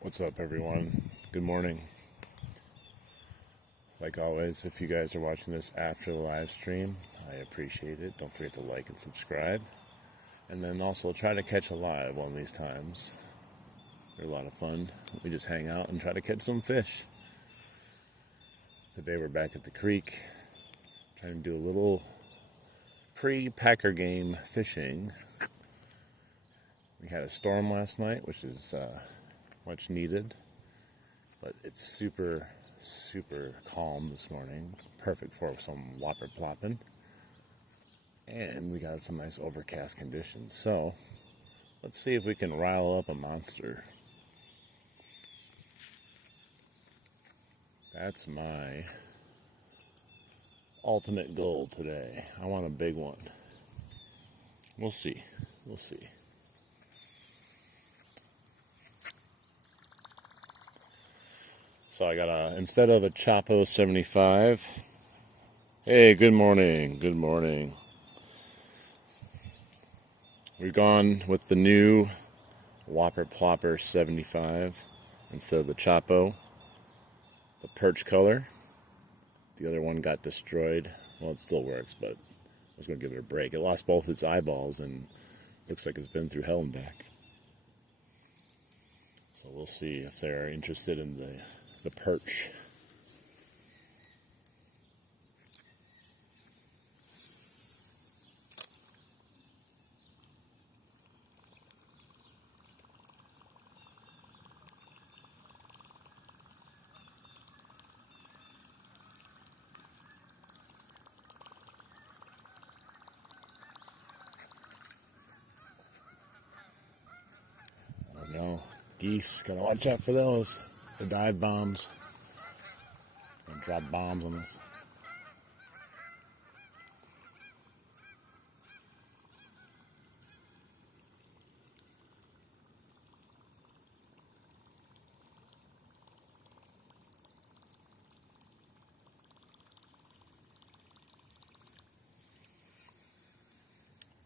What's up, everyone? Good morning. Like always, if you guys are watching this after the live stream, I appreciate it. Don't forget to like and subscribe. And then also try to catch a live one of these times. They're a lot of fun. We just hang out and try to catch some fish. Today we're back at the creek, trying to do a little pre-Packer game fishing. We had a storm last night, which is much needed, but it's super calm this morning. Perfect for some whopper plopping. And we got some nice overcast conditions. So let's see if we can rile up a monster. That's my ultimate goal today. I want a big one. We'll see. We'll see. So I got instead of a Chapo 75. Hey, good morning. Good morning. We've gone with the new Whopper Plopper 75 instead of the Chapo. The perch color. The other one got destroyed. Well, it still works, but I was going to give it a break. It lost both its eyeballs and looks like it's been through hell and back. So we'll see if they're interested in the perch. Oh no, geese, gotta watch out for those. The dive bombs. And drop bombs on us.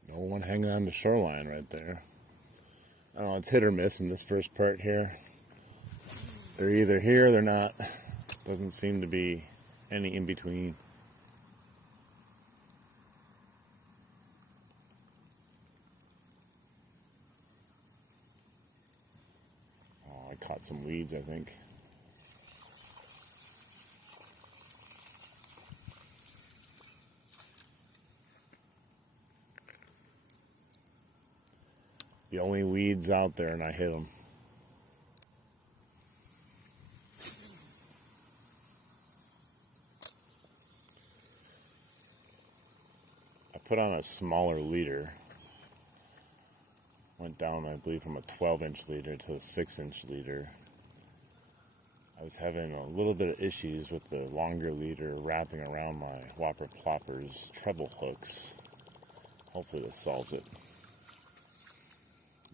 No one hanging on the shoreline right there. I don't know, it's hit or miss in this first part here. They're either here or they're not. Doesn't seem to be any in between. Oh, I caught some weeds, I think. The only weeds out there, and I hit them. I put on a smaller leader. Went down, I believe, from a 12-inch leader to a 6-inch leader. I was having a little bit of issues with the longer leader wrapping around my Whopper Plopper's treble hooks. Hopefully this solves it.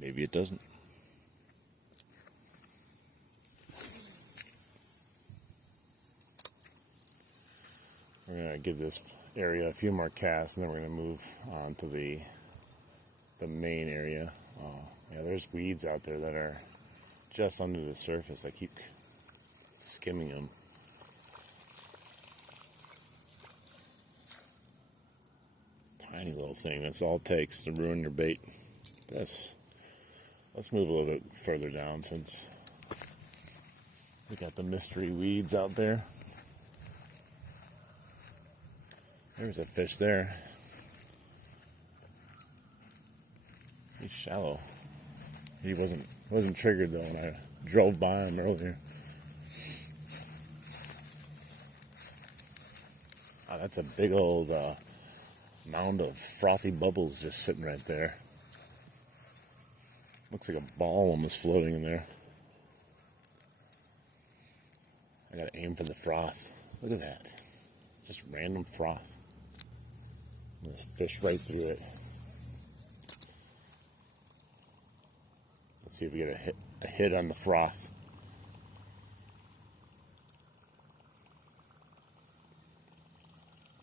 Maybe it doesn't. We're going to give this area a few more casts, and then we're going to move on to the main area. Yeah, there's weeds out there that are just under the surface. I keep skimming them. Tiny little thing. That's all it takes to ruin your bait. Let's move a little bit further down since we got the mystery weeds out there. There's a fish there. He's shallow. He wasn't triggered though when I drove by him earlier. Oh, that's a big old mound of frothy bubbles just sitting right there. Looks like a ball almost floating in there. I gotta aim for the froth. Look at that. Just random froth. Just fish right through it. Let's see if we get a hit on the froth.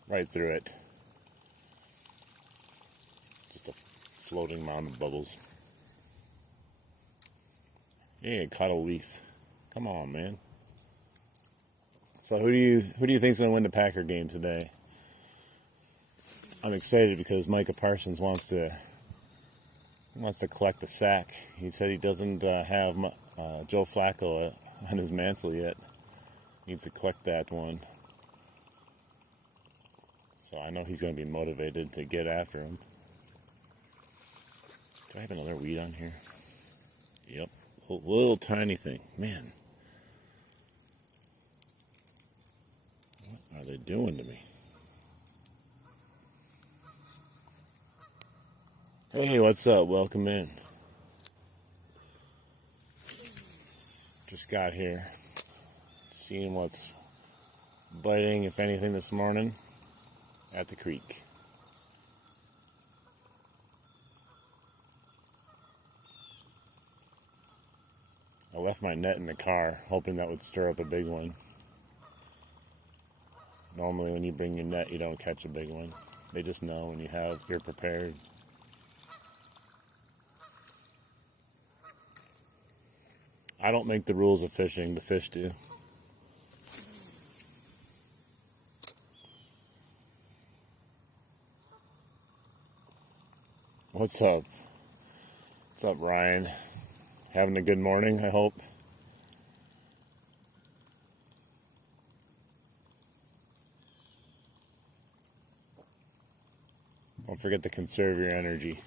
Right through it. Just a floating mound of bubbles. Yeah, caught a leaf. Come on, man. So who do you think's gonna win the Packer game today? I'm excited because Micah Parsons wants to collect the sack. He said he doesn't have Joe Flacco on his mantle yet. Needs to collect that one. So I know he's going to be motivated to get after him. Do I have another weed on here? Yep. A little tiny thing. Man. What are they doing to me? Hey, what's up? Welcome in. Just got here. Seeing what's biting, if anything, this morning at the creek. I left my net in the car, hoping that would stir up a big one. Normally when you bring your net, you don't catch a big one. They just know when you're prepared. I don't make the rules of fishing, the fish do. What's up? What's up, Ryan? Having a good morning, I hope. Don't forget to conserve your energy.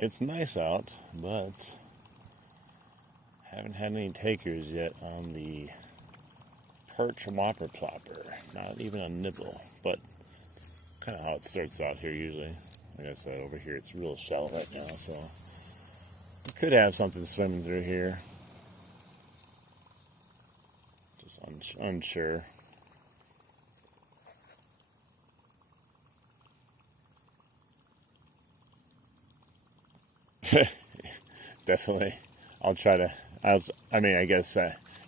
It's nice out, but haven't had any takers yet on the perch whopper plopper. Not even a nibble, but kind of how it starts out here usually. Like I said, over here it's real shallow right now, so we could have something swimming through here. Just unsure. Definitely. I'll try to. I guess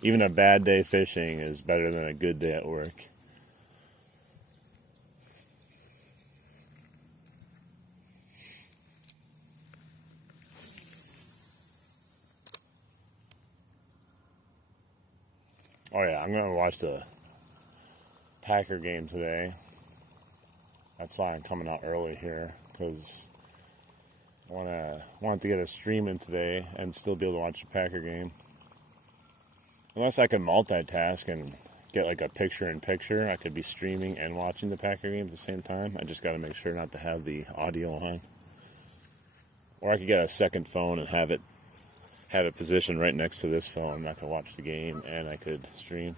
even a bad day fishing is better than a good day at work. Oh yeah, I'm gonna watch the Packer game today. That's why I'm coming out early here, because I want to get a stream in today and still be able to watch the Packer game. Unless I can multitask and get like a picture-in-picture, I could be streaming and watching the Packer game at the same time. I just got to make sure not to have the audio on. Or I could get a second phone and have it positioned right next to this phone, and I could watch the game and I could stream.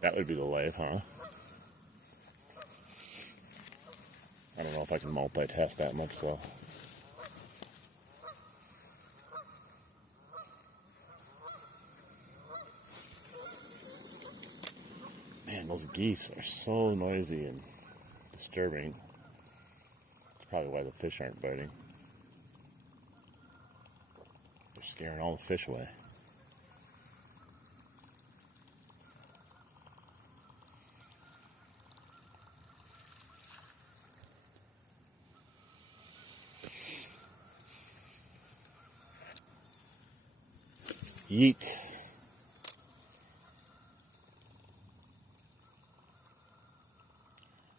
That would be the life, huh? I don't know if I can multitask that much though. Man, those geese are so noisy and disturbing. That's probably why the fish aren't biting. They're scaring all the fish away. Yeet. I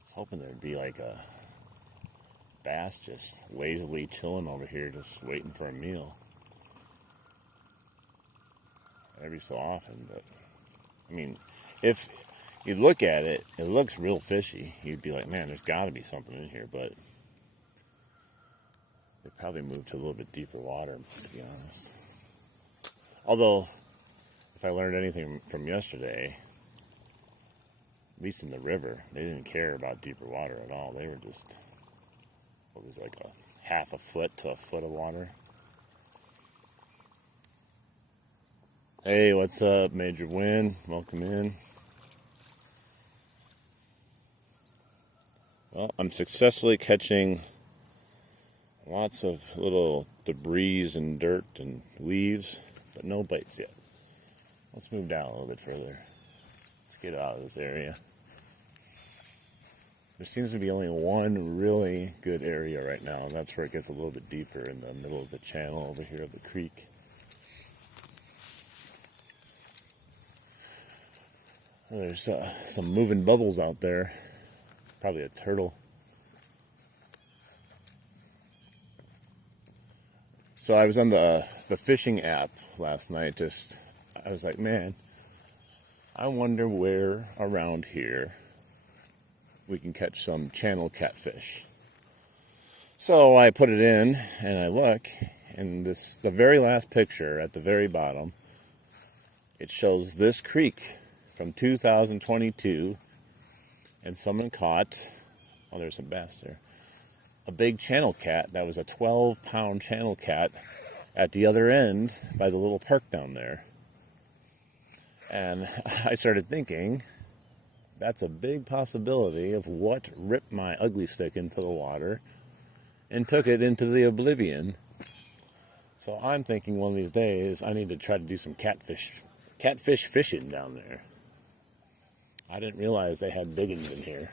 was hoping there'd be like a bass just lazily chilling over here, just waiting for a meal. Every so often, but I mean, if you look at it, it looks real fishy. You'd be like, man, there's got to be something in here, but they probably moved to a little bit deeper water, to be honest. Although, if I learned anything from yesterday, at least in the river, they didn't care about deeper water at all. They were just, what was it, like a half a foot to a foot of water. Hey, what's up, Major Win? Welcome in. Well, I'm successfully catching lots of little debris and dirt and leaves, but no bites yet. Let's move down a little bit further. Let's get out of this area. There seems to be only one really good area right now, and that's where it gets a little bit deeper in the middle of the channel over here of the creek. There's some moving bubbles out there. Probably a turtle. So I was on the fishing app last night. I was like, man, I wonder where around here we can catch some channel catfish. So I put it in and I look, and the very last picture at the very bottom, it shows this creek from 2022, and someone caught, oh, there's some bass there, a big channel cat that was a 12-pound channel cat at the other end by the little park down there. And I started thinking, that's a big possibility of what ripped my ugly stick into the water and took it into the oblivion. So I'm thinking one of these days I need to try to do some catfish fishing down there. I didn't realize they had big ones in here.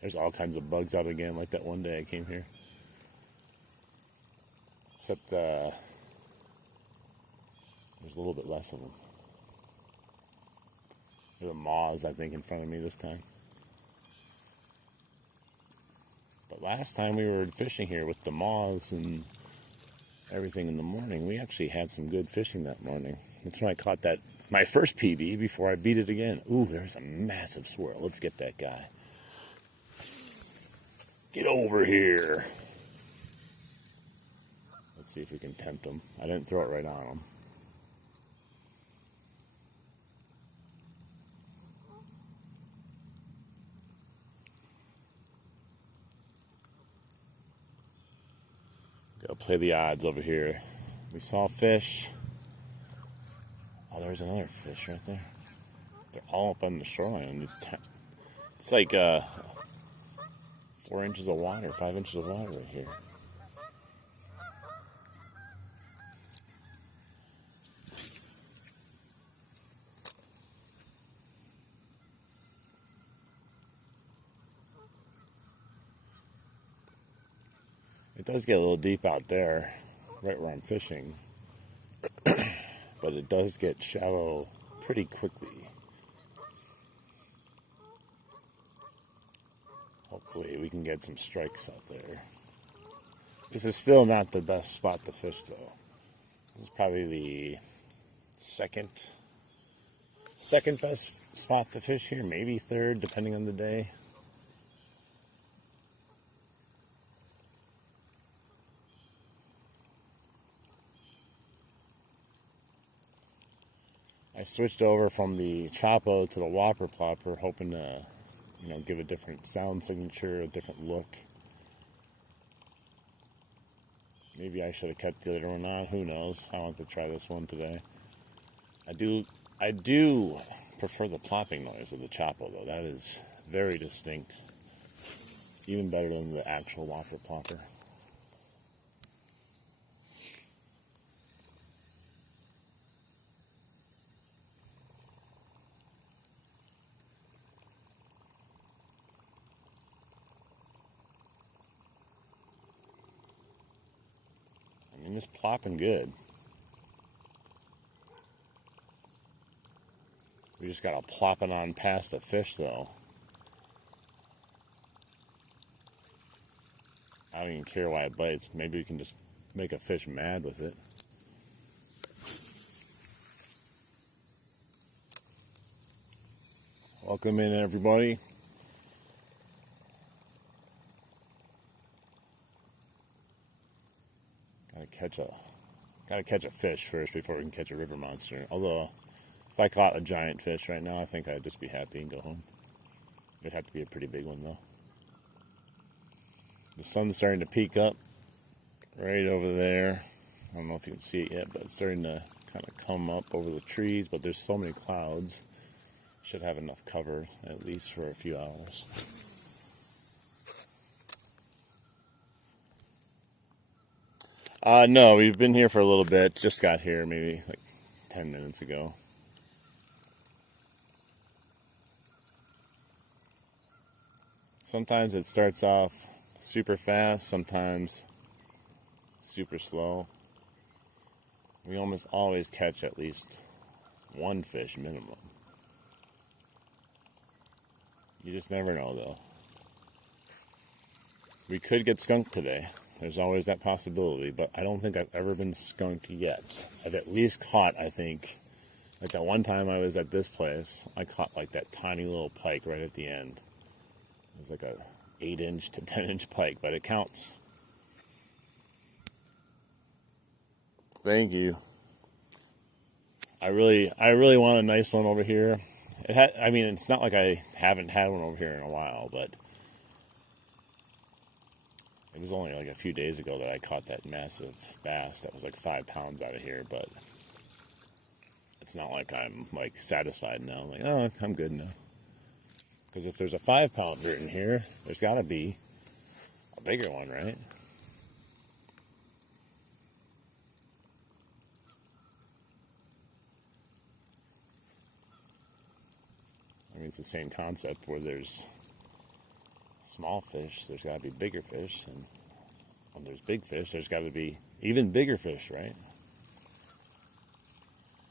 There's all kinds of bugs out again, like that one day I came here. Except there's a little bit less of them. There were moths, I think, in front of me this time. But last time we were fishing here with the moths and everything in the morning, we actually had some good fishing that morning. That's when I caught my first PB before I beat it again. Ooh, there's a massive swirl. Let's get that guy. Get over here. Let's see if we can tempt him. I didn't throw it right on him. Gotta play the odds over here. We saw fish. Oh, there's another fish right there. They're all up on the shoreline. It's like 4 inches of water, 5 inches of water right here. It does get a little deep out there, right where I'm fishing, but it does get shallow pretty quickly. Hopefully we can get some strikes out there. This is still not the best spot to fish, though. This is probably the second best spot to fish here, maybe third, depending on the day. I switched over from the Chapo to the whopper plopper, hoping to, give a different sound signature, a different look. Maybe I should have kept the other one on. Who knows? I want to try this one today. I do prefer the plopping noise of the Chapo, though. That is very distinct. Even better than the actual whopper plopper. It's plopping good. We just gotta plop it on past the fish, though. I don't even care why it bites. Maybe we can just make a fish mad with it. Welcome in, everybody. Gotta catch a fish first before we can catch a river monster. Although, if I caught a giant fish right now, I think I'd just be happy and go home. It'd have to be a pretty big one, though. The sun's starting to peek up right over there. I don't know if you can see it yet, but it's starting to kind of come up over the trees, but there's so many clouds. Should have enough cover at least for a few hours. No, we've been here for a little bit. Just got here maybe like 10 minutes ago. Sometimes it starts off super fast, sometimes super slow. We almost always catch at least one fish minimum. You just never know, though. We could get skunked today. There's always that possibility, but I don't think I've ever been skunked yet. I've at least caught, I think, like that one time I was at this place, I caught like that tiny little pike right at the end. It was like a 8-inch to 10-inch pike, but it counts. Thank you. I really want a nice one over here. It's not like I haven't had one over here in a while, but it was only like a few days ago that I caught that massive bass that was like 5 pounds out of here, but it's not like I'm like satisfied now. I'm like, oh, I'm good now. Because if there's a 5-pounder in here, there's got to be a bigger one, right? I mean, it's the same concept where there's small fish, there's got to be bigger fish, and when there's big fish, there's got to be even bigger fish, right?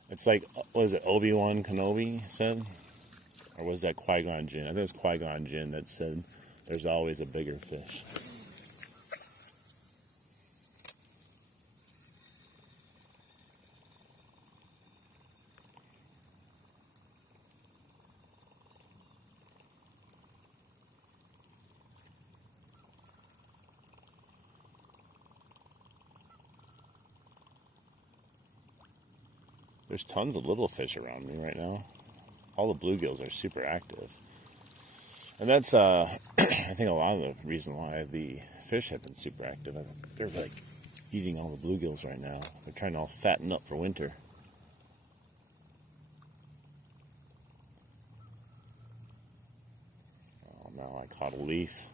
It's like, what is it, Obi-Wan Kenobi said? Or was that Qui-Gon Jinn? I think it was Qui-Gon Jinn that said there's always a bigger fish. There's tons of little fish around me right now. All the bluegills are super active. And that's, I think, a lot of the reason why the fish have been super active. They're like eating all the bluegills right now. They're trying to all fatten up for winter. Oh, no, I caught a leaf.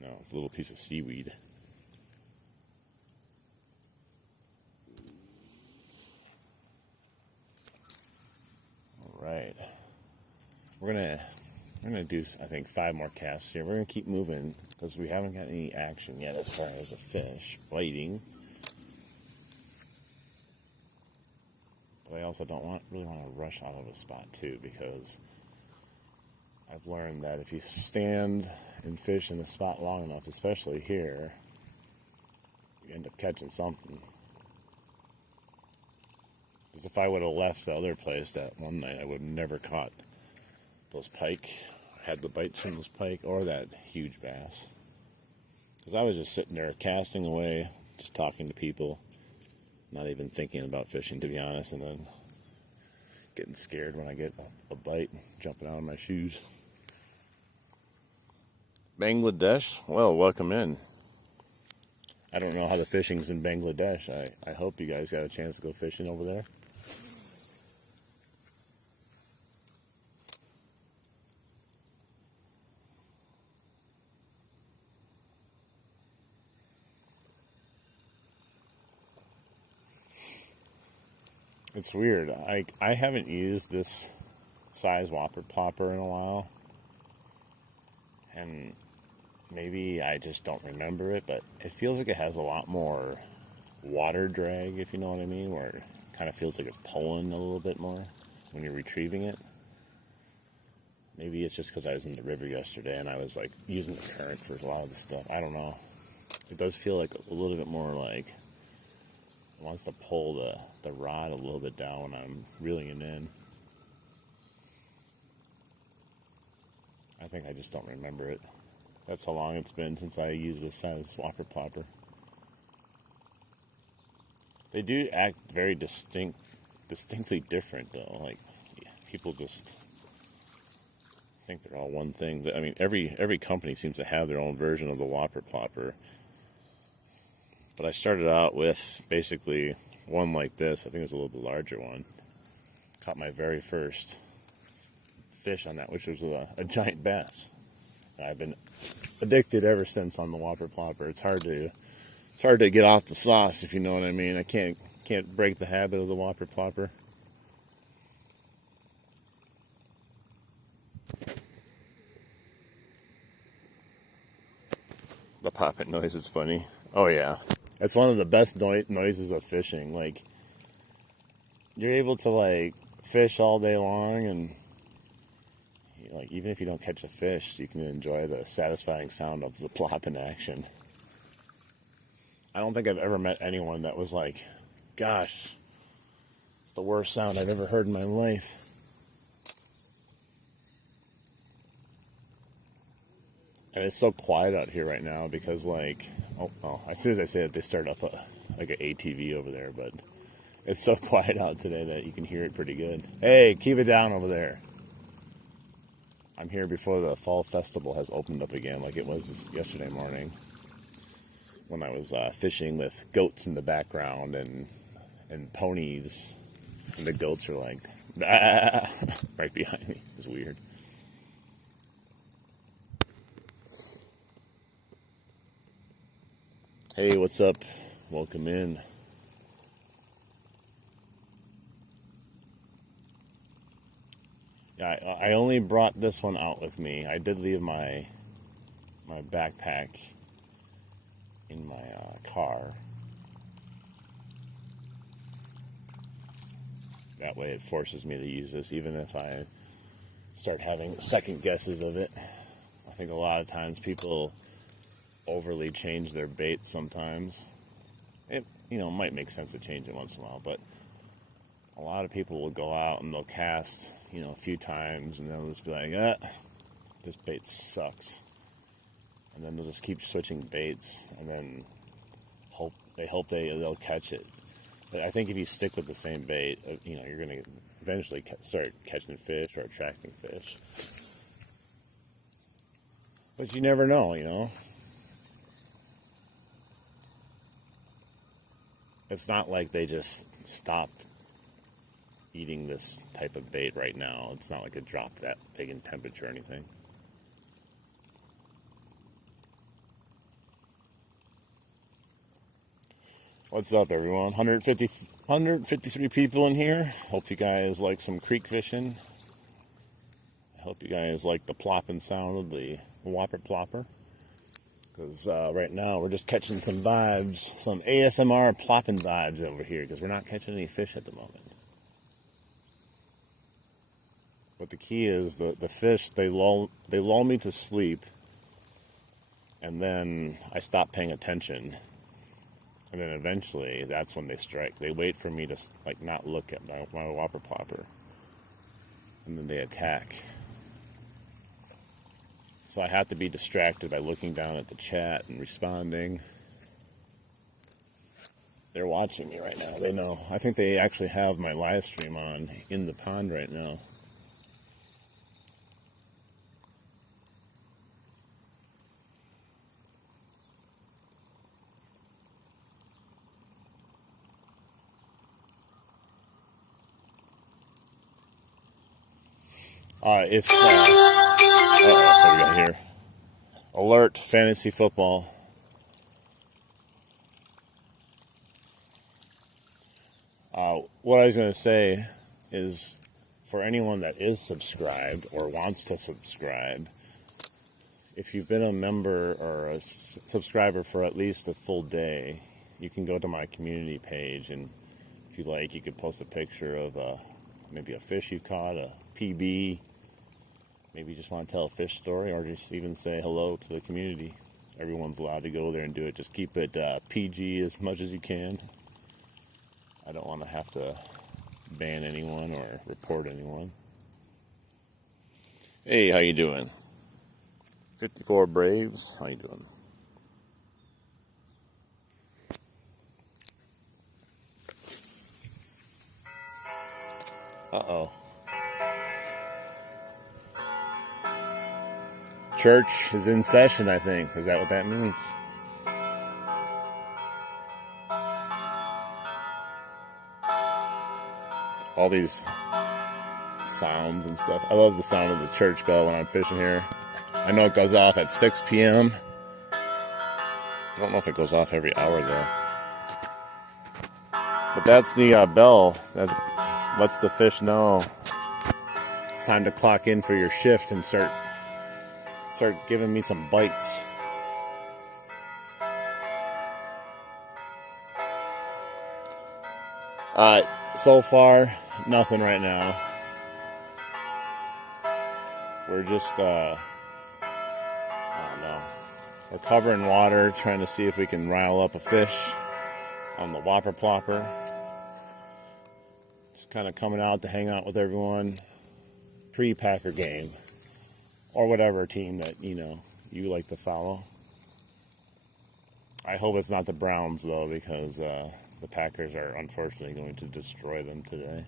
No, it's a little piece of seaweed. All right. We're gonna do, I think, 5 more casts here. We're gonna keep moving because we haven't got any action yet as far as a fish biting. But I also don't really want to rush out of a spot too, because I've learned that if you stand and fish in a spot long enough, especially here, you end up catching something. Because if I would have left the other place that one night, I would have never caught those pike, had the bites from those pike, or that huge bass. Because I was just sitting there casting away, just talking to people, not even thinking about fishing, to be honest, and then getting scared when I get a bite, jumping out of my shoes. Bangladesh? Well, welcome in. I don't know how the fishing's in Bangladesh. I hope you guys got a chance to go fishing over there. It's weird. I haven't used this size whopper plopper in a while. And maybe I just don't remember it, but it feels like it has a lot more water drag, if you know what I mean, where it kind of feels like it's pulling a little bit more when you're retrieving it. Maybe it's just because I was in the river yesterday and I was like using the current for a lot of the stuff. I don't know. It does feel like a little bit more like it wants to pull the rod a little bit down when I'm reeling it in. I think I just don't remember it. That's how long it's been since I used this size whopper plopper. They do act very distinctly different though. Like people just think they're all one thing. Every company seems to have their own version of the whopper plopper. But I started out with basically one like this. I think it was a little bit larger one. Caught my very first fish on that, which was a giant bass. I've been addicted ever since on the whopper plopper. It's hard to get off the sauce, if you know what I mean. I can't break the habit of the whopper plopper. The popping noise is funny. Oh yeah, it's one of the best noises of fishing. Like, you're able to like fish all day long, and like even if you don't catch a fish, you can enjoy the satisfying sound of the plopping action. I don't think I've ever met anyone that was like, gosh, it's the worst sound I've ever heard in my life. And it's so quiet out here right now because, like, as soon as I say it, they start up like an ATV over there, but it's so quiet out today that you can hear it pretty good. Hey, keep it down over there. I'm here before the fall festival has opened up again, like it was yesterday morning when I was fishing with goats in the background and ponies, and the goats are like, ah, right behind me. It's weird. Hey, what's up? Welcome in. Yeah, I only brought this one out with me. I did leave my backpack in my car. That way it forces me to use this, even if I start having second guesses of it. I think a lot of times people overly change their bait sometimes. It, might make sense to change it once in a while, but a lot of people will go out and they'll cast, a few times, and they'll just be like, this bait sucks. And then they'll just keep switching baits, and then hope they'll catch it. But I think if you stick with the same bait, you're going to eventually start catching fish or attracting fish. But you never know. It's not like they just stopped eating this type of bait right now. It's not like it dropped that big in temperature or anything. What's up, everyone? 153 people in here. Hope you guys like some creek fishing. I hope you guys like the plopping sound of the whopper plopper. Because right now we're just catching some vibes, some ASMR plopping vibes over here, because we're not catching any fish at the moment. But the key is the fish, they lull me to sleep, and then I stop paying attention. And then eventually, that's when they strike. They wait for me to not look at my whopper plopper, and then they attack. So I have to be distracted by looking down at the chat and responding. They're watching me right now. They know. I think they actually have my live stream on in the pond right now. What do we got here? Alert, fantasy football. What I was going to say is, for anyone that is subscribed or wants to subscribe, if you've been a member or a subscriber for at least a full day, you can go to my community page, and if you like, you could post a picture of maybe a fish you caught, a PB. Maybe you just want to tell a fish story, or just even say hello to the community. Everyone's allowed to go there and do it. Just keep it PG as much as you can. I don't want to have to ban anyone or report anyone. Hey, how you doing? 54 Braves, how you doing? Uh-oh. Church is in session, I think. Is that what that means? all these sounds and stuff. I love the sound of the church bell when I'm fishing here. I know it goes off at 6 p.m. I don't know if it goes off every hour though. But that's the bell that lets the fish know it's time to clock in for your shift and start giving me some bites. So far, nothing right now. We're just, I don't know. We're covering water, trying to see if we can rile up a fish on the whopper plopper. Just kind of coming out to hang out with everyone. Pre-Packer game. Or whatever team that, you like to follow. I hope it's not the Browns, though, because the Packers are unfortunately going to destroy them today.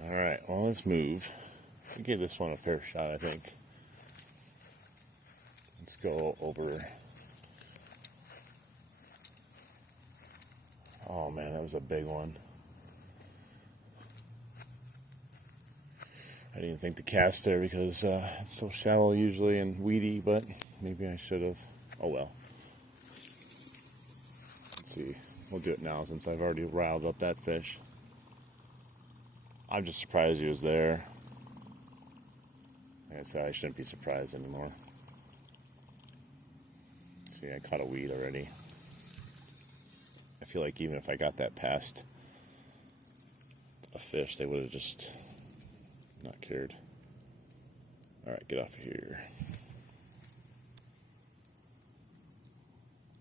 Alright, well, let's move. We'll give this one a fair shot, I think. Let's go over. Oh man, that was a big one. I didn't think to cast there because it's so shallow usually and weedy, but maybe I should have. Oh well. Let's see. We'll do it now since I've already riled up that fish. I'm just surprised he was there. Like I said, I shouldn't be surprised anymore. See, I caught a weed already. I feel like even if I got that past a fish, they would have just not cared. Alright, get off of here.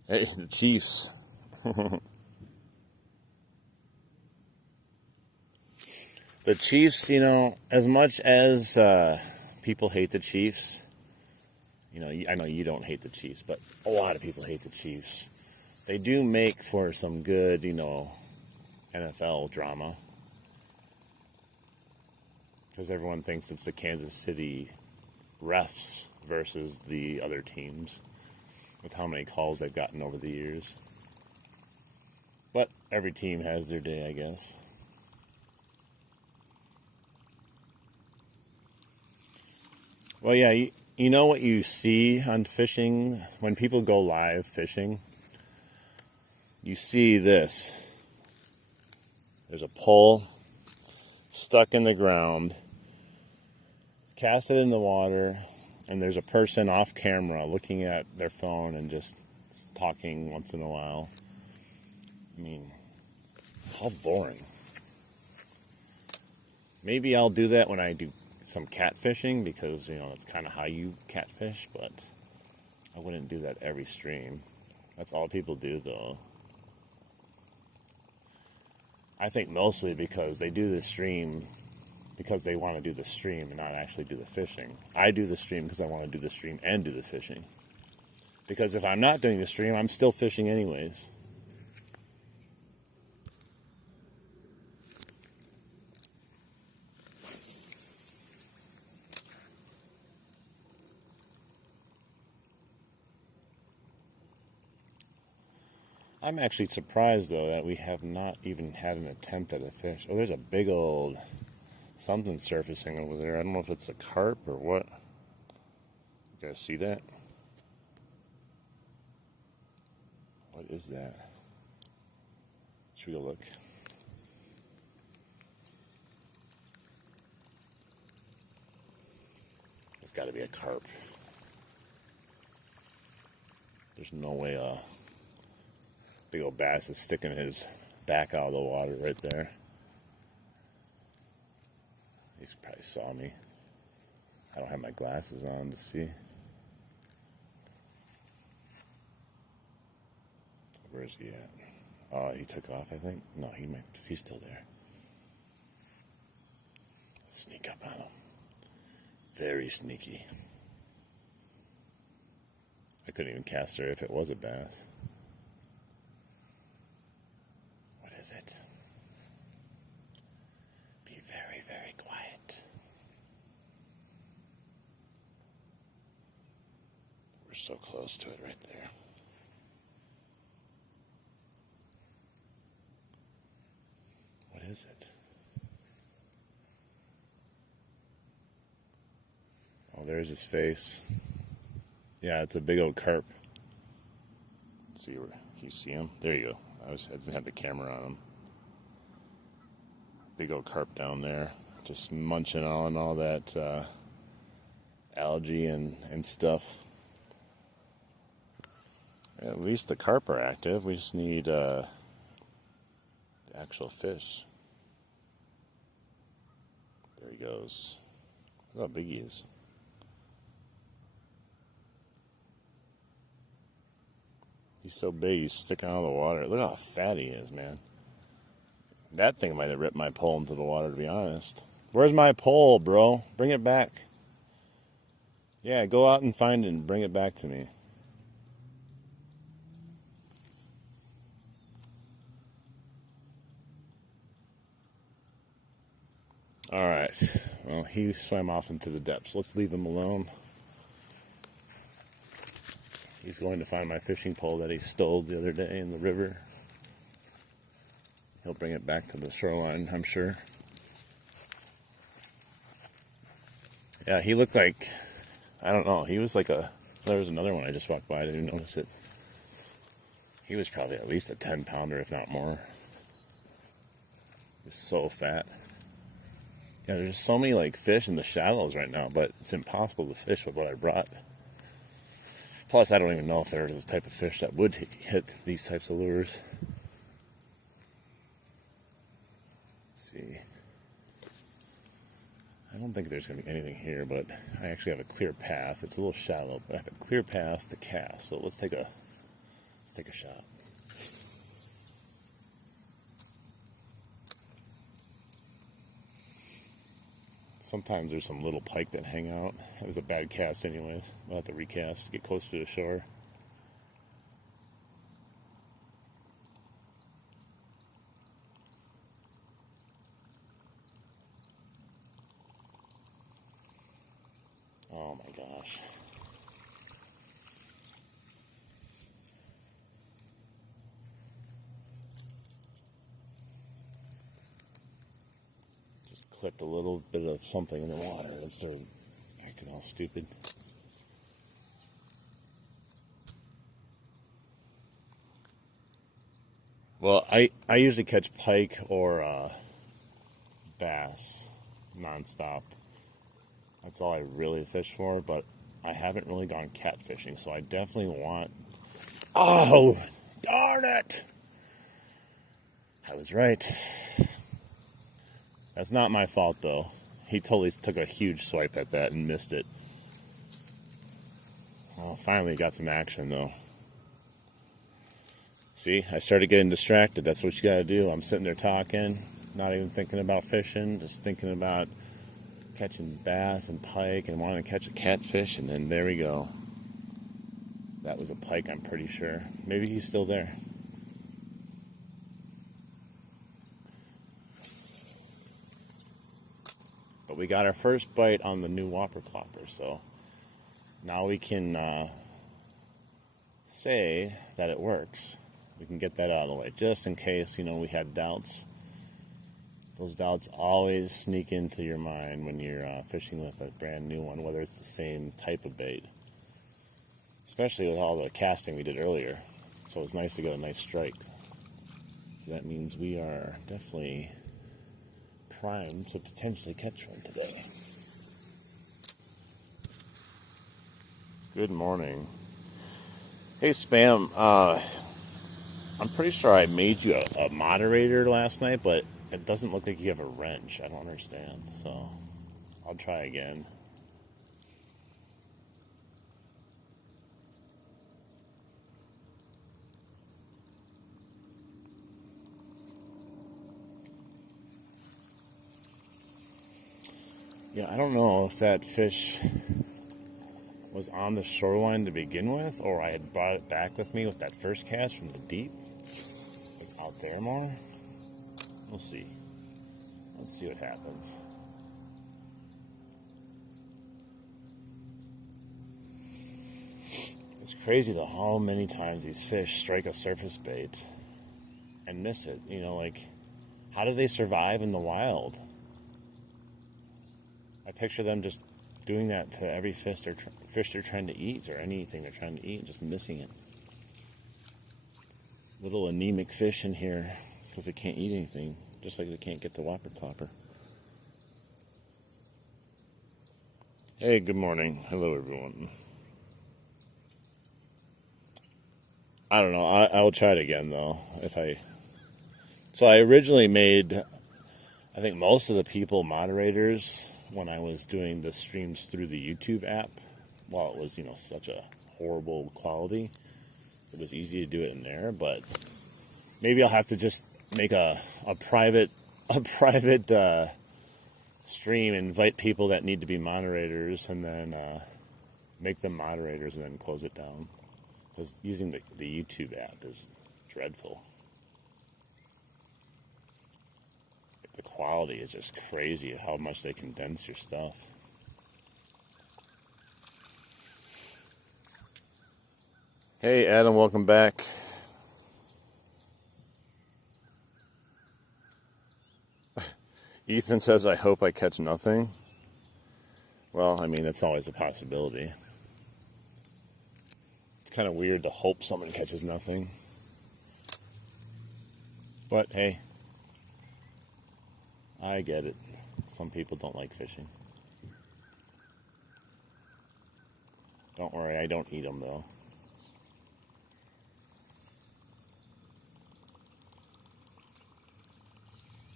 Hey, the Chiefs. The Chiefs, as much as people hate the Chiefs, I know you don't hate the Chiefs, but a lot of people hate the Chiefs. They do make for some good, NFL drama. Because everyone thinks it's the Kansas City refs versus the other teams, with how many calls they've gotten over the years. But every team has their day, I guess. Well, yeah, you know what you see on fishing when people go live fishing? You see this. There's a pole stuck in the ground, cast it in the water, and there's a person off camera looking at their phone and just talking once in a while. I mean, how boring. Maybe I'll do that when I do some catfishing because, that's kind of how you catfish, but I wouldn't do that every stream. That's all people do, though. I think mostly because they do the stream because they want to do the stream and not actually do the fishing. I do the stream because I want to do the stream and do the fishing. Because if I'm not doing the stream, I'm still fishing anyways. I'm actually surprised, though, that we have not even had an attempt at a fish. Oh, there's a big old something surfacing over there. I don't know if it's a carp or what. You guys see that? What is that? Should we go look? It's got to be a carp. There's no way big old bass is sticking his back out of the water right there. He probably saw me. I don't have my glasses on to see. Where is he at? Oh, he took off, I think. No, he's still there. Let's sneak up on him. Very sneaky. I couldn't even cast her if it was a bass. What is it? Be very, very quiet. so close to it right there. What is it? Oh, there's his face. Yeah, it's a big old carp. Let's see, can you see him? There you go. I didn't have the camera on him. Big old carp down there, just munching on all that algae and stuff. At least the carp are active. We just need the actual fish. There he goes. Look how big he is. He's so big, he's sticking out of the water. Look how fat he is, man. That thing might have ripped my pole into the water, to be honest. Where's my pole, bro? Bring it back. Yeah, go out and find it and bring it back to me. Alright. Well, he swam off into the depths. Let's leave him alone. He's going to find my fishing pole that he stole the other day in the river. He'll bring it back to the shoreline, I'm sure. Yeah, he looked like, I don't know, he was like there was another one I just walked by, I didn't notice it. He was probably at least a 10-pounder, if not more. He was so fat. Yeah, there's so many like fish in the shallows right now, but it's impossible to fish with what I brought. Plus, I don't even know if they're the type of fish that would hit these types of lures. Let's see. I don't think there's going to be anything here, but I actually have a clear path. It's a little shallow, but I have a clear path to cast. So let's take a shot. Sometimes there's some little pike that hang out. It was a bad cast anyways. I'll have to recast to get closer to the shore. Oh my gosh. Just clipped a little bit of something in the water and started acting all stupid. Well, I usually catch pike or bass nonstop. That's all I really fish for, but I haven't really gone catfishing, so I definitely want... Oh, darn it! I was right. That's not my fault, though. He totally took a huge swipe at that and missed it. Well, finally got some action, though. See, I started getting distracted. That's what you gotta do. I'm sitting there talking, not even thinking about fishing, just thinking about catching bass and pike and wanting to catch a catfish, and then there we go. That was a pike, I'm pretty sure. Maybe he's still there. But we got our first bite on the new whopper plopper, so now we can say that it works. We can get that out of the way, just in case, we had doubts. Those doubts always sneak into your mind when you're fishing with a brand new one, whether it's the same type of bait. Especially with all the casting we did earlier. So it's nice to get a nice strike. So that means we are definitely primed to potentially catch one today. Good morning. Hey, Spam. I'm pretty sure I made you a moderator last night, but it doesn't look like you have a wrench. I don't understand. So I'll try again. Yeah, I don't know if that fish was on the shoreline to begin with, or I had brought it back with me with that first cast from the deep. Like out there more. We'll see. Let's see what happens. It's crazy though how many times these fish strike a surface bait and miss it. Like, how do they survive in the wild? I picture them just doing that to every fish they're trying to eat, or anything they're trying to eat, and just missing it. Little anemic fish in here because they can't eat anything, just like they can't get the whopper plopper. Hey, good morning. Hello, everyone. I don't know. I'll try it again though. So I originally made, I think, most of the people moderators when I was doing the streams through the YouTube app. While it was, such a horrible quality, it was easy to do it in there. But maybe I'll have to just make a private stream, invite people that need to be moderators, and then make them moderators, and then close it down. Because using the YouTube app is dreadful. The quality is just crazy how much they condense your stuff. Hey Adam, welcome back. Ethan says, I hope I catch nothing. Well, I mean, it's always a possibility. It's kind of weird to hope someone catches nothing. But hey, I get it. Some people don't like fishing. Don't worry, I don't eat them though.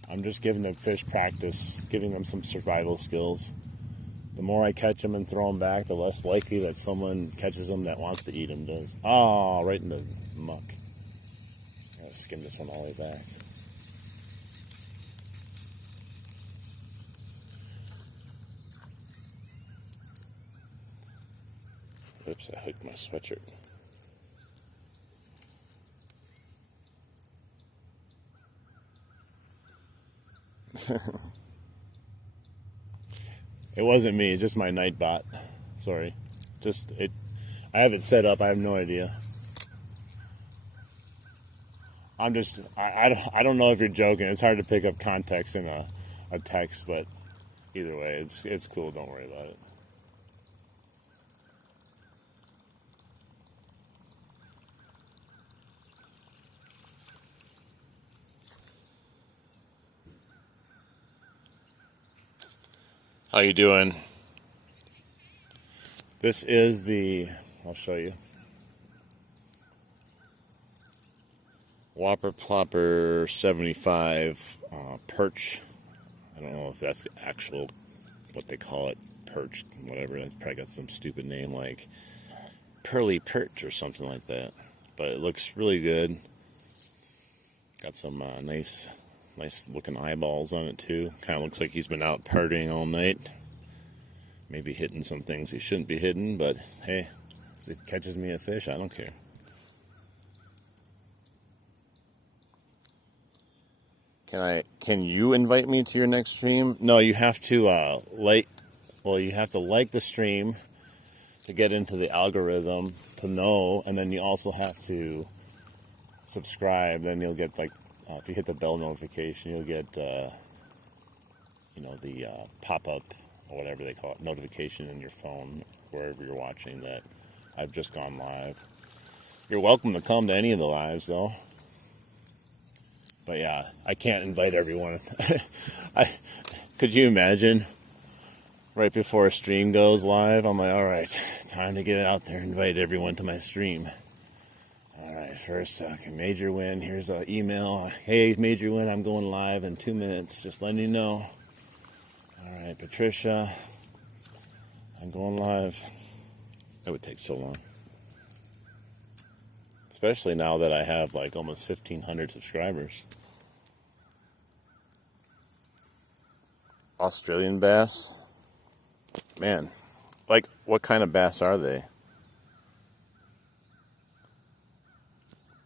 I'm just giving them fish practice, giving them some survival skills. The more I catch them and throw them back, the less likely that someone catches them that wants to eat them does. Oh, right in the muck. I gotta skim this one all the way back. Oops, I hooked my sweatshirt. It wasn't me, it's just my Nightbot. Sorry. I have it set up, I have no idea. I don't know if you're joking. It's hard to pick up context in a text, but either way, it's cool, don't worry about it. How you doing? This is I'll show you. Whopper Plopper 75 perch. I don't know if that's the actual, what they call it, perch, whatever. It's probably got some stupid name like Pearly Perch or something like that. But it looks really good. Got some nice looking eyeballs on it too. Kind of looks like he's been out partying all night. Maybe hitting some things he shouldn't be hitting, but hey, if it catches me a fish, I don't care. Can you invite me to your next stream? No, you have to you have to like the stream to get into the algorithm to know, and then you also have to subscribe. Then you'll get if you hit the bell notification, you'll get the pop-up or whatever they call it, notification in your phone wherever you're watching that I've just gone live. You're welcome to come to any of the lives though. But yeah, I can't invite everyone. Could you imagine? Right before a stream goes live, I'm like, all right, time to get out there and invite everyone to my stream. All right, first, Major Win, here's an email. Hey, Major Win, I'm going live in 2 minutes. Just letting you know. All right, Patricia, I'm going live. That would take so long. Especially now that I have almost 1,500 subscribers. Australian bass? Man, what kind of bass are they?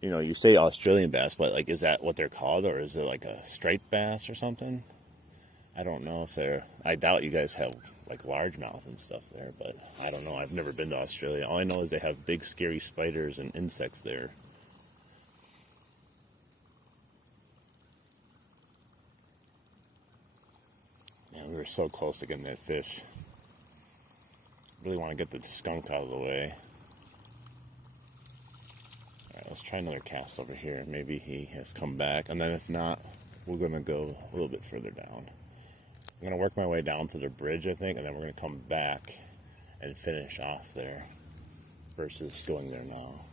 You say Australian bass, but is that what they're called, or is it like a striped bass or something? I don't know if they're, I doubt you guys have like largemouth and stuff there, but I don't know. I've never been to Australia. All I know is they have big scary spiders and insects there. Man, we were so close to getting that fish. Really want to get the skunk out of the way. Alright, let's try another cast over here. Maybe he has come back, and then if not, we're going to go a little bit further down. I'm going to work my way down to the bridge, I think, and then we're going to come back and finish off there versus going there now.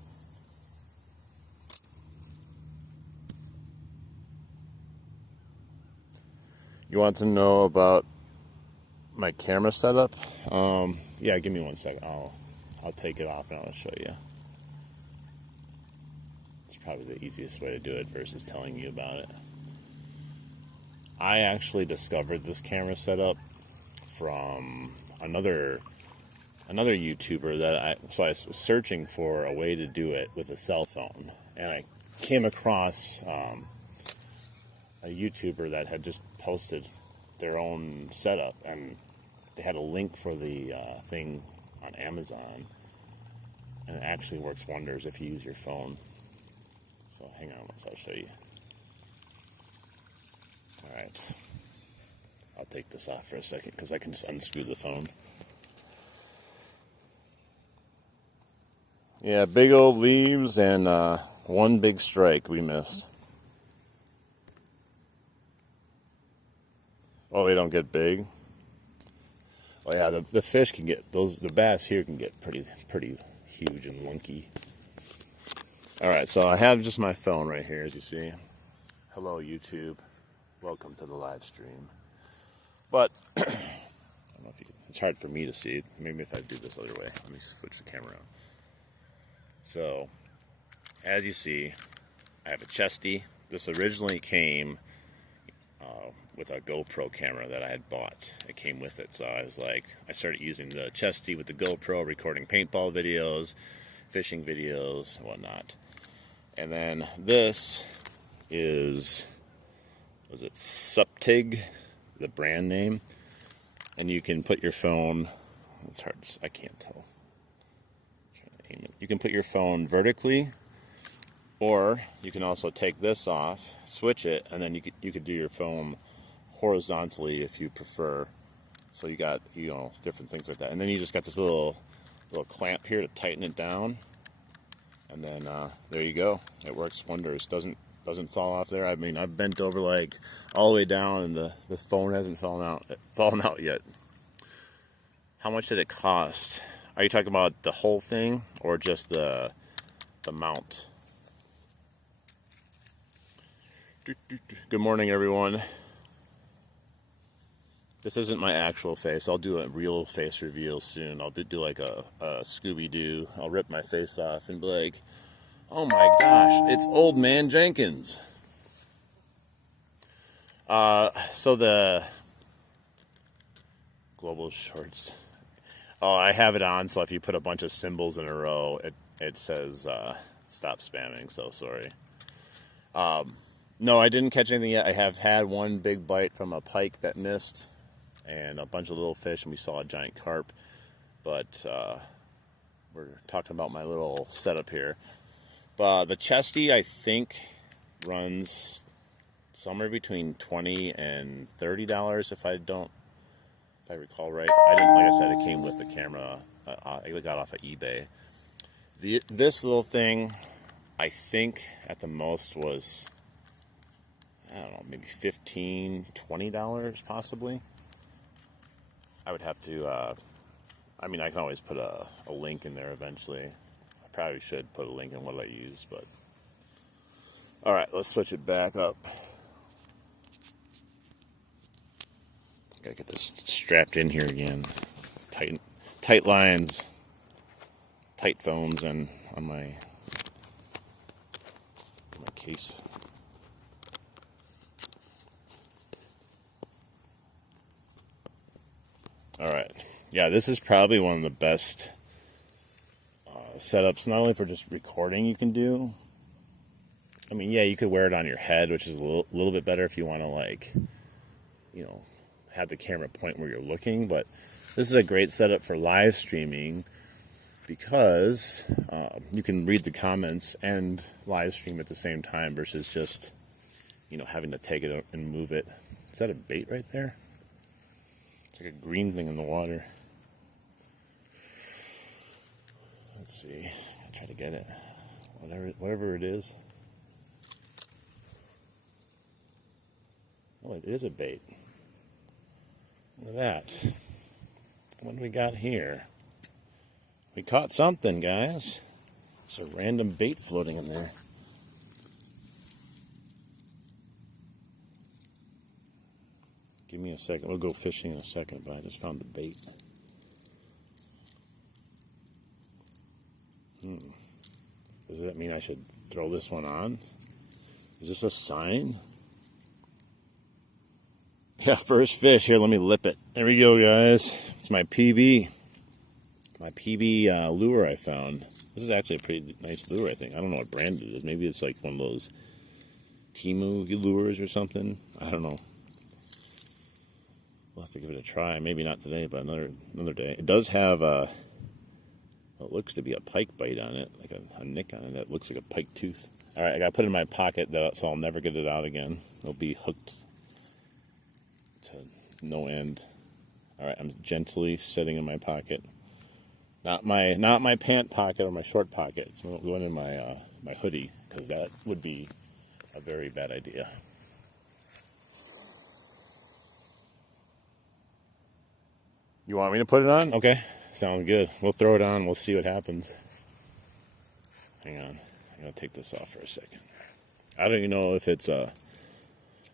You want to know about my camera setup? Yeah, give me 1 second. I'll take it off and I'll show you. It's probably the easiest way to do it versus telling you about it. I actually discovered this camera setup from another YouTuber that so I was searching for a way to do it with a cell phone, and I came across a YouTuber that had just posted their own setup, and they had a link for the thing on Amazon, and it actually works wonders if you use your phone. So hang on, I'll show you. Alright, I'll take this off for a second because I can just unscrew the phone. Yeah, big old leaves and one big strike we missed. Oh, they don't get big? Oh yeah, the fish can get, the bass here can get pretty huge and lunky. Alright, so I have just my phone right here, as you see. Hello, YouTube. Welcome to the live stream. But, I don't know if it's hard for me to see it. Maybe if I do this other way. Let me switch the camera on. So, as you see, I have a chesty. This originally came with a GoPro camera that I had bought. It came with it, so I started using the chesty with the GoPro, recording paintball videos, fishing videos, and whatnot. And then this is, was it Suptig, the brand name? And you can put your phone, it's hard to, I can't tell. I'm trying to aim it. You can put your phone vertically, or you can also take this off, switch it, and then you could do your phone horizontally if you prefer. So you got, different things like that. And then you just got this little clamp here to tighten it down. And then there you go. It works wonders. Doesn't fall off there. I mean, I've bent over like all the way down, and the phone hasn't fallen out yet. How much did it cost? Are you talking about the whole thing or just the mount? Good morning, everyone. This isn't my actual face. I'll do a real face reveal soon. I'll do like a Scooby-Doo. I'll rip my face off and be like, oh my gosh, it's Old Man Jenkins. So the global shorts. Oh, I have it on, so if you put a bunch of symbols in a row, it says stop spamming, so sorry. No, I didn't catch anything yet. I have had one big bite from a pike that missed, and a bunch of little fish, and we saw a giant carp. But we're talking about my little setup here. The chesty, I think, runs somewhere between $20 and $30 if I recall right. I didn't, like I said, it came with the camera. I got off of eBay. This little thing, I think at the most was, I don't know, maybe $15, $20 possibly. I would have to, I mean, I can always put a link in there eventually. I probably should put a link in what I use, but. Alright, let's switch it back up. Gotta get this strapped in here again. Tight lines, tight phones, and on my case. Alright, yeah, this is probably one of the best setups, not only for just recording you can do. I mean, yeah, you could wear it on your head, which is a little bit better if you want to, like, have the camera point where you're looking, but this is a great setup for live streaming because you can read the comments and live stream at the same time versus just, having to take it and move it. Is that a bait right there? It's like a green thing in the water. Let's see. I'll try to get it. Whatever it is. Oh, it is a bait. Look at that. What do we got here? We caught something, guys. It's a random bait floating in there. Give me a second. We'll go fishing in a second, but I just found the bait. Does that mean I should throw this one on? Is this a sign? Yeah, first fish. Here, let me lip it. There we go, guys. It's my PB. My PB lure I found. This is actually a pretty nice lure, I think. I don't know what brand it is. Maybe it's like one of those Timu lures or something. I don't know. We'll have to give it a try. Maybe not today, but another day. It does have what looks to be a pike bite on it, like a nick on it that looks like a pike tooth. All right, I got to put it in my pocket, so I'll never get it out again. It'll be hooked to no end. All right, I'm gently sitting in my pocket. Not my pant pocket or my short pocket. It's going in my my hoodie, because that would be a very bad idea. You want me to put it on? Okay, sounds good. We'll throw it on. We'll see what happens. Hang on. I'm going to take this off for a second. I don't even know if it's a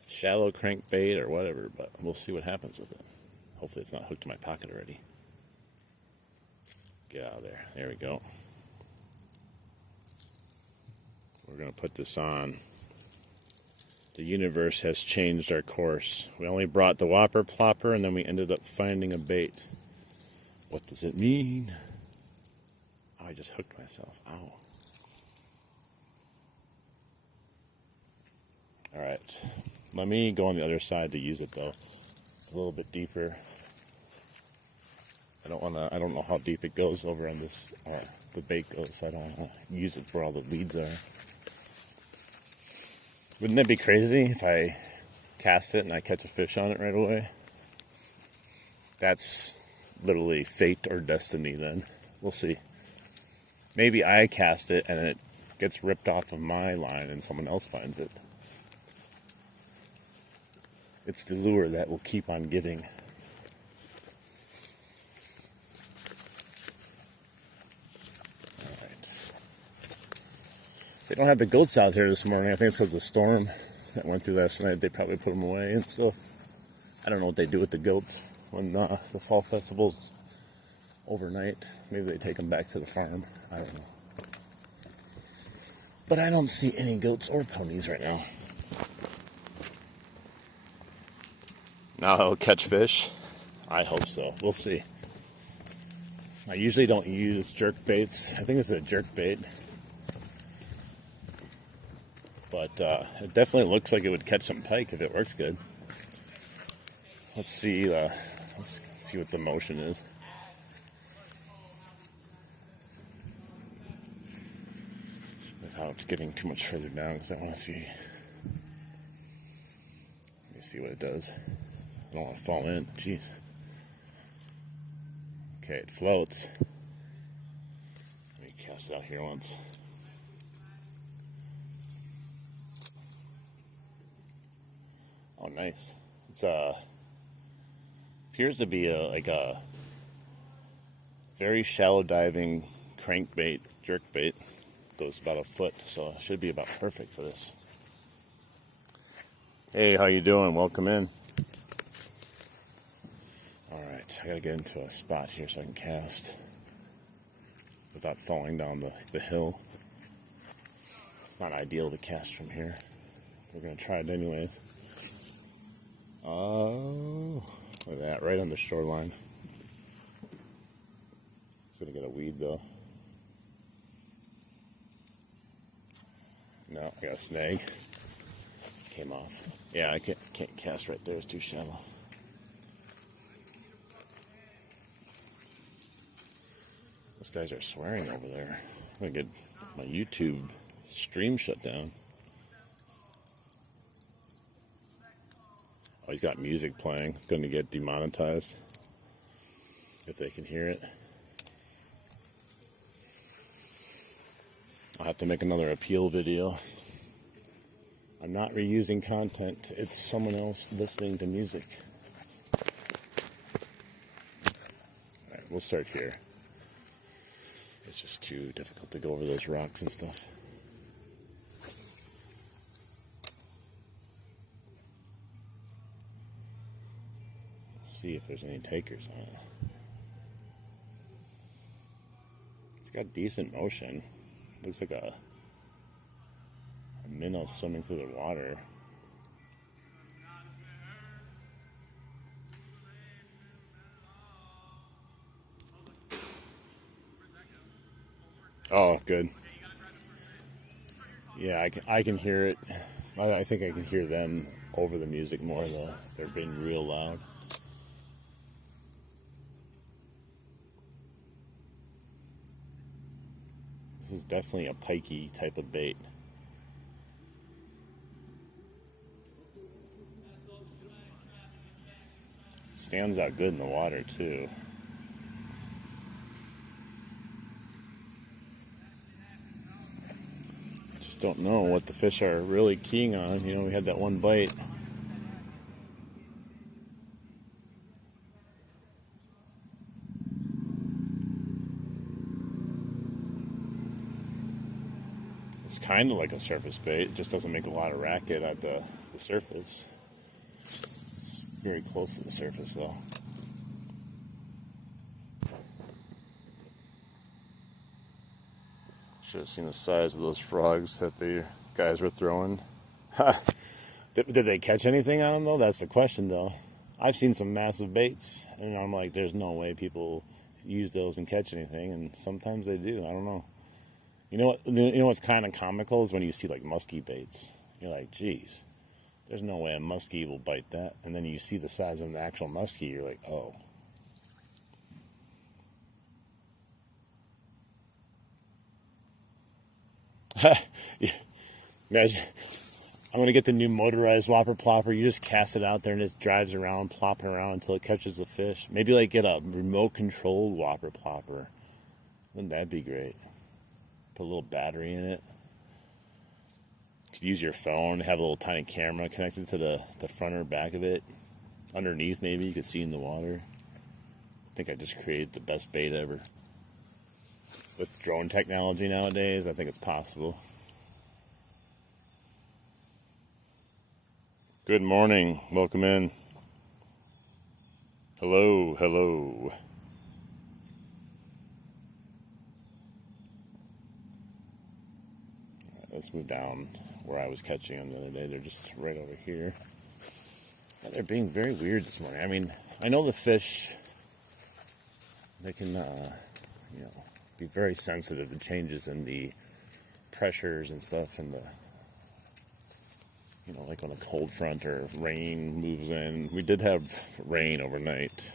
shallow crankbait or whatever, but we'll see what happens with it. Hopefully it's not hooked to my pocket already. Get out of there. There we go. We're going to put this on. The universe has changed our course. We only brought the whopper, plopper, and then we ended up finding a bait. What does it mean? Oh, I just hooked myself. Ow. Alright. Let me go on the other side to use it, though. It's a little bit deeper. I don't know how deep it goes over on this, the bait goes. I don't want to use it where all the weeds are. Wouldn't it be crazy if I cast it and I catch a fish on it right away? That's literally fate or destiny then. We'll see. Maybe I cast it and it gets ripped off of my line and someone else finds it. It's the lure that will keep on giving. They don't have the goats out here this morning. I think it's because of the storm that went through last night. They probably put them away and stuff. I don't know what they do with the goats when the fall festival's overnight. Maybe they take them back to the farm. I don't know. But I don't see any goats or ponies right now. Now I'll catch fish. I hope so. We'll see. I usually don't use jerk baits. I think it's a jerk bait. But it definitely looks like it would catch some pike if it works good. Let's see what the motion is. Without getting too much further down, because I want to see. Let me see what it does. I don't want to fall in. Jeez. Okay, it floats. Let me cast it out here once. Oh, nice. It's appears to be like a very shallow diving crankbait, jerkbait. Goes about a foot, so it should be about perfect for this. Hey, how you doing? Welcome in. All right, I gotta get into a spot here so I can cast without falling down the hill. It's not ideal to cast from here. We're gonna try it anyways. Oh, look at that, right on the shoreline. It's gonna get a weed though. No, I got a snag. Came off. Yeah, I can't cast right there, it's too shallow. Guys are swearing over there. I'm gonna get my YouTube stream shut down. Oh, he's got music playing. It's going to get demonetized if they can hear it. I'll have to make another appeal video. I'm not reusing content. It's someone else listening to music. Alright, we'll start here. It's just too difficult to go over those rocks and stuff. See if there's any takers on it. It's got decent motion. Looks like a minnow swimming through the water. Oh, good. Yeah, I can hear it. I think I can hear them over the music more though. They're being real loud. This is definitely a pikey type of bait. Stands out good in the water too. Just don't know what the fish are really keying on. You know, we had that one bite. It's kind of like a surface bait. It just doesn't make a lot of racket at the surface. It's very close to the surface though. Should have seen the size of those frogs that the guys were throwing. Did they catch anything on them though? That's the question though. I've seen some massive baits and I'm like, there's no way people use those and catch anything, and sometimes they do. I don't know. You know what? You know what's kind of comical is when you see like muskie baits. You're like, geez, there's no way a muskie will bite that. And then you see the size of an actual muskie. You're like, oh. Yeah. Imagine, I'm gonna get the new motorized whopper plopper. You just cast it out there and it drives around, plopping around until it catches the fish. Maybe like get a remote controlled whopper plopper. Wouldn't that be great? Put a little battery in it. You could use your phone, have a little tiny camera connected to the front or back of it. Underneath, maybe you could see in the water. I think I just created the best bait ever. With drone technology nowadays, I think it's possible. Good morning. Welcome in. Hello, hello. Let's move down where I was catching them the other day. They're just right over here. Yeah, they're being very weird this morning. I mean, I know the fish, they can, be very sensitive to changes in the pressures and stuff, and the, like when a cold front or rain moves in. We did have rain overnight,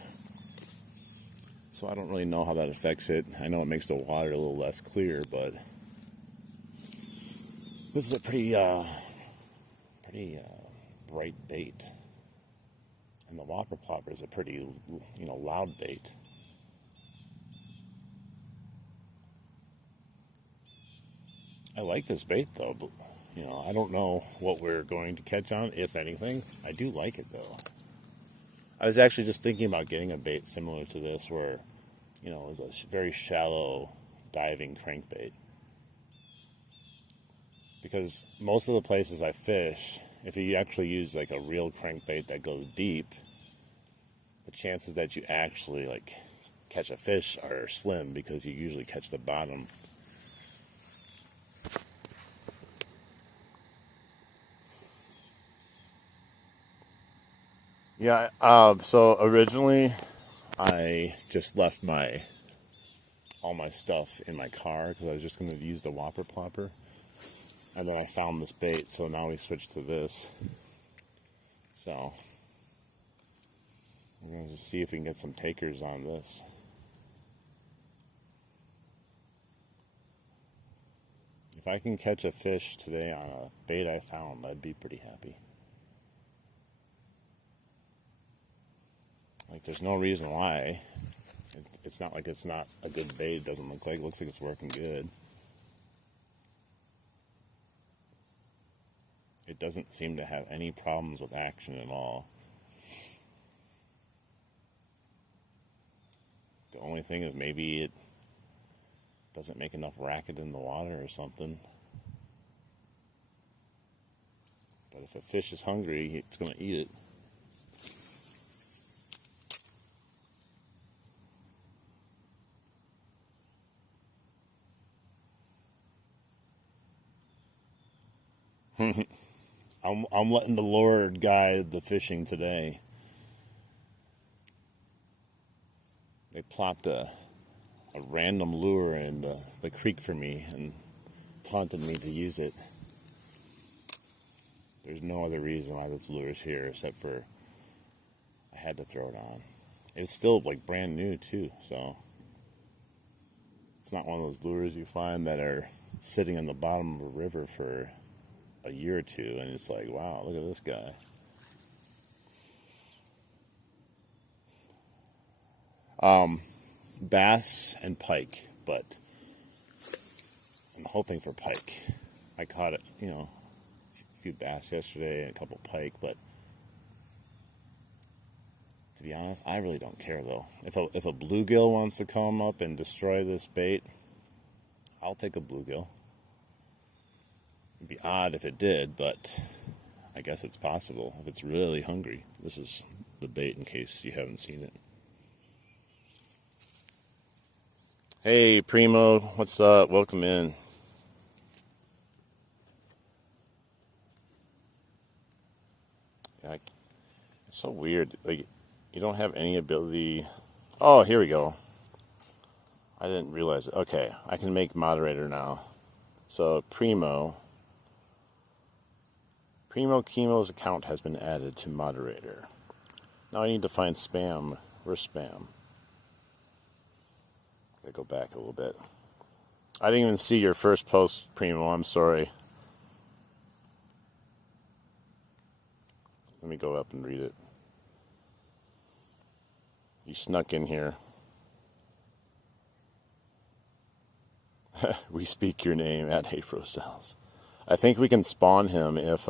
so I don't really know how that affects it. I know it makes the water a little less clear, but this is a pretty bright bait. And the whopper plopper is a pretty, loud bait. I like this bait though, but, I don't know what we're going to catch on, if anything. I do like it though. I was actually just thinking about getting a bait similar to this where, it was a very shallow diving crankbait. Because most of the places I fish, if you actually use like a real crankbait that goes deep, the chances that you actually catch a fish are slim because you usually catch the bottom. Yeah, so originally I just left all my stuff in my car because I was just going to use the whopper plopper. And then I found this bait, so now we switched to this. So we're going to see if we can get some takers on this. If I can catch a fish today on a bait I found, I'd be pretty happy. Like, there's no reason why. It's not like it's not a good bait. It doesn't look like. It looks like it's working good. It doesn't seem to have any problems with action at all. The only thing is maybe it doesn't make enough racket in the water or something. But if a fish is hungry, it's going to eat it. I'm letting the Lord guide the fishing today. They plopped a random lure in the creek for me and taunted me to use it. There's no other reason why this lure is here except for I had to throw it on. It's still like brand new too, so it's not one of those lures you find that are sitting on the bottom of a river for a year or two, and it's like, wow, look at this guy. Bass and pike, but I'm hoping for pike. I caught it, a few bass yesterday and a couple pike, but to be honest, I really don't care though. If a bluegill wants to come up and destroy this bait, I'll take a bluegill. It'd be odd if it did, but I guess it's possible if it's really hungry. This is the bait in case you haven't seen it. Hey, Primo, what's up? Welcome in. Yeah, it's so weird. Like, you don't have any ability. Oh, here we go. I didn't realize it. Okay, I can make moderator now. So, Primo Chemo's account has been added to moderator. Now I need to find spam. Where's spam? Gotta go back a little bit. I didn't even see your first post, Primo. I'm sorry. Let me go up and read it. You snuck in here. We speak your name at HeyFroCells. I think we can spawn him if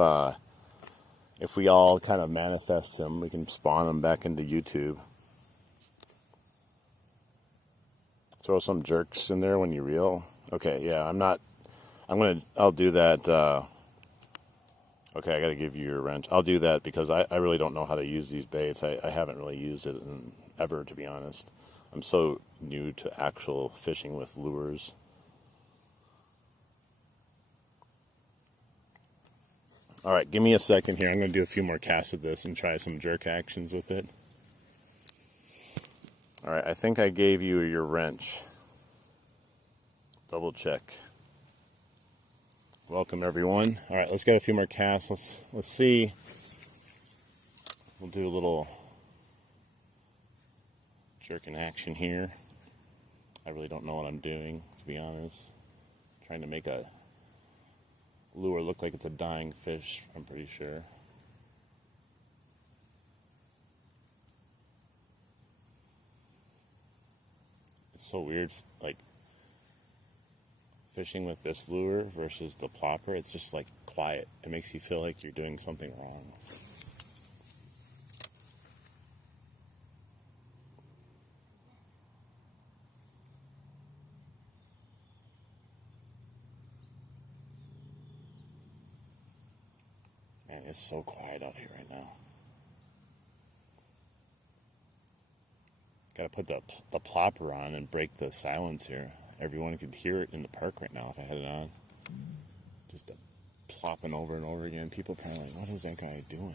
we all kind of manifest him. We can spawn him back into YouTube. Throw some jerks in there when you reel. Okay, yeah, I'll do that. Okay, I gotta give you your wrench. I'll do that because I really don't know how to use these baits. I haven't really used it ever, to be honest. I'm so new to actual fishing with lures. All right, give me a second here. I'm going to do a few more casts of this and try some jerk actions with it. All right, I think I gave you your wrench. Double check. Welcome, everyone. All right, let's get a few more casts. Let's see. We'll do a little jerking action here. I really don't know what I'm doing, to be honest. I'm trying to make a lure look like it's a dying fish, I'm pretty sure. It's so weird, like fishing with this lure versus the plopper. It's just like quiet. It makes you feel like you're doing something wrong. Man, it's so quiet out here right now. Gotta put the plopper on and break the silence here. Everyone could hear it in the park right now if I had it on. Just plopping over and over again. People are probably like, what is that guy doing?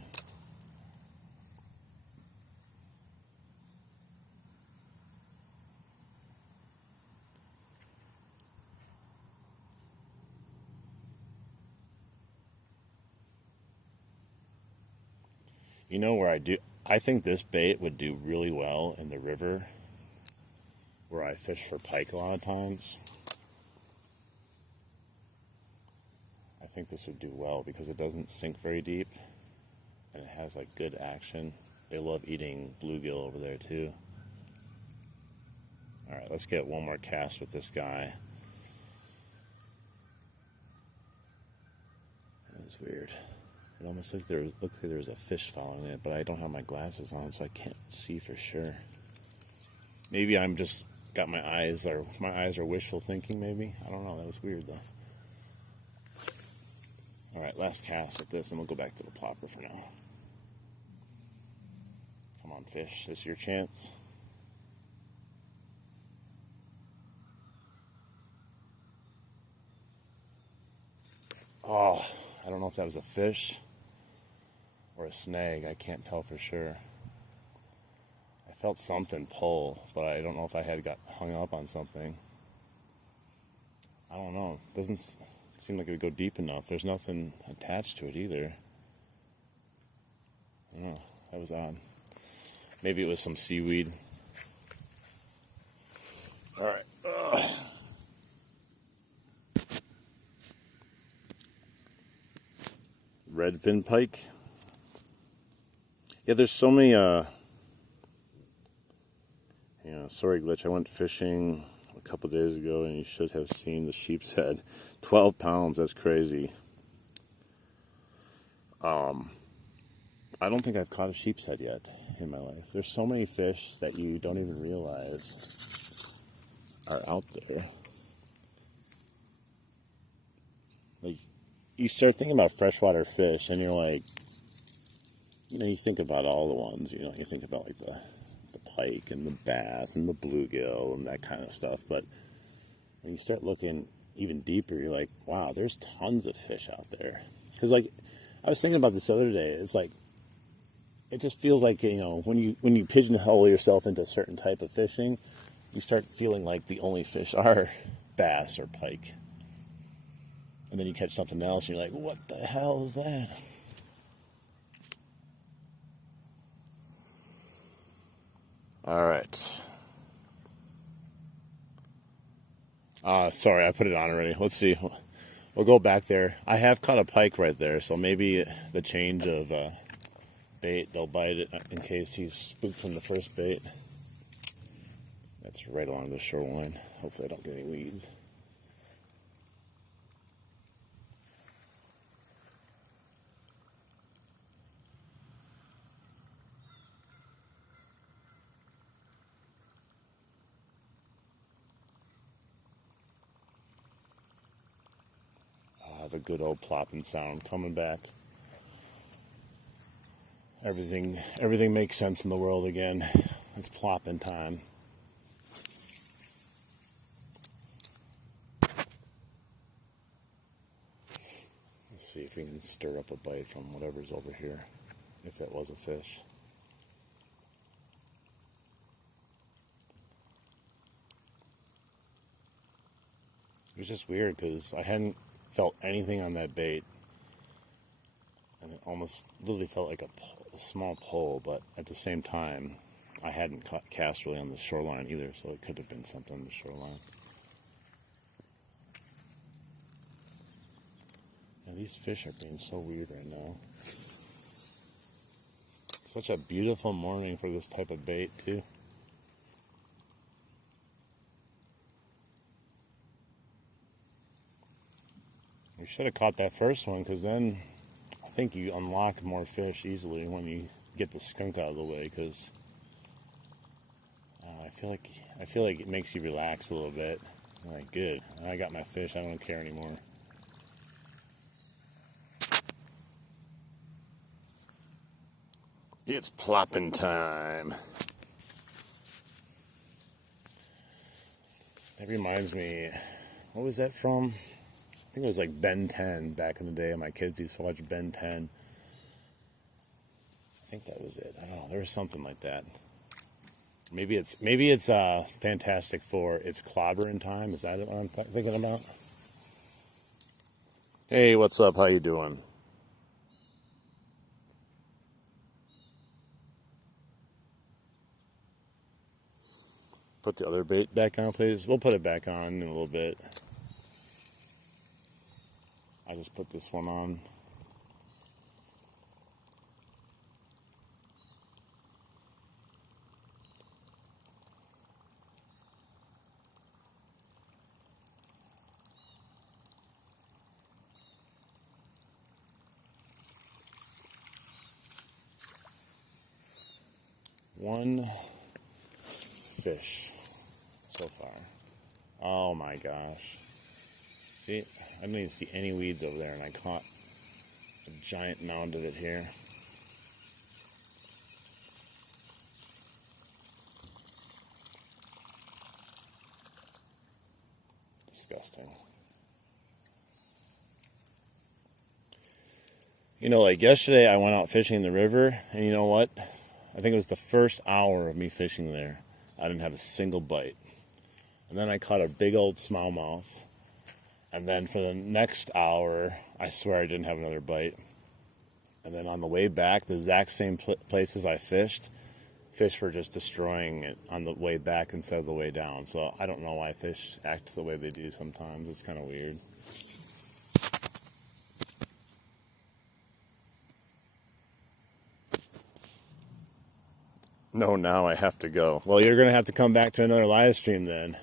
You know where I think this bait would do really well in the river where I fish for pike a lot of times. I think this would do well because it doesn't sink very deep and it has like good action. They love eating bluegill over there too. Alright, let's get one more cast with this guy. That was weird. It almost looked like there was a fish following it, but I don't have my glasses on, so I can't see for sure. Maybe I'm just got my eyes are wishful thinking. Maybe, I don't know. That was weird though. All right, last cast with this, and we'll go back to the plopper for now. Come on, fish. This is your chance. Oh, I don't know if that was a fish or a snag. I can't tell for sure. I felt something pull, but I don't know if I had got hung up on something. I don't know. It doesn't seem like it would go deep enough. There's nothing attached to it either. I don't know. That was odd. Maybe it was some seaweed. All right. Redfin pike. Yeah, there's so many, sorry glitch, I went fishing a couple days ago and you should have seen the sheep's head. 12 pounds, that's crazy. I don't think I've caught a sheep's head yet in my life. There's so many fish that you don't even realize are out there. Like, you start thinking about freshwater fish and you're like, you think about all the ones, you think about like the pike and the bass and the bluegill and that kind of stuff. But when you start looking even deeper, you're like, wow, there's tons of fish out there. Because like, I was thinking about this the other day. It's like, it just feels like, when you pigeonhole yourself into a certain type of fishing, you start feeling like the only fish are bass or pike. And then you catch something else and you're like, what the hell is that? All right. Sorry, I put it on already. Let's see. We'll go back there. I have caught a pike right there, so maybe the change of bait, they'll bite it in case he's spooked from the first bait. That's right along the shoreline. Hopefully I don't get any weeds. The good old plopping sound coming back. Everything makes sense in the world again. It's plopping time. Let's see if we can stir up a bite from whatever's over here, if that was a fish. It was just weird because I hadn't felt anything on that bait, and it almost literally felt like a small pull, but at the same time I hadn't cast really on the shoreline either, so it could have been something on the shoreline. Yeah, these fish are being so weird right now. Such a beautiful morning for this type of bait too. We should have caught that first one, because then I think you unlock more fish easily when you get the skunk out of the way. Because I feel like it makes you relax a little bit. I'm like, good, I got my fish. I don't care anymore. It's plopping time. That reminds me, what was that from? I think it was like Ben 10 back in the day. My kids used to watch Ben 10. I think that was it. I don't know. There was something like that. Maybe it's Fantastic Four. It's clobbering time. Is that what I'm thinking about? Hey, what's up? How you doing? Put the other bait back on, please. We'll put it back on in a little bit. I just put this one on. One fish so far. Oh my gosh. See, I didn't even see any weeds over there, and I caught a giant mound of it here. Disgusting. You know, like yesterday I went out fishing in the river, and you know what? I think it was the first hour of me fishing there. I didn't have a single bite. And then I caught a big old smallmouth. And then for the next hour, I swear I didn't have another bite. And then on the way back, the exact same places I fished, fish were just destroying it on the way back instead of the way down. So I don't know why fish act the way they do sometimes. It's kind of weird. No, now I have to go. Well, you're going to have to come back to another live stream then.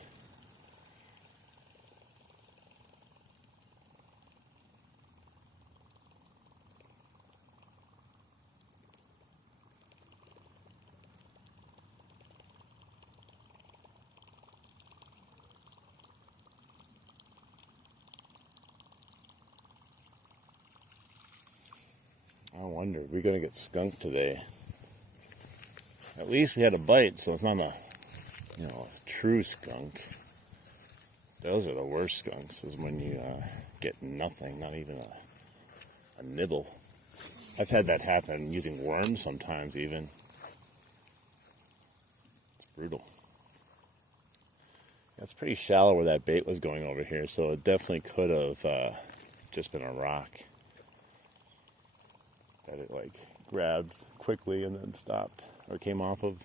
I wonder, we're going to get skunked today. At least we had a bite, so it's not a true skunk. Those are the worst skunks, is when you get nothing, not even a nibble. I've had that happen using worms sometimes even. It's brutal. It's pretty shallow where that bait was going over here, so it definitely could have just been a rock that it like grabbed quickly and then stopped or came off of.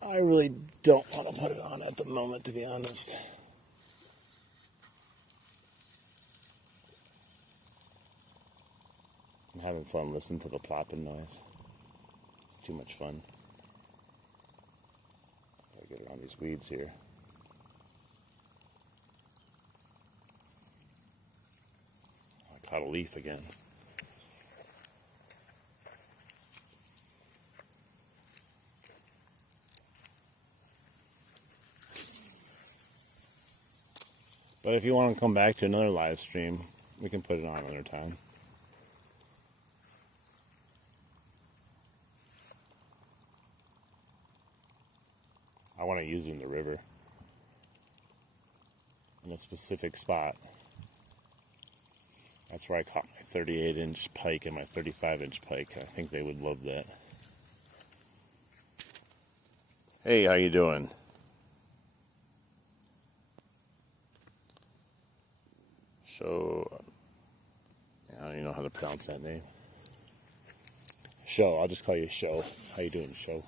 I really don't want to put it on at the moment, to be honest. I'm having fun listening to the plopping noise. It's too much fun. Gotta get around these weeds here. I caught a leaf again. But if you want to come back to another live stream, we can put it on another time. I want to use it in the river. In a specific spot. That's where I caught my 38-inch pike and my 35-inch pike. I think they would love that. Hey, how you doing? Show. I don't even know how to pronounce that name. Show. I'll just call you Show. How you doing, Show?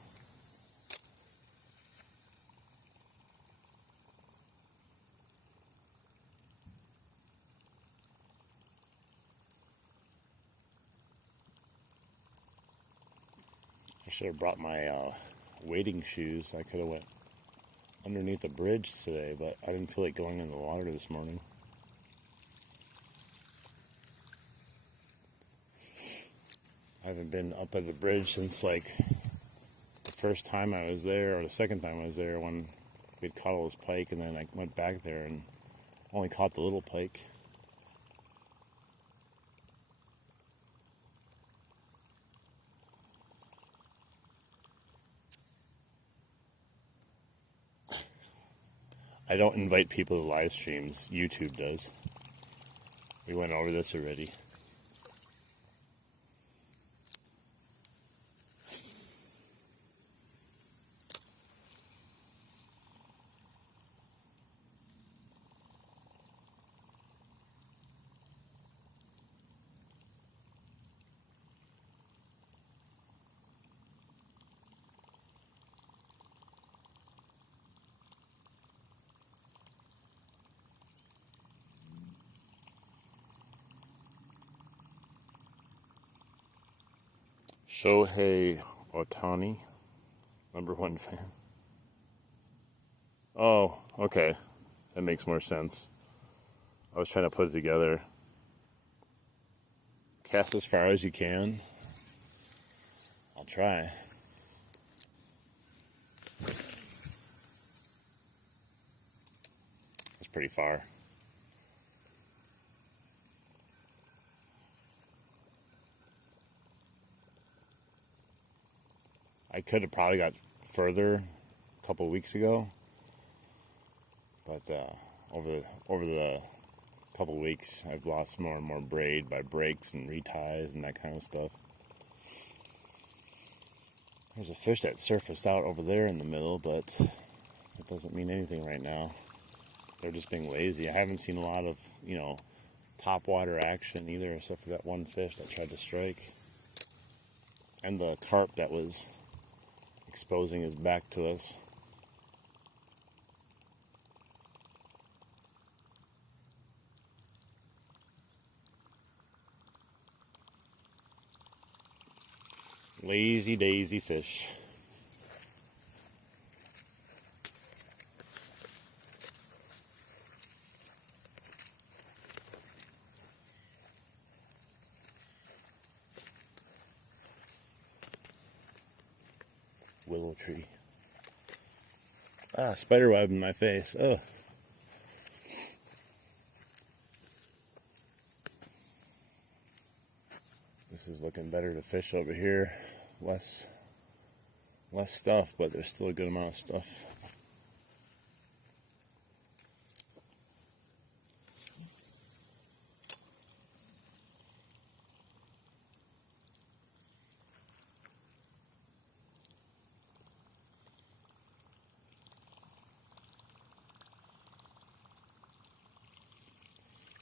I should have brought my wading shoes. I could have went underneath the bridge today, but I didn't feel like going in the water this morning. I haven't been up at the bridge since like the first time I was there, or the second time I was there, when we'd caught all this pike, and then I went back there and only caught the little pike. I don't invite people to live streams. YouTube does. We went over this already. Shohei Ohtani, #1 fan. Oh, okay. That makes more sense. I was trying to put it together. Cast as far as you can. I'll try. It's pretty far. I could have probably got further a couple of weeks ago, but over the couple of weeks, I've lost more and more braid by breaks and reties and that kind of stuff. There's a fish that surfaced out over there in the middle, but it doesn't mean anything right now. They're just being lazy. I haven't seen a lot of, top water action either, except for that one fish that tried to strike. And the carp that was exposing his back to us. Lazy daisy fish. Willow tree. Spider web in my face. Ugh. This is looking better to fish over here. Less stuff, but there's still a good amount of stuff.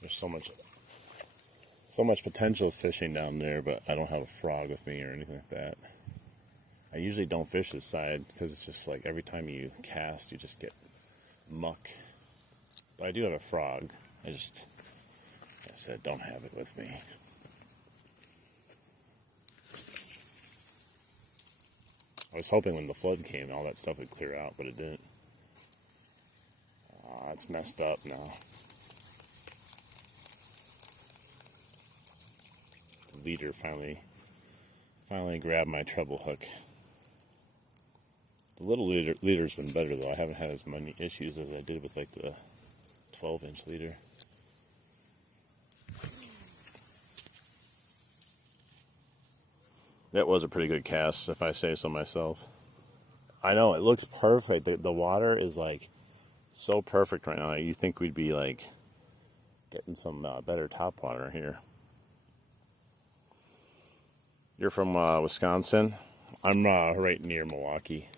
There's so much potential fishing down there, but I don't have a frog with me or anything like that. I usually don't fish this side because it's just like every time you cast, you just get muck. But I do have a frog. I said, don't have it with me. I was hoping when the flood came, all that stuff would clear out, but it didn't. It's messed up now. The leader finally grabbed my treble hook. The little leader's been better though. I haven't had as many issues as I did with like the 12-inch leader. That was a pretty good cast, if I say so myself. I know, it looks perfect. The water is like so perfect right now. You think we'd be like getting some better top water here. You're from Wisconsin? I'm right near Milwaukee.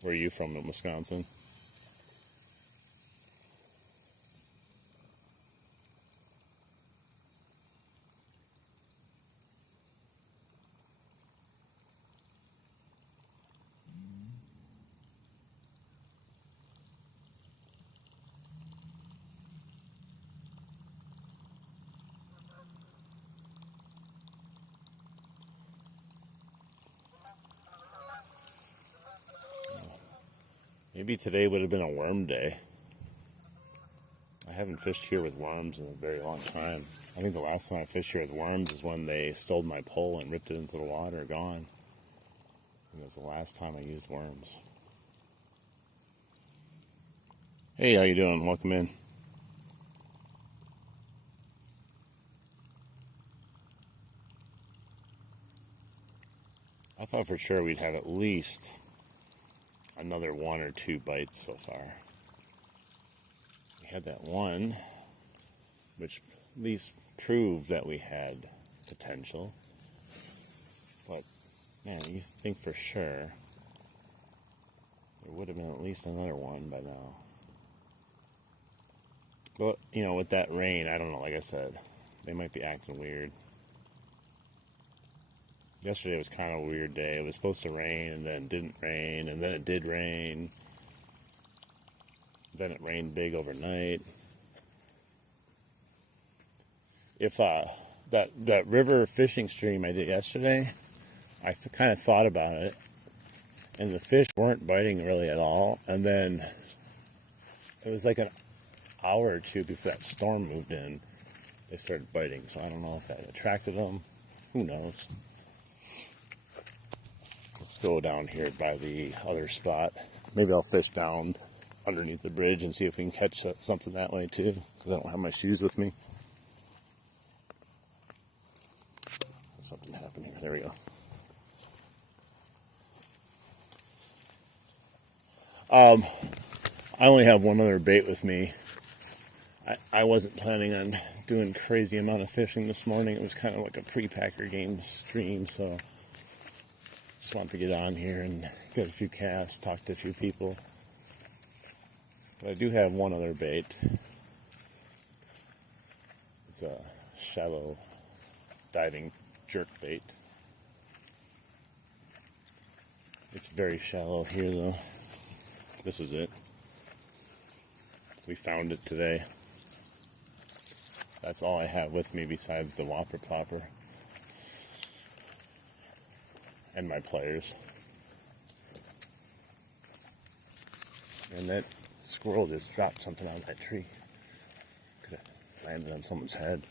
Where are you from in Wisconsin? Maybe today would have been a worm day. I haven't fished here with worms in a very long time. I think the last time I fished here with worms is when they stole my pole and ripped it into the water, gone. And it was the last time I used worms. Hey, how you doing? Welcome in. I thought for sure we'd have at least another 1 or 2 bites so far. We had that one, which at least proved that we had potential. But, man, you think for sure there would have been at least another one by now. But, with that rain, I don't know, like I said, they might be acting weird. Yesterday was kind of a weird day. It was supposed to rain, and then it didn't rain, and then it did rain. Then it rained big overnight. If that river fishing stream I did yesterday, I kind of thought about it, and the fish weren't biting really at all. And then it was like an hour or two before that storm moved in, they started biting. So I don't know if that attracted them. Who knows? Let's go down here by the other spot. Maybe I'll fish down underneath the bridge and see if we can catch something that way too, because I don't have my shoes with me. There's something happening. There we go. I only have one other bait with me. I wasn't planning on doing crazy amount of fishing this morning. It was kind of like a pre-packer game stream, so just wanted to get on here and get a few casts, talk to a few people. But I do have one other bait. It's a shallow diving jerk bait. It's very shallow here though. This is it. We found it today. That's all I have with me besides the whopper plopper and my pliers. And that squirrel just dropped something out of that tree. Could have landed on someone's head.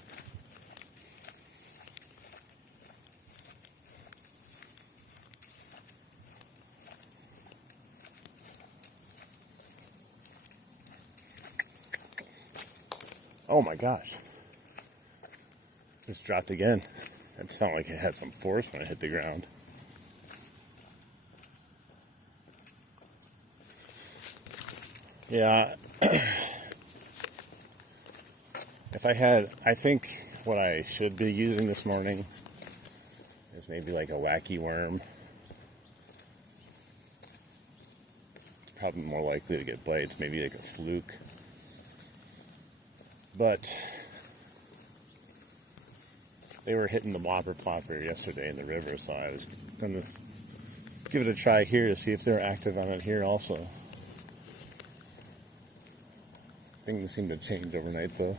Oh my gosh. Just dropped again. That sounded like it had some force when it hit the ground. Yeah. I think what I should be using this morning is maybe like a wacky worm. It's probably more likely to get bites, maybe like a fluke. But they were hitting the whopper plopper yesterday in the river, so I was going to give it a try here to see if they're active on it here also. Things seem to change overnight though.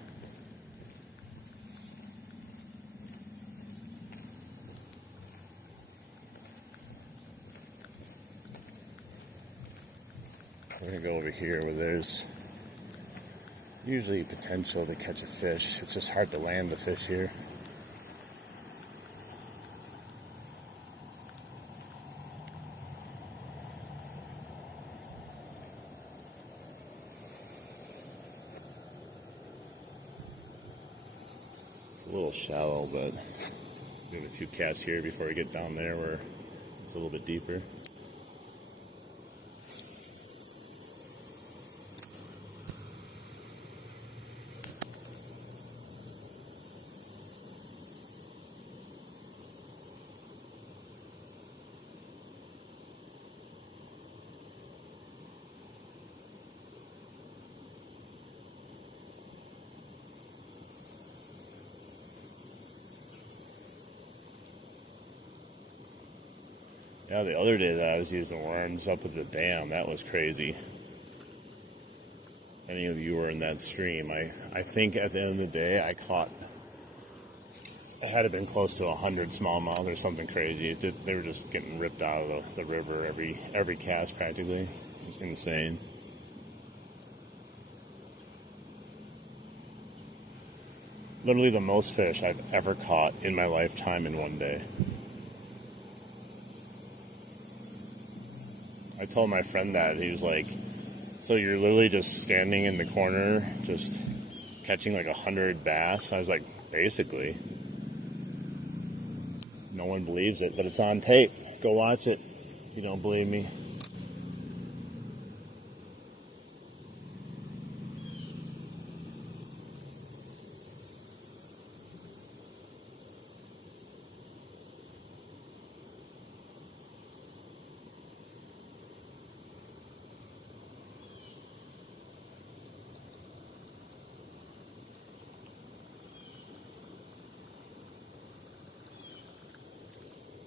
We're going to go over here where there's usually potential to catch a fish. It's just hard to land the fish here. It's a little shallow, but we have a few casts here before we get down there where it's a little bit deeper. Yeah, the other day that I was using worms up at the dam, that was crazy. Any of you were in that stream, I think at the end of the day I caught, it had to have been close to 100 smallmouth or something crazy. They were just getting ripped out of the river every cast practically. It's insane. Literally the most fish I've ever caught in my lifetime in one day. I told my friend that, he was like, so you're literally just standing in the corner, just catching like 100 bass? I was like, basically. No one believes it, but it's on tape. Go watch it if you don't believe me.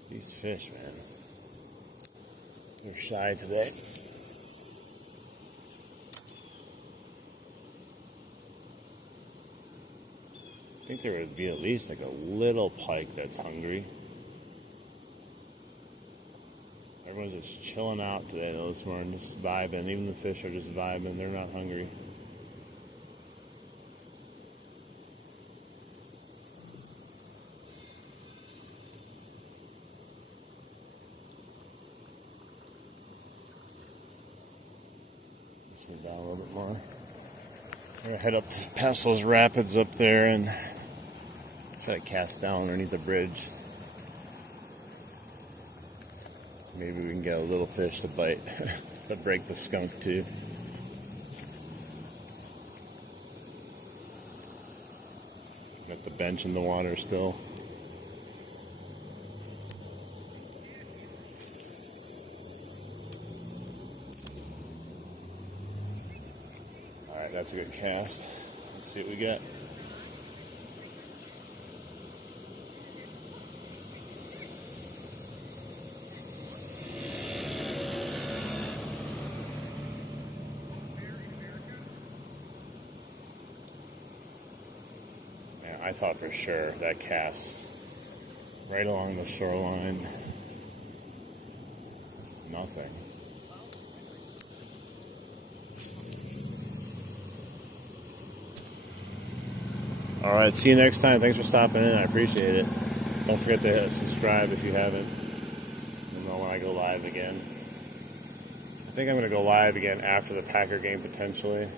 These fish, man, they're shy today. I think there would be at least like a little pike that's hungry. Everyone's just chilling out today though this morning, just vibing. Even the fish are just vibing. They're not hungry. Let's move down a little bit more. We're gonna head up past those rapids up there and try to cast down underneath the bridge. Maybe we can get a little fish to bite, to break the skunk too. Got the bench in the water still. Alright, that's a good cast. Let's see what we got. I thought for sure that cast right along the shoreline. Nothing. Alright, see you next time. Thanks for stopping in. I appreciate it. Don't forget to hit subscribe if you haven't. You'll know when I go live again. I think I'm going to go live again after the Packer game potentially.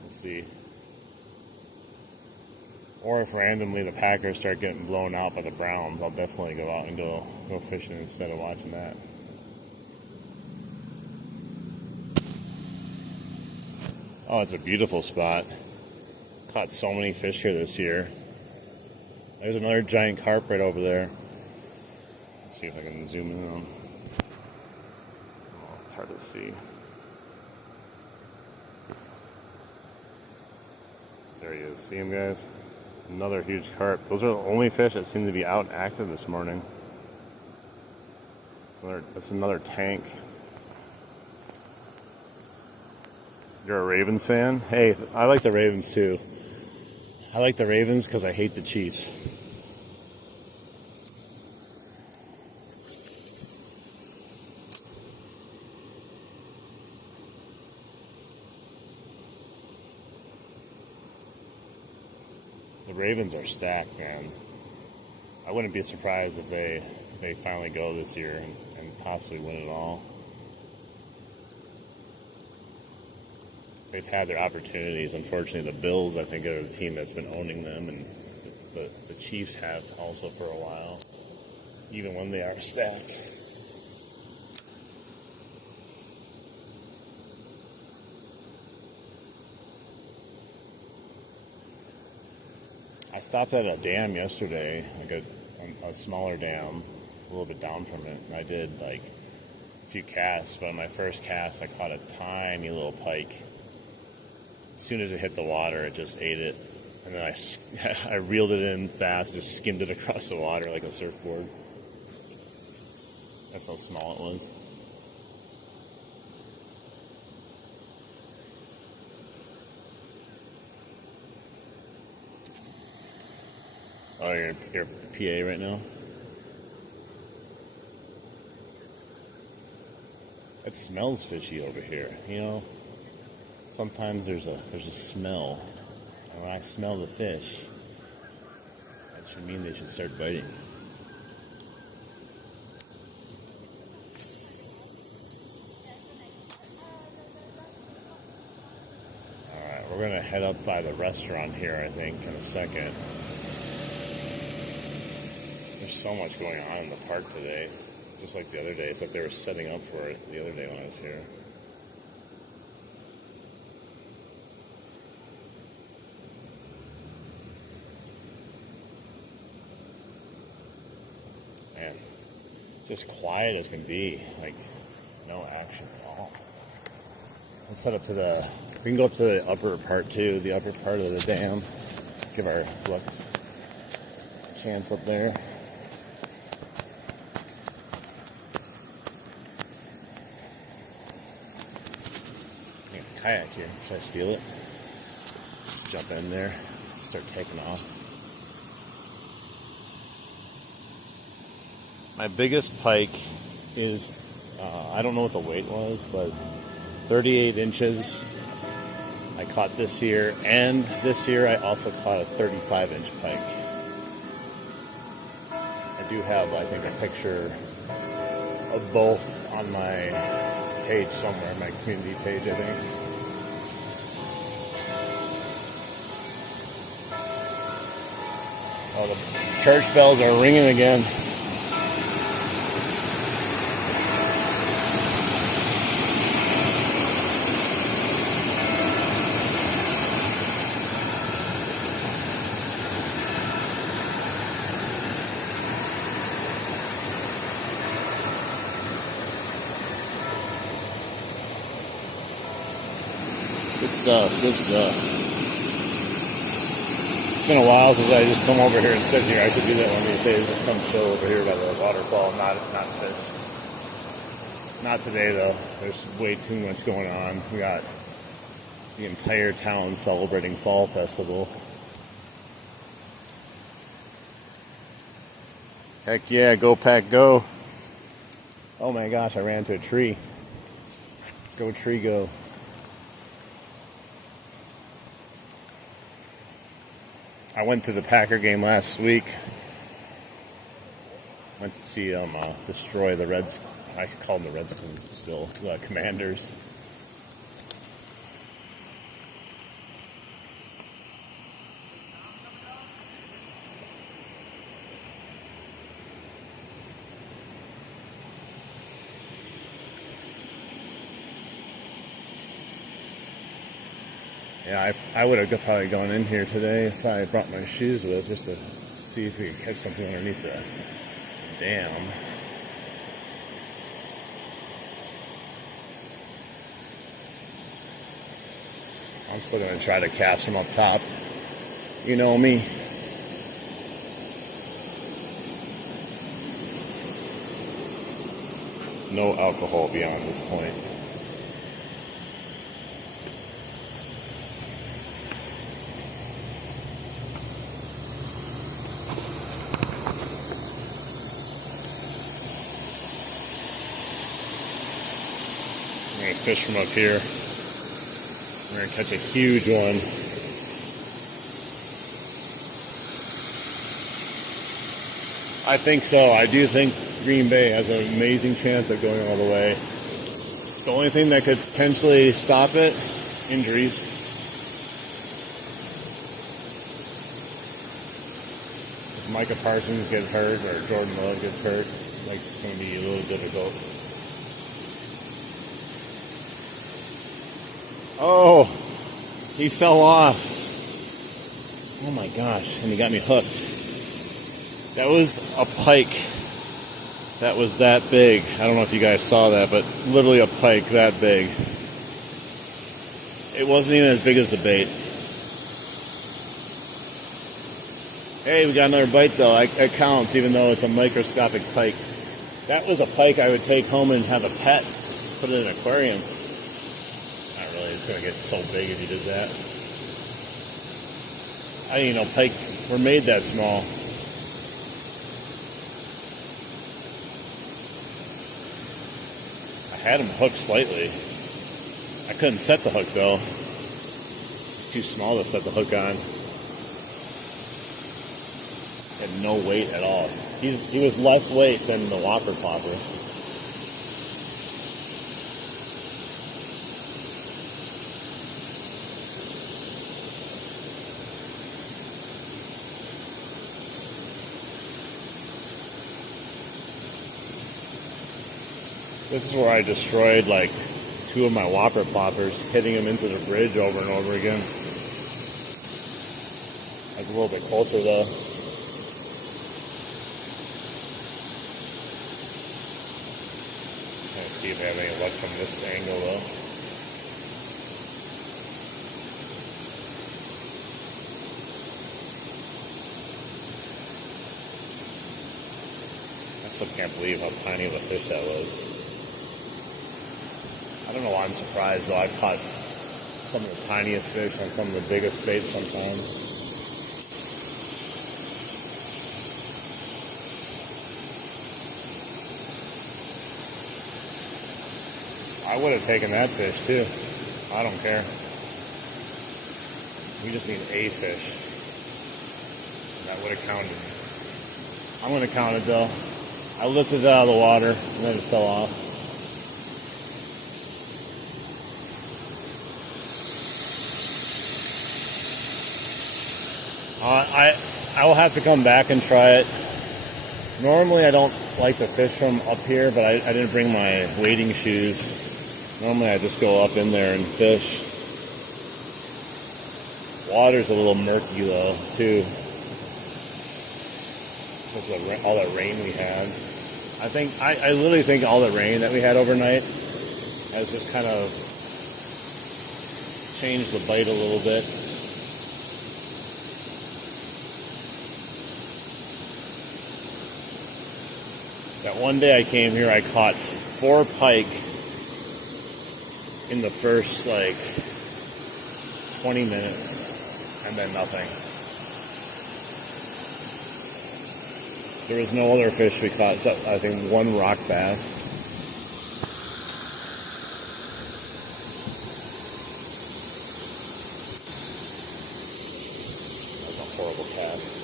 We'll see. Or if randomly the Packers start getting blown out by the Browns, I'll definitely go out and go fishing instead of watching that. Oh, it's a beautiful spot. Caught so many fish here this year. There's another giant carp right over there. Let's see if I can zoom in on him. Oh, it's hard to see. There he is. See him, guys? Another huge carp. Those are the only fish that seem to be out active this morning. That's another tank. You're a Ravens fan? Hey, I like the Ravens too. I like the Ravens because I hate the Chiefs. The Ravens are stacked, man. I wouldn't be surprised if they finally go this year and possibly win it all. They've had their opportunities. Unfortunately, the Bills, I think, are the team that's been owning them, and the Chiefs have also for a while, even when they are stacked. I stopped at a dam yesterday, like a smaller dam, a little bit down from it, and I did like a few casts, but on my first cast I caught a tiny little pike. As soon as it hit the water, it just ate it, and then I reeled it in fast, just skimmed it across the water like a surfboard. That's how small it was. Oh, you're PA right now? It smells fishy over here, you know? Sometimes there's a smell. And when I smell the fish, that should mean they should start biting. Alright, we're gonna head up by the restaurant here, I think, in a second. There's so much going on in the park today, just like the other day. It's like they were setting up for it the other day when I was here. Man, just quiet as can be, like no action at all. Let's head up to we can go up to the upper part too, the upper part of the dam. Give our luck a chance up there. Kayak here. Should I steal it? Just jump in there, start taking off. My biggest pike is, I don't know what the weight was, but 38 inches I caught this year, and this year I also caught a 35-inch pike. I do have, I think, a picture of both on my page somewhere, my community page, I think. Oh, the church bells are ringing again. Good stuff, good stuff. It's been a while since I just come over here and sit here. I should do that one of these days. Just come chill over here by the waterfall, not fish. Not today though. There's way too much going on. We got the entire town celebrating Fall Festival. Heck yeah, go pack go. Oh my gosh, I ran into a tree. Go tree go. I went to the Packer game last week. Went to see them destroy the Reds. I call them the Redskins still, the Commanders. Yeah, I would have probably gone in here today if I brought my shoes with us just to see if we could catch something underneath the dam. I'm still going to try to cast from up top. You know me. No alcohol beyond this point. I'm going to fish from up here. We're going to catch a huge one. I think so. I do think Green Bay has an amazing chance of going all the way. The only thing that could potentially stop it, injuries. If Micah Parsons gets hurt or Jordan Love gets hurt, like, it's going to be a little difficult. Oh, he fell off. Oh my gosh, and he got me hooked. That was a pike that was that big. I don't know if you guys saw that, but literally a pike that big. It wasn't even as big as the bait. Hey, we got another bite though. It counts even though it's a microscopic pike. That was a pike I would take home and have a pet, put it in an aquarium. Not really, it's going to get so big if you did that. I didn't even know pike were made that small. I had him hooked slightly. I couldn't set the hook though. It's too small to set the hook on. Had no weight at all. He was less weight than the whopper plopper. This is where I destroyed like 2 of my whopper ploppers, hitting them into the bridge over and over again. I was a little bit closer though. Let's see if I have any luck from this angle though. I still can't believe how tiny of a fish that was. I don't know why I'm surprised though. I've caught some of the tiniest fish on some of the biggest baits sometimes. I would have taken that fish too. I don't care. We just need a fish. That would have counted. I'm going to count it though. I lifted it out of the water and then it fell off. I will have to come back and try it. Normally I don't like to fish from up here, but I didn't bring my wading shoes. Normally I just go up in there and fish. Water's a little murky though, too. Because of all that rain we had. I literally think all the rain that we had overnight has just kind of changed the bite a little bit. That one day I came here, I caught 4 pike in the first, 20 minutes, and then nothing. There was no other fish we caught, except, I think, 1 rock bass. That's a horrible cast.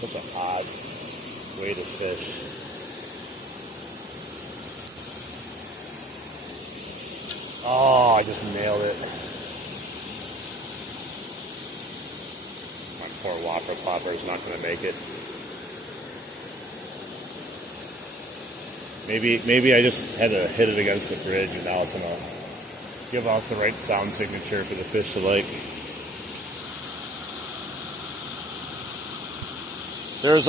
Such an odd way to fish. Oh, I just nailed it. My poor whopper plopper is not going to make it. Maybe I just had to hit it against the bridge and now it's going to give out the right sound signature for the fish to like. There's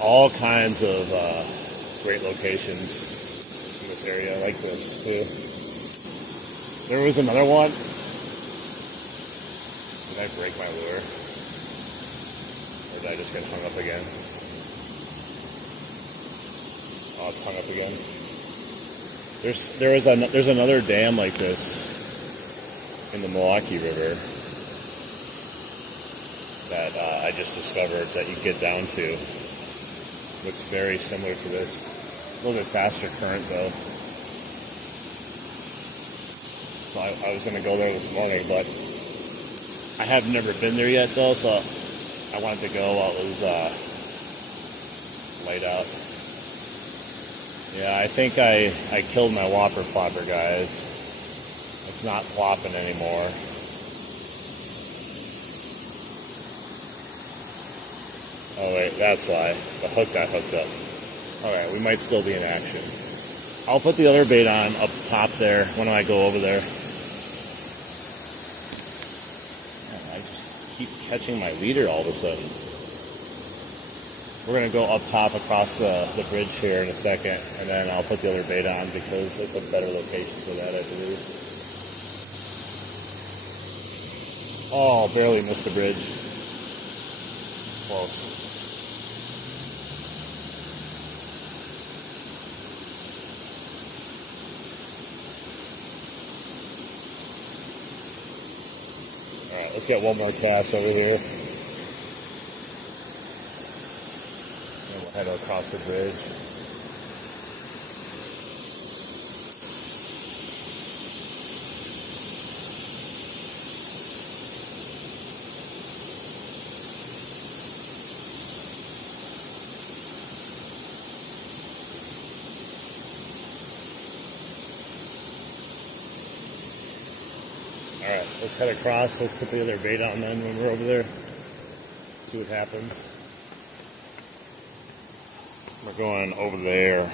all kinds of great locations in this area like this too. There was another one. Did I break my lure? Or did I just get hung up again? Oh, it's hung up again. There's another dam like this in the Milwaukee River that I just discovered that you get down to. Looks very similar to this. A little bit faster current though. So I was going to go there this morning, but I have never been there yet though, so I wanted to go while it was light out. Yeah, I think I killed my whopper plopper, guys. It's not plopping anymore. Oh wait, that's why. The hook got hooked up. Alright, we might still be in action. I'll put the other bait on up top there when I go over there. Man, I just keep catching my leader all of a sudden. We're going to go up top across the bridge here in a second, and then I'll put the other bait on because it's a better location for that, I believe. Oh, barely missed the bridge. Close. Alright, let's get one more cast over here. And we'll head across the bridge. Alright, let's head across. Let's put the other bait on then when we're over there. See what happens. We're going over there.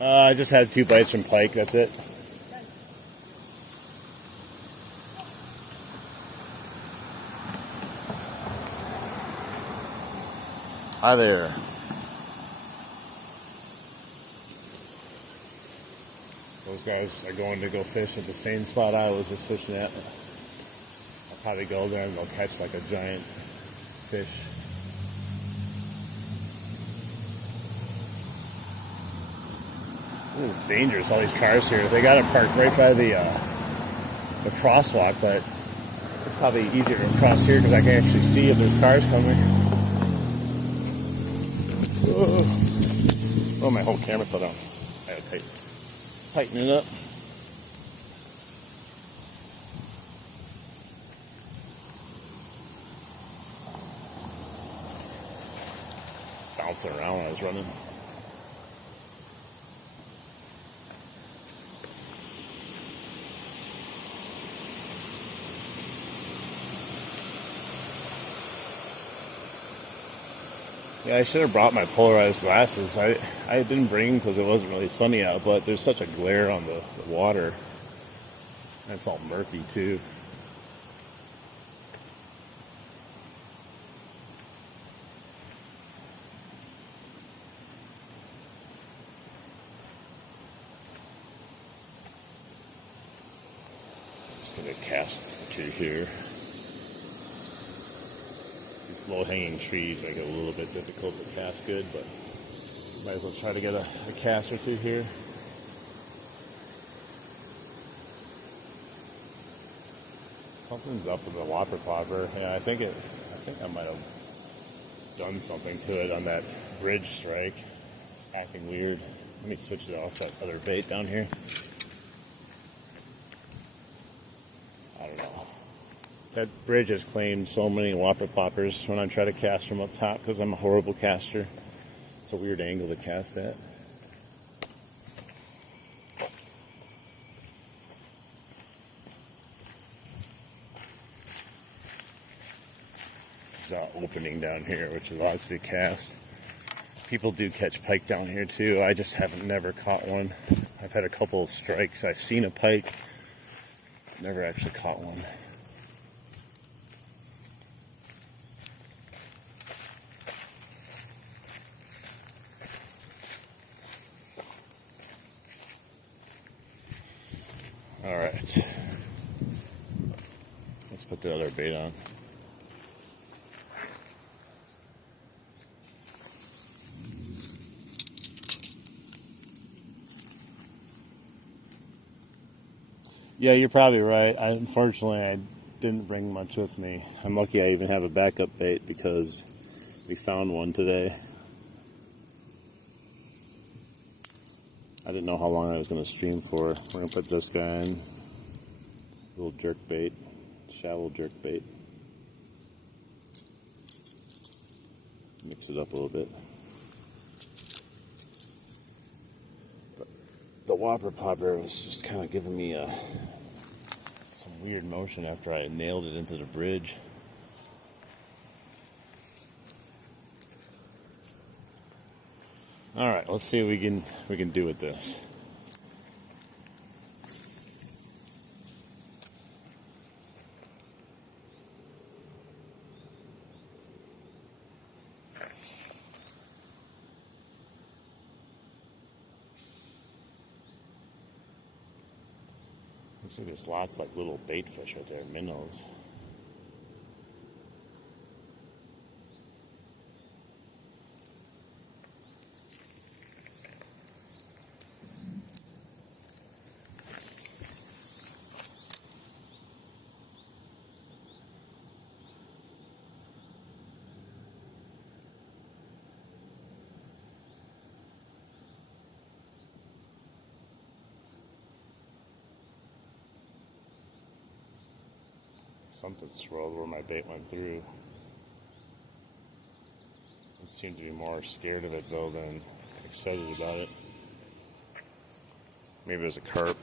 I just had 2 bites from pike, that's it. Hi there. Those guys are going to go fish at the same spot I was just fishing at. I'll probably go there and they'll catch like a giant fish. It's dangerous, all these cars here. They got it parked right by the crosswalk, but it's probably easier to cross here because I can actually see if there's cars coming. Oh, my whole camera fell down. I gotta tighten it up. Bouncing around when I was running. Yeah, I should have brought my polarized glasses. I didn't bring them because it wasn't really sunny out, but there's such a glare on the water. And it's all murky too. Just gonna cast through here. These low-hanging trees make it a little bit difficult to cast good, but might as well try to get a cast or two here. Something's up with the whopper plopper. Yeah, I think I might have done something to it on that bridge strike. It's acting weird. Let me switch it off that other bait down here. I don't know. That bridge has claimed so many whopper ploppers when I try to cast from up top because I'm a horrible caster. It's a weird angle to cast at. There's an opening down here which allows you to cast. People do catch pike down here too. I just haven't never caught one. I've had a couple of strikes. I've seen a pike, never actually caught one. All right, let's put the other bait on. Yeah, you're probably right. Unfortunately, I didn't bring much with me. I'm lucky I even have a backup bait because we found one today. I didn't know how long I was going to stream for. We're going to put this guy in. Little jerk bait, shallow jerk bait. Mix it up a little bit. But the whopper plopper was just kind of giving me some weird motion after I nailed it into the bridge. All right, let's see what we can do with this. Looks like there's lots like little bait fish right there, minnows. Something swirled where my bait went through. I seem to be more scared of it though than excited about it. Maybe it was a carp.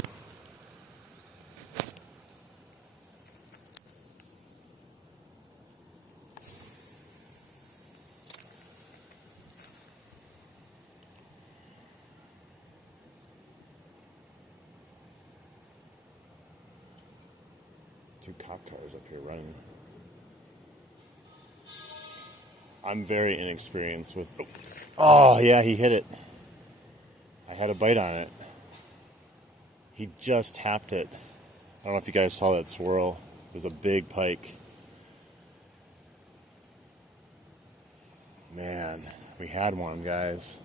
Two cop cars up here running. I'm very inexperienced with... Oh, yeah, he hit it. I had a bite on it. He just tapped it. I don't know if you guys saw that swirl. It was a big pike. Man, we had one, guys.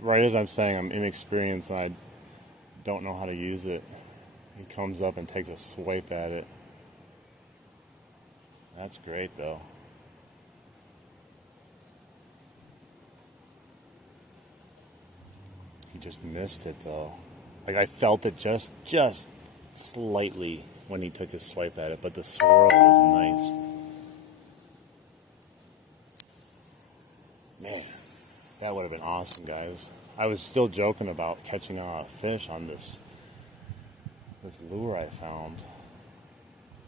Right as I'm saying, I'm inexperienced and I don't know how to use it. He comes up and takes a swipe at it. That's great though. He just missed it though. Like I felt it just slightly when he took his swipe at it, but the swirl was nice. Man, that would have been awesome, guys. I was still joking about catching a fish on this lure I found.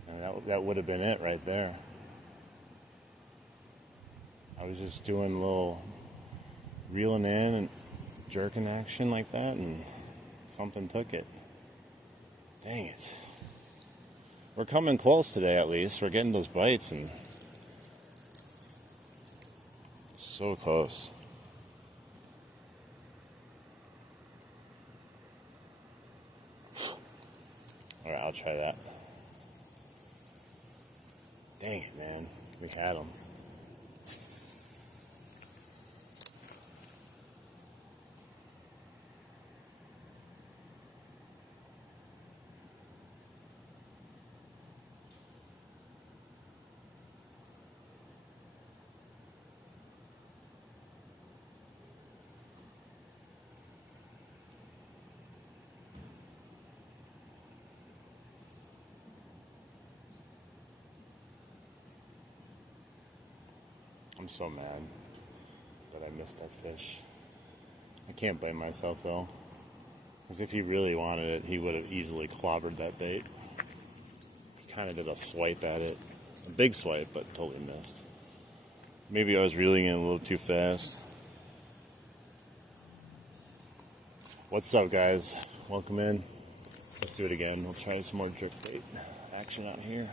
And that would have been it right there. I was just doing a little reeling in and jerking action like that, and something took it. Dang it. We're coming close today, at least. We're getting those bites, and so close. Alright, I'll try that. Dang it, man. We had him. I'm so mad that I missed that fish. I can't blame myself though, because if he really wanted it, he would have easily clobbered that bait. He kind of did a swipe at it, a big swipe, but totally missed. Maybe I was reeling in a little too fast. What's up, guys? Welcome in. Let's do it again. We'll try some more jerk bait action out here.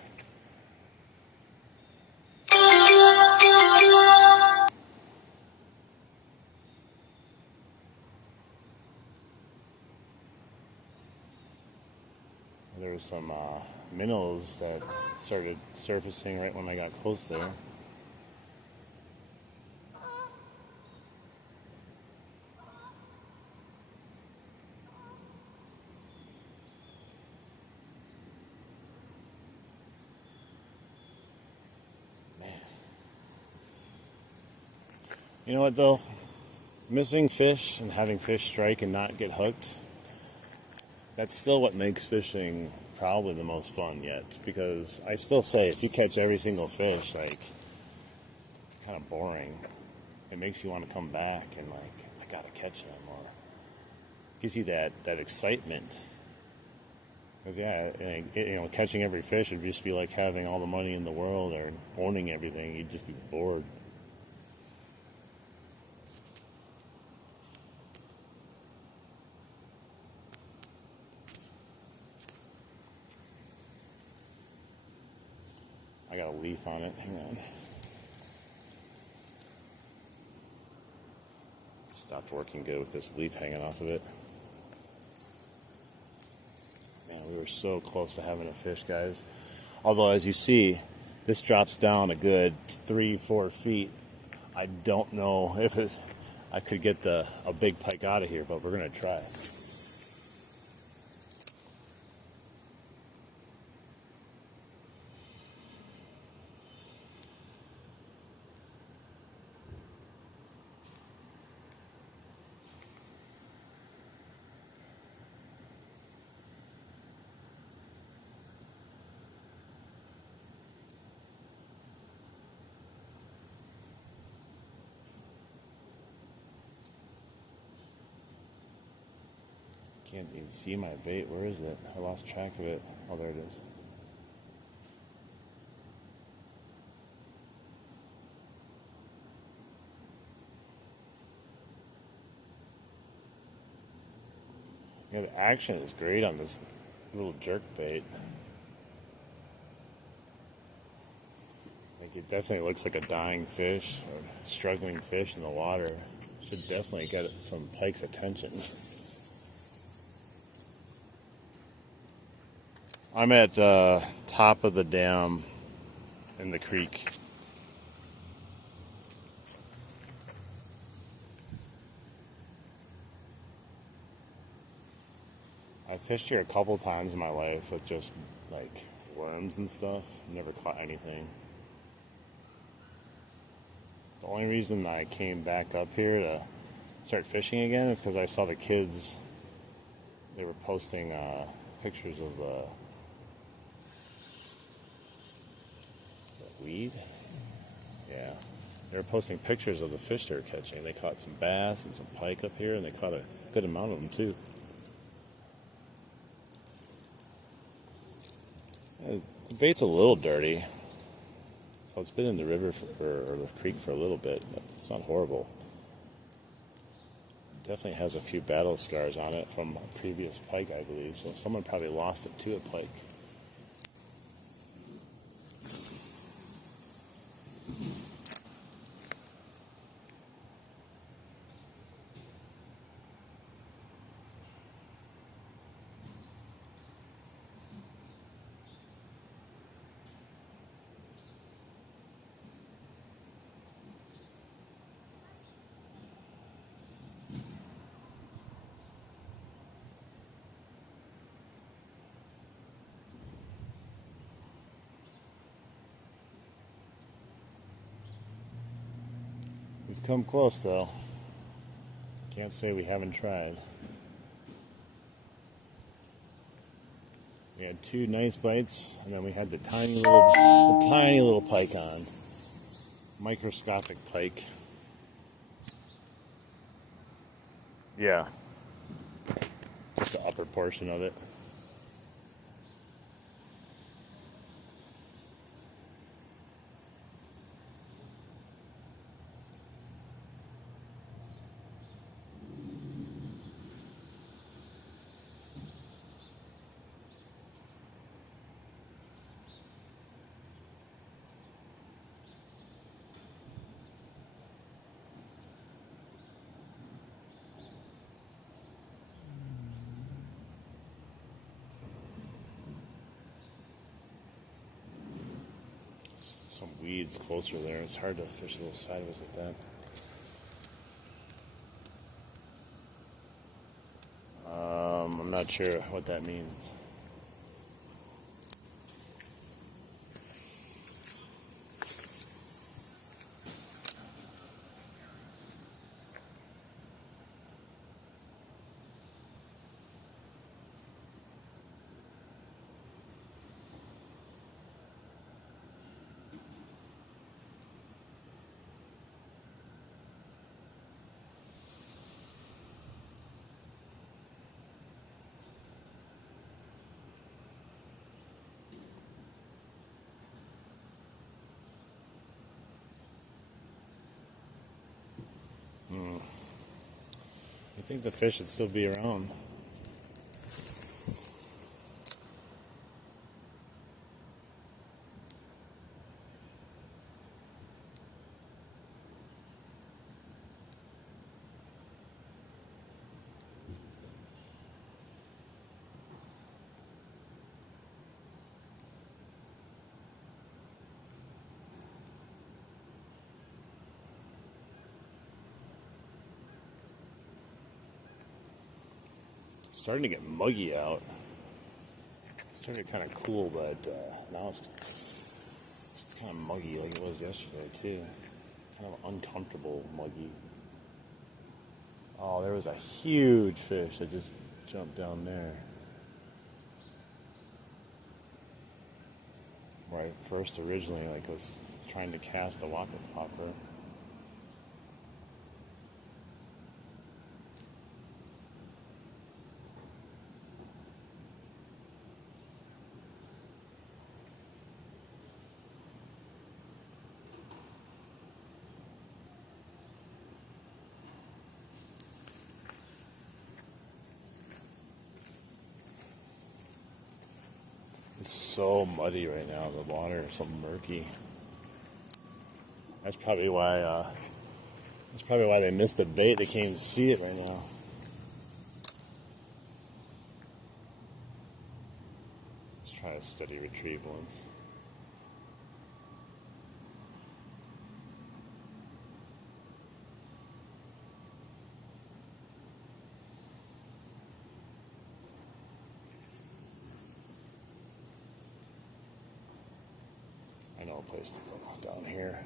There were some minnows that started surfacing right when I got close there. Man. You know what though? Missing fish and having fish strike and not get hooked, that's still what makes fishing probably the most fun yet. Because I still say if you catch every single fish, like, kind of boring. It makes you want to come back and like, I gotta catch him, or gives you that excitement. Because yeah, catching every fish would just be like having all the money in the world or owning everything. You'd just be bored. I got a leaf on it. Hang on. Stopped working good with this leaf hanging off of it. Man, we were so close to having a fish, guys. Although, as you see, this drops down a good 3-4 feet. I don't know if I could get a big pike out of here, but we're gonna try. Can't even see my bait. Where is it? I lost track of it. Oh, there it is. Yeah, the action is great on this little jerk bait. Like, it definitely looks like a dying fish or struggling fish in the water. Should definitely get some pike's attention. I'm at top of the dam in the creek. fished here a couple times in my life with just like worms and stuff. Never caught anything. The only reason I came back up here to start fishing again is because I saw the kids. They were posting pictures of is that weed? Yeah. They were posting pictures of the fish they were catching. They caught some bass and some pike up here, and they caught a good amount of them too. The bait's a little dirty, so it's been in the river or the creek for a little bit, but it's not horrible. Definitely has a few battle scars on it from a previous pike, I believe, so someone probably lost it to a pike. We've come close, though. Can't say we haven't tried. We had 2 nice bites, and then we had the tiny little pike on. Microscopic pike. Yeah. Just the upper portion of it. Some weeds closer there. It's hard to fish a little sideways like that. I'm not sure what that means. I think the fish should still be around. It's starting to get muggy out. It's starting to get kind of cool, but now it's kind of muggy like it was yesterday too. Kind of uncomfortable muggy. Oh, there was a huge fish that just jumped down there. Where I first originally was trying to cast a whopper. It's so muddy right now. The water is so murky. That's probably why they missed the bait. They can't even see it right now. Let's try a steady retrieve once. I know a place to go down here.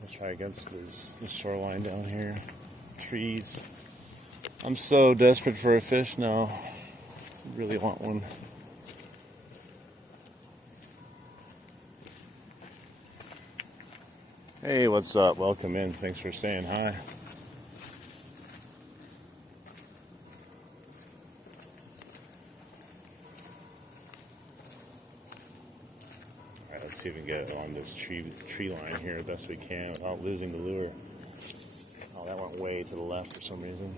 Let's try against the shoreline down here. Trees. I'm so desperate for a fish now. I really want one. Hey, what's up? Welcome in. Thanks for saying hi. Alright, let's see if we can get along this tree line here the best we can without losing the lure. Oh, that went way to the left for some reason.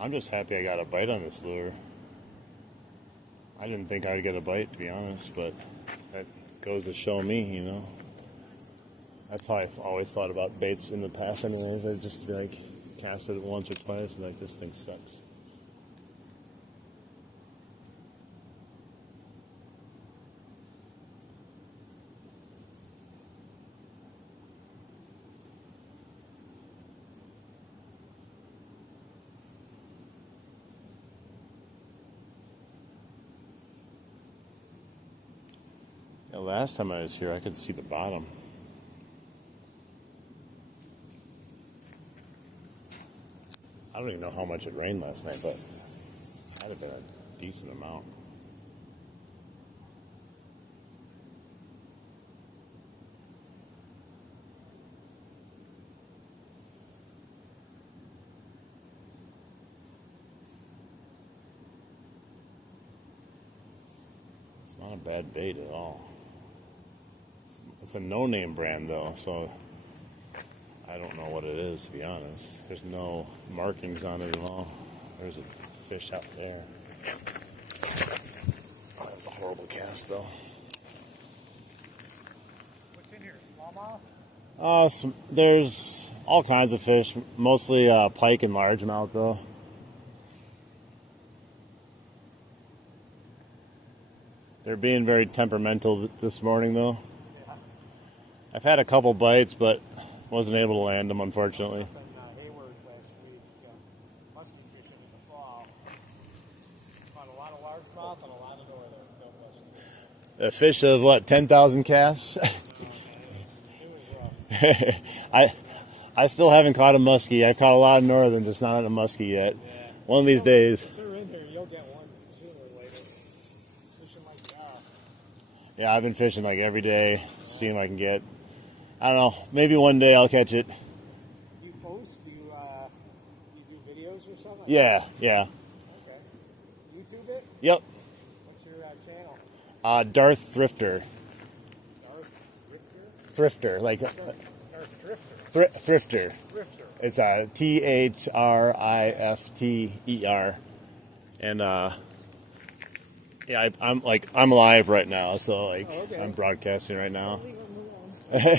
I'm just happy I got a bite on this lure. I didn't think I would get a bite, to be honest, but that goes to show me, you know. That's how I've always thought about baits in the past anyways. I just like cast it once or twice and like, this thing sucks. Yeah, last time I was here, I could see the bottom. I don't even know how much it rained last night, but it might have been a decent amount. It's not a bad bait at all. It's a no-name brand though, so I don't know what it is, to be honest. There's no markings on it at all. There's a fish out there. Oh, that was a horrible cast though. What's in here, smallmouth? There's all kinds of fish, mostly pike and largemouth though. They're being very temperamental this morning though. Yeah. I've had a couple bites, but wasn't able to land them, unfortunately. Up in Hayward last week, musky fishing in the fall. Caught a lot of largemouth and a lot of northern. No musky. A fish of what, 10,000 casts? It was rough. I still haven't caught a muskie. I've caught a lot of northern, just not a muskie yet. Yeah. One of these days. If they're in here, you'll get one sooner or later. Fishing like that. Yeah, I've been fishing like every day, seeing if I can get. I don't know. Maybe one day I'll catch it. Do you post? Do you do videos or something? Yeah. Okay. YouTube it? Yep. What's your channel? Darth Thrifter. Darth Drifter? Thrifter, like Darth Drifter. Thrifter. Drifter. It's Thrifter, and yeah, I'm live right now, so like okay. I'm broadcasting right now.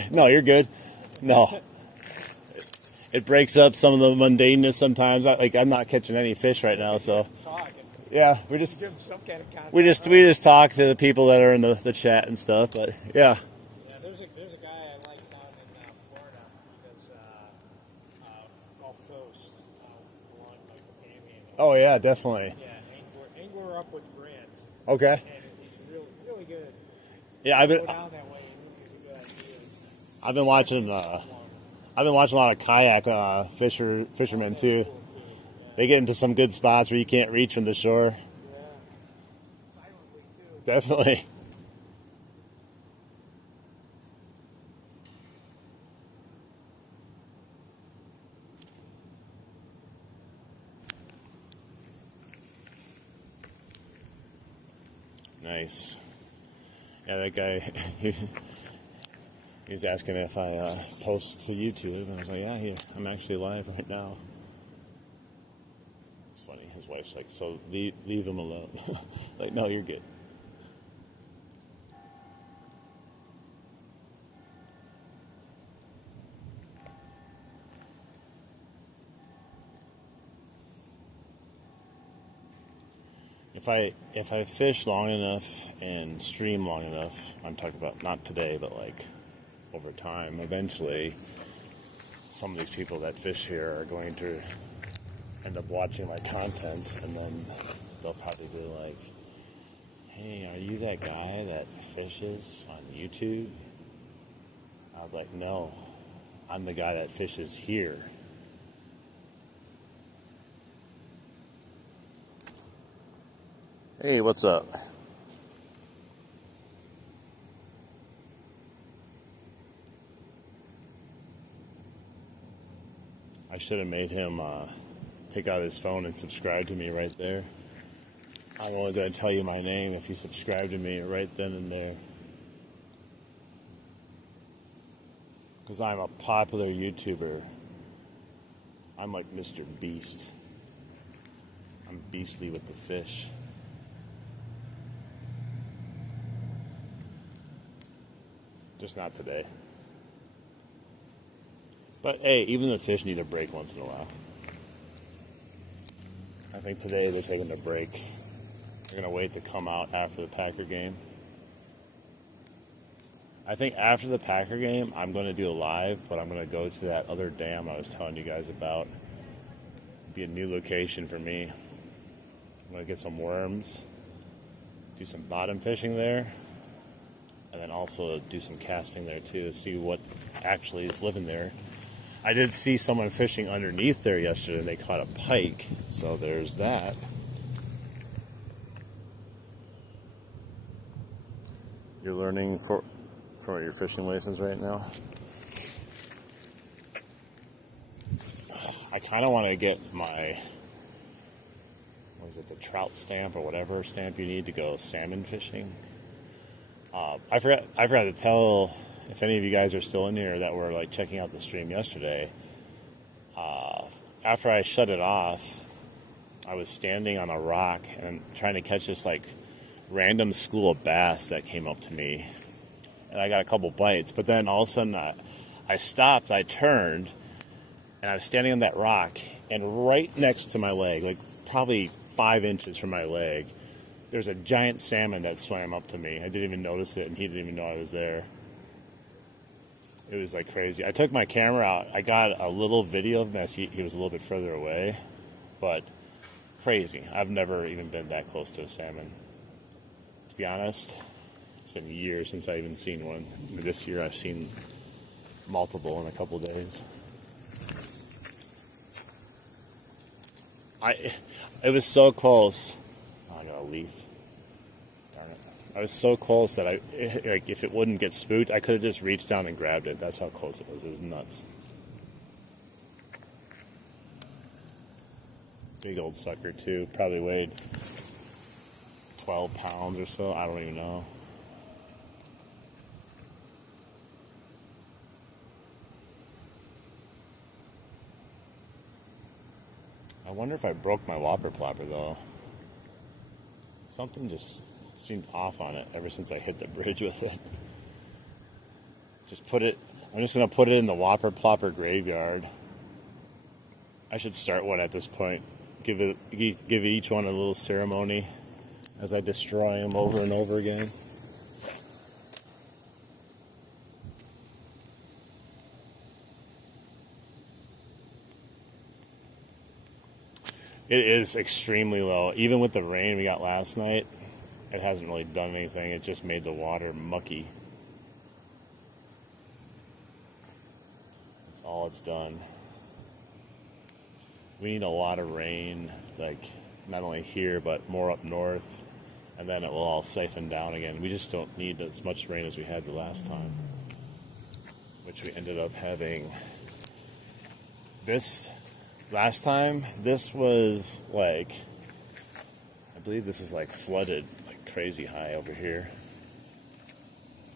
No, you're good. No, it breaks up some of the mundaneness sometimes. I'm not catching any fish right now, so yeah, we just Give some kind of content. we just talk to the people that are in the chat and stuff. But yeah. Yeah, there's a guy I like down in Florida. He does Gulf Coast along like the Panhandle. Oh yeah, definitely. Yeah, angler up with Grant. Okay. And he's really good. Yeah, Go down that way and he'll give you good ideas. I've been watching a lot of kayak fishermen too. Cool too. They get into some good spots where you can't reach from the shore. Yeah. Silently too. Definitely. Nice. Yeah, that guy, he was asking if I post to YouTube, and I was like, yeah, I'm actually live right now. It's funny. His wife's like, so leave him alone. Like, no, you're good. if I fish long enough and stream long enough, I'm talking about not today, but like over time, eventually some of these people that fish here are going to end up watching my content, and then they'll probably be like, hey, are you that guy that fishes on YouTube? I was like, no, I'm the guy that fishes here. Hey, what's up? I should have made him take out his phone and subscribe to me right there. I'm only going to tell you my name if you subscribe to me right then and there. Because I'm a popular YouTuber. I'm like Mr. Beast. I'm beastly with the fish. Just not today. But hey, even the fish need a break once in a while. I think today they're taking a break. They're going to wait to come out after the Packer game. I think after the Packer game, I'm going to do a live, but I'm going to go to that other dam I was telling you guys about. It'll be a new location for me. I'm going to get some worms, do some bottom fishing there, and then also do some casting there too to see what actually is living there. I did see someone fishing underneath there yesterday and they caught a pike, so there's that. You're learning for your fishing lessons right now? I kind of want to get my, what is it, the trout stamp or whatever stamp you need to go salmon fishing. I forgot to tell if any of you guys are still in here that were like checking out the stream yesterday. After I shut it off, I was standing on a rock and trying to catch this like random school of bass that came up to me, and I got a couple bites. But then all of a sudden, I stopped. I turned, and I was standing on that rock, and right next to my leg, like probably 5 inches from my leg, there's a giant salmon that swam up to me. I didn't even notice it, and he didn't even know I was there. It was like crazy. I took my camera out. I got a little video of him as he was a little bit further away, but crazy. I've never even been that close to a salmon. To be honest, it's been years since I've even seen one. This year I've seen multiple in a couple days. It was so close. Oh, I got a leaf. Darn it. I was so close that like if it wouldn't get spooked, I could have just reached down and grabbed it. That's how close it was. It was nuts. Big old sucker too. Probably weighed 12 pounds or so. I don't even know. I wonder if I broke my whopper plopper though. Something just seemed off on it ever since I hit the bridge with it. I'm just going to put it in the whopper plopper graveyard. I should start one at this point. Give each one a little ceremony as I destroy them over and over again. It is extremely low. Even with the rain we got last night, it hasn't really done anything. It just made the water mucky. That's all it's done. We need a lot of rain, like not only here, but more up north, and then it will all siphon down again. We just don't need as much rain as we had the last time, which we ended up having. Last time, this was like, I believe this is like flooded, like crazy high over here.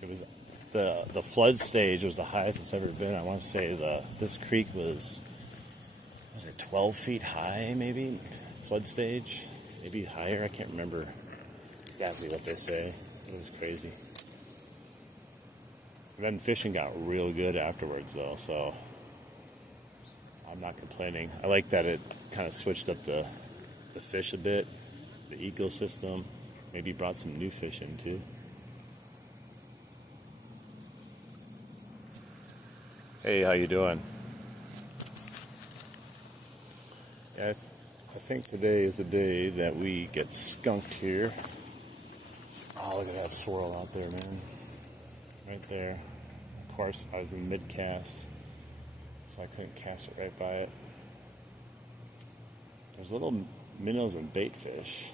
It was, the flood stage was the highest it's ever been. I want to say this creek was it 12 feet high maybe? Flood stage? Maybe higher, I can't remember exactly what they say. It was crazy. And then fishing got real good afterwards though, so I'm not complaining. I like that it kind of switched up the fish a bit. the ecosystem. Maybe brought some new fish in too. Hey, how you doing? Yeah, I think today is the day that we get skunked here. Oh, look at that swirl out there, man. Right there. Of course, I was in mid-cast, so I couldn't cast it right by it. There's little minnows and bait fish.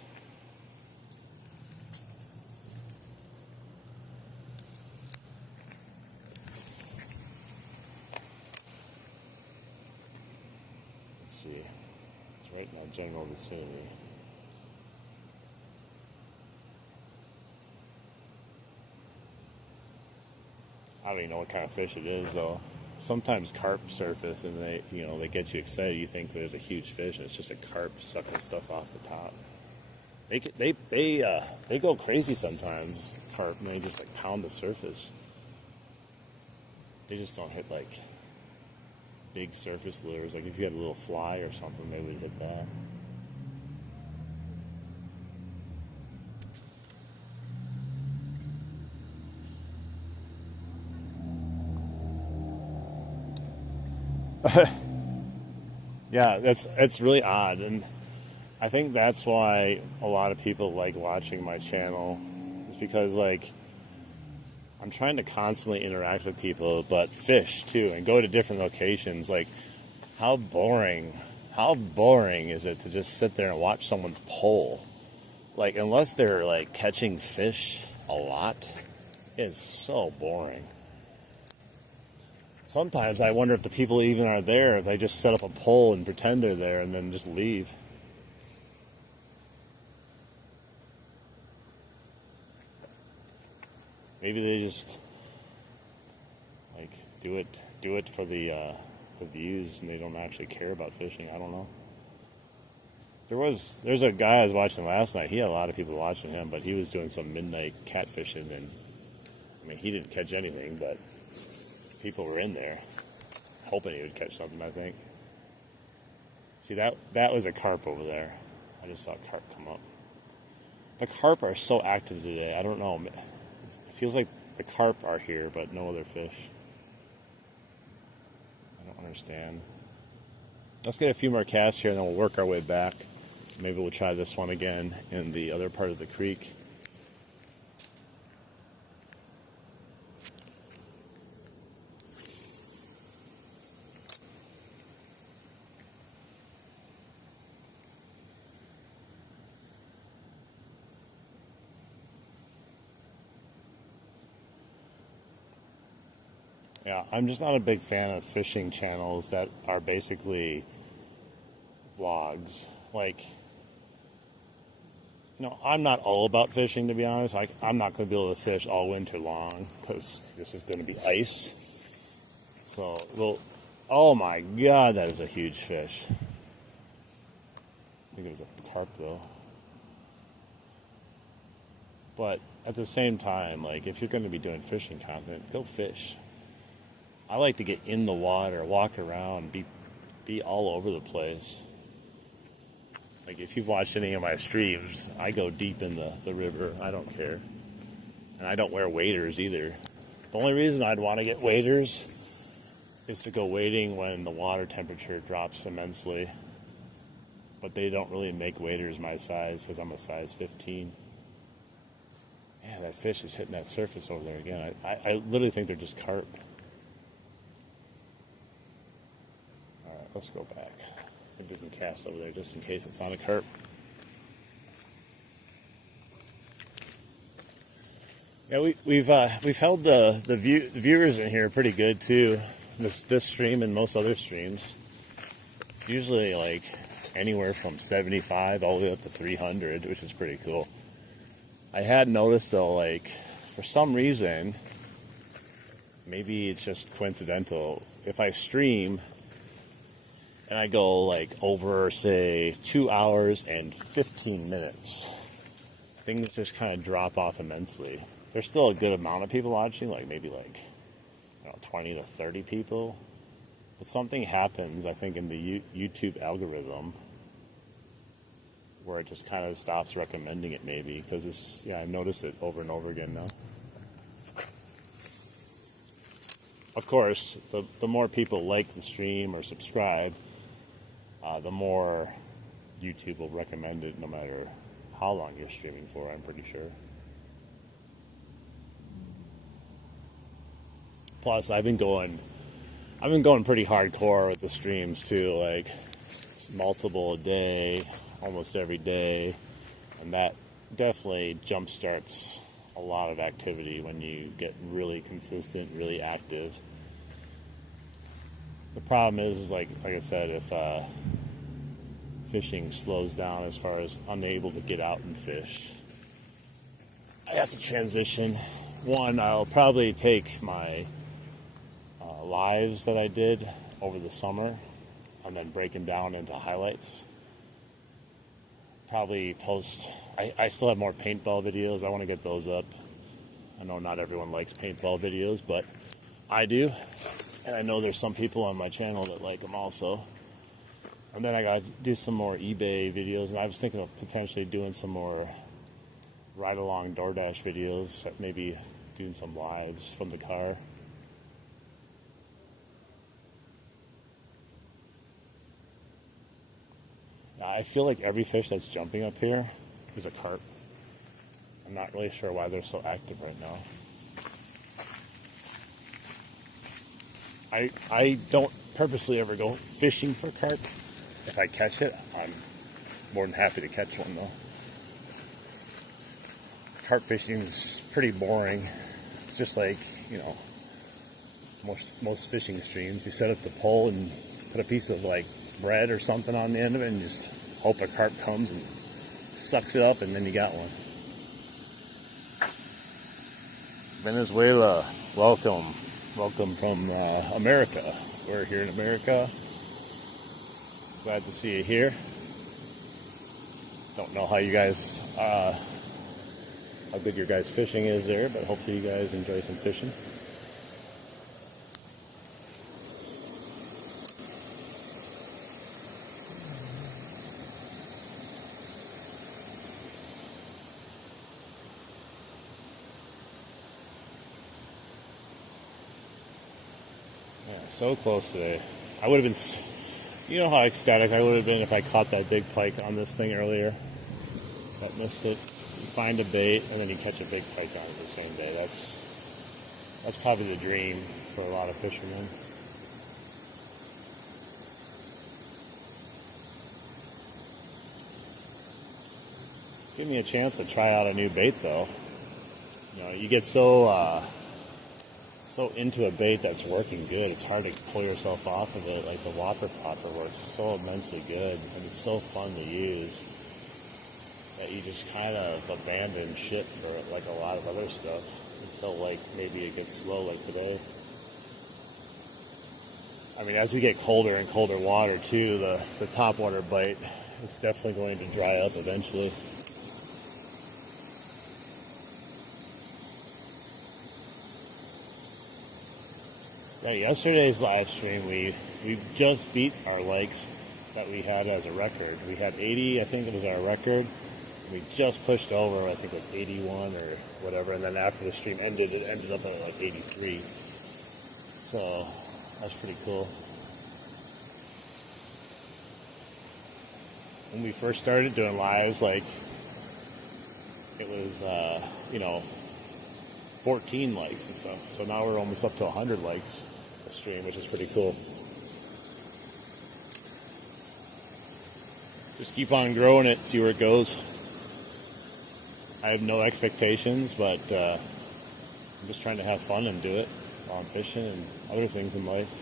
Let's see. It's right in our general vicinity. I don't even know what kind of fish it is, though. Sometimes carp surface and they get you excited. You think there's a huge fish, and it's just a carp sucking stuff off the top. They go crazy sometimes, carp, and they just like pound the surface. They just don't hit like big surface lures. Like if you had a little fly or something, they would hit that. Yeah, it's really odd, and I think that's why a lot of people like watching my channel. It's because like I'm trying to constantly interact with people, but fish too, and go to different locations. Like how boring is it to just sit there and watch someone's pole? Like unless they're like catching fish a lot, it's so boring. Sometimes I wonder if the people even are there, if they just set up a pole and pretend they're there and then just leave. Maybe they just like do it for the views, and they don't actually care about fishing. I don't know. There's a guy I was watching last night. He had a lot of people watching him, but he was doing some midnight catfishing, and I mean he didn't catch anything, but people were in there hoping he would catch something, I think. See, that was a carp over there. I just saw a carp come up. The carp are so active today. I don't know. It feels like the carp are here, but no other fish. I don't understand. Let's get a few more casts here, and then we'll work our way back. Maybe we'll try this one again in the other part of the creek. Yeah, I'm just not a big fan of fishing channels that are basically vlogs. Like, I'm not all about fishing, to be honest. I'm not going to be able to fish all winter long because this is going to be ice. So, oh my God, that is a huge fish. I think it was a carp, though. But at the same time, like, if you're going to be doing fishing content, go fish. I like to get in the water, walk around, be all over the place. Like if you've watched any of my streams, I go deep in the river. I don't care. And I don't wear waders either. The only reason I'd want to get waders is to go wading when the water temperature drops immensely. But they don't really make waders my size because I'm a size 15. Yeah, that fish is hitting that surface over there again. I literally think they're just carp. Let's go back. Maybe we can cast over there just in case it's not a carp. Yeah, we've held the viewers in here pretty good too. This stream and most other streams. It's usually like anywhere from 75 all the way up to 300, which is pretty cool. I had noticed though, like for some reason, maybe it's just coincidental. If I stream and I go like over, say, 2 hours and 15 minutes, things just kind of drop off immensely. There's still a good amount of people watching, like maybe 20 to 30 people. But something happens, I think, in the YouTube algorithm where it just kind of stops recommending it maybe, because it's, yeah, I've noticed it over and over again now. Of course, the more people like the stream or subscribe, the more YouTube will recommend it no matter how long you're streaming for, I'm pretty sure. Plus, I've been going pretty hardcore with the streams too, like it's multiple a day, almost every day, and that definitely jumpstarts a lot of activity when you get really consistent, really active. The problem is like I said, if fishing slows down as far as unable to get out and fish, I have to transition. One, I'll probably take my lives that I did over the summer and then break them down into highlights. Probably post, I still have more paintball videos. I want to get those up. I know not everyone likes paintball videos, but I do. And I know there's some people on my channel that like them also. And then I got to do some more eBay videos. And I was thinking of potentially doing some more ride-along DoorDash videos, maybe doing some lives from the car. I feel like every fish that's jumping up here is a carp. I'm not really sure why they're so active right now. I don't purposely ever go fishing for carp. If I catch it, I'm more than happy to catch one though. Carp fishing is pretty boring. It's just like, you know, most fishing streams. You set up the pole and put a piece of like bread or something on the end of it and just hope a carp comes and sucks it up, and then you got one. Venezuela, welcome from America. We're here in America. Glad to see you here. Don't know how you guys, how good your guys' fishing is there, but hopefully you guys enjoy some fishing. Yeah, so close today. I would have been, you know how ecstatic I would have been if I caught that big pike on this thing earlier. That missed it. You find a bait and then you catch a big pike on it the same day. That's probably the dream for a lot of fishermen. Give me a chance to try out a new bait though. You know, you get so into a bait that's working good, it's hard to pull yourself off of it. Like the whopper popper works so immensely good and it's so fun to use that you just kind of abandon shit for like a lot of other stuff until like maybe it gets slow like today. I mean, as we get colder and colder water too, the top water bite is definitely going to dry up eventually. Yeah, yesterday's live stream, we just beat our likes that we had as a record. We had 80, I think it was our record. We just pushed over, I think, like 81 or whatever, and then after the stream ended, it ended up at like 83. So that's pretty cool. When we first started doing lives, like it was, 14 likes and stuff. So now we're almost up to 100 likes a stream, which is pretty cool. Just keep on growing it, see where it goes. I have no expectations, but I'm just trying to have fun and do it while I'm fishing and other things in life.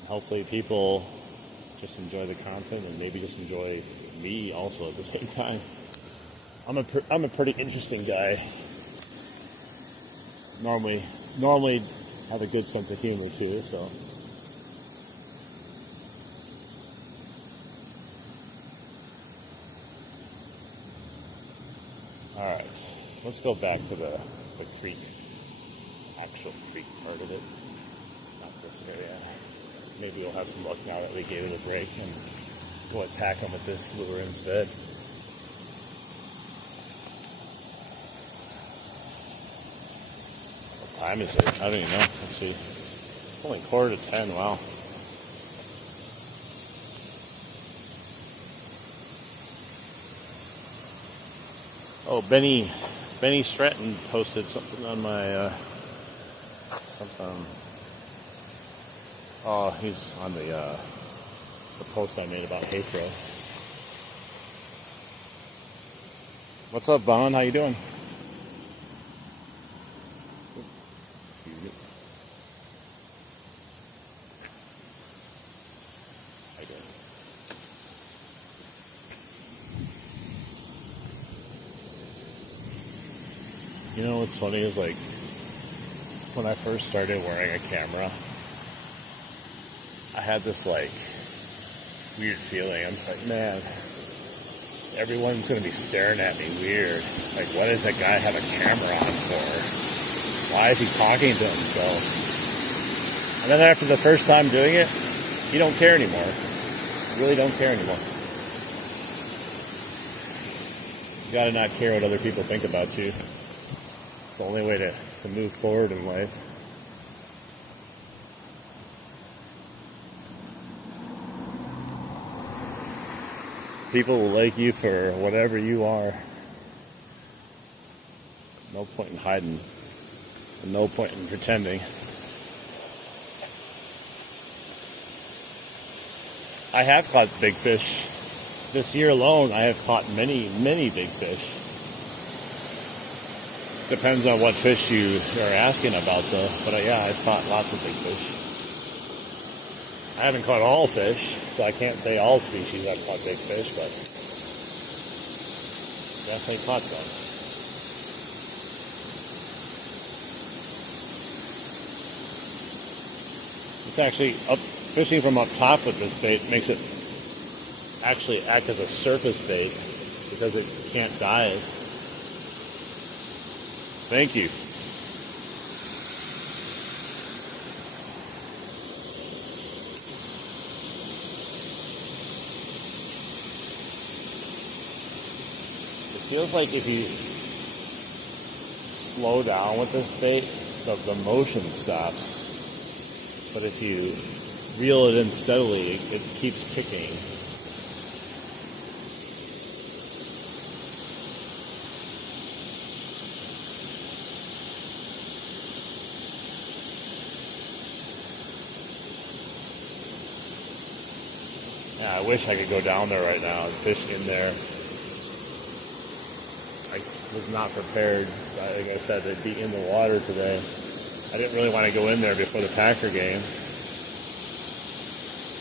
And hopefully people just enjoy the content and maybe just enjoy me also at the same time. I'm a pretty interesting guy. Normally have a good sense of humor too, so. Alright, let's go back to the creek, actual creek part of it, not this area. Maybe we'll have some luck now that we gave it a break and go attack them with this lure instead. time is it? I don't even know. Let's see. It's only 9:45. Wow. Oh, Benny Stratton posted something on my something. Oh, he's on the post I made about Haythrow. What's up, Vaughn? How you doing? Excuse me. How you doing? You know what's funny is like when I first started wearing a camera, I had this like weird feeling. I'm just like, man, everyone's gonna be staring at me weird. Like, what does that guy have a camera on for? Why is he talking to himself? And then after the first time doing it, you don't care anymore. You really don't care anymore. You gotta not care what other people think about you. It's the only way to move forward in life. People will like you for whatever you are. No point in hiding. And no point in pretending. I have caught big fish. This year alone, I have caught many, many big fish. Depends on what fish you are asking about, though. But yeah, I've caught lots of big fish. I haven't caught all fish, so I can't say all species I've caught big fish, but definitely caught some. It's actually fishing from up top with this bait makes it actually act as a surface bait because it can't dive. Thank you. It feels like if you slow down with this bait, the motion stops. But if you reel it in steadily, it keeps kicking. Yeah, I wish I could go down there right now and fish in there. I was not prepared. Like I said, to be in the water today. I didn't really want to go in there before the Packer game.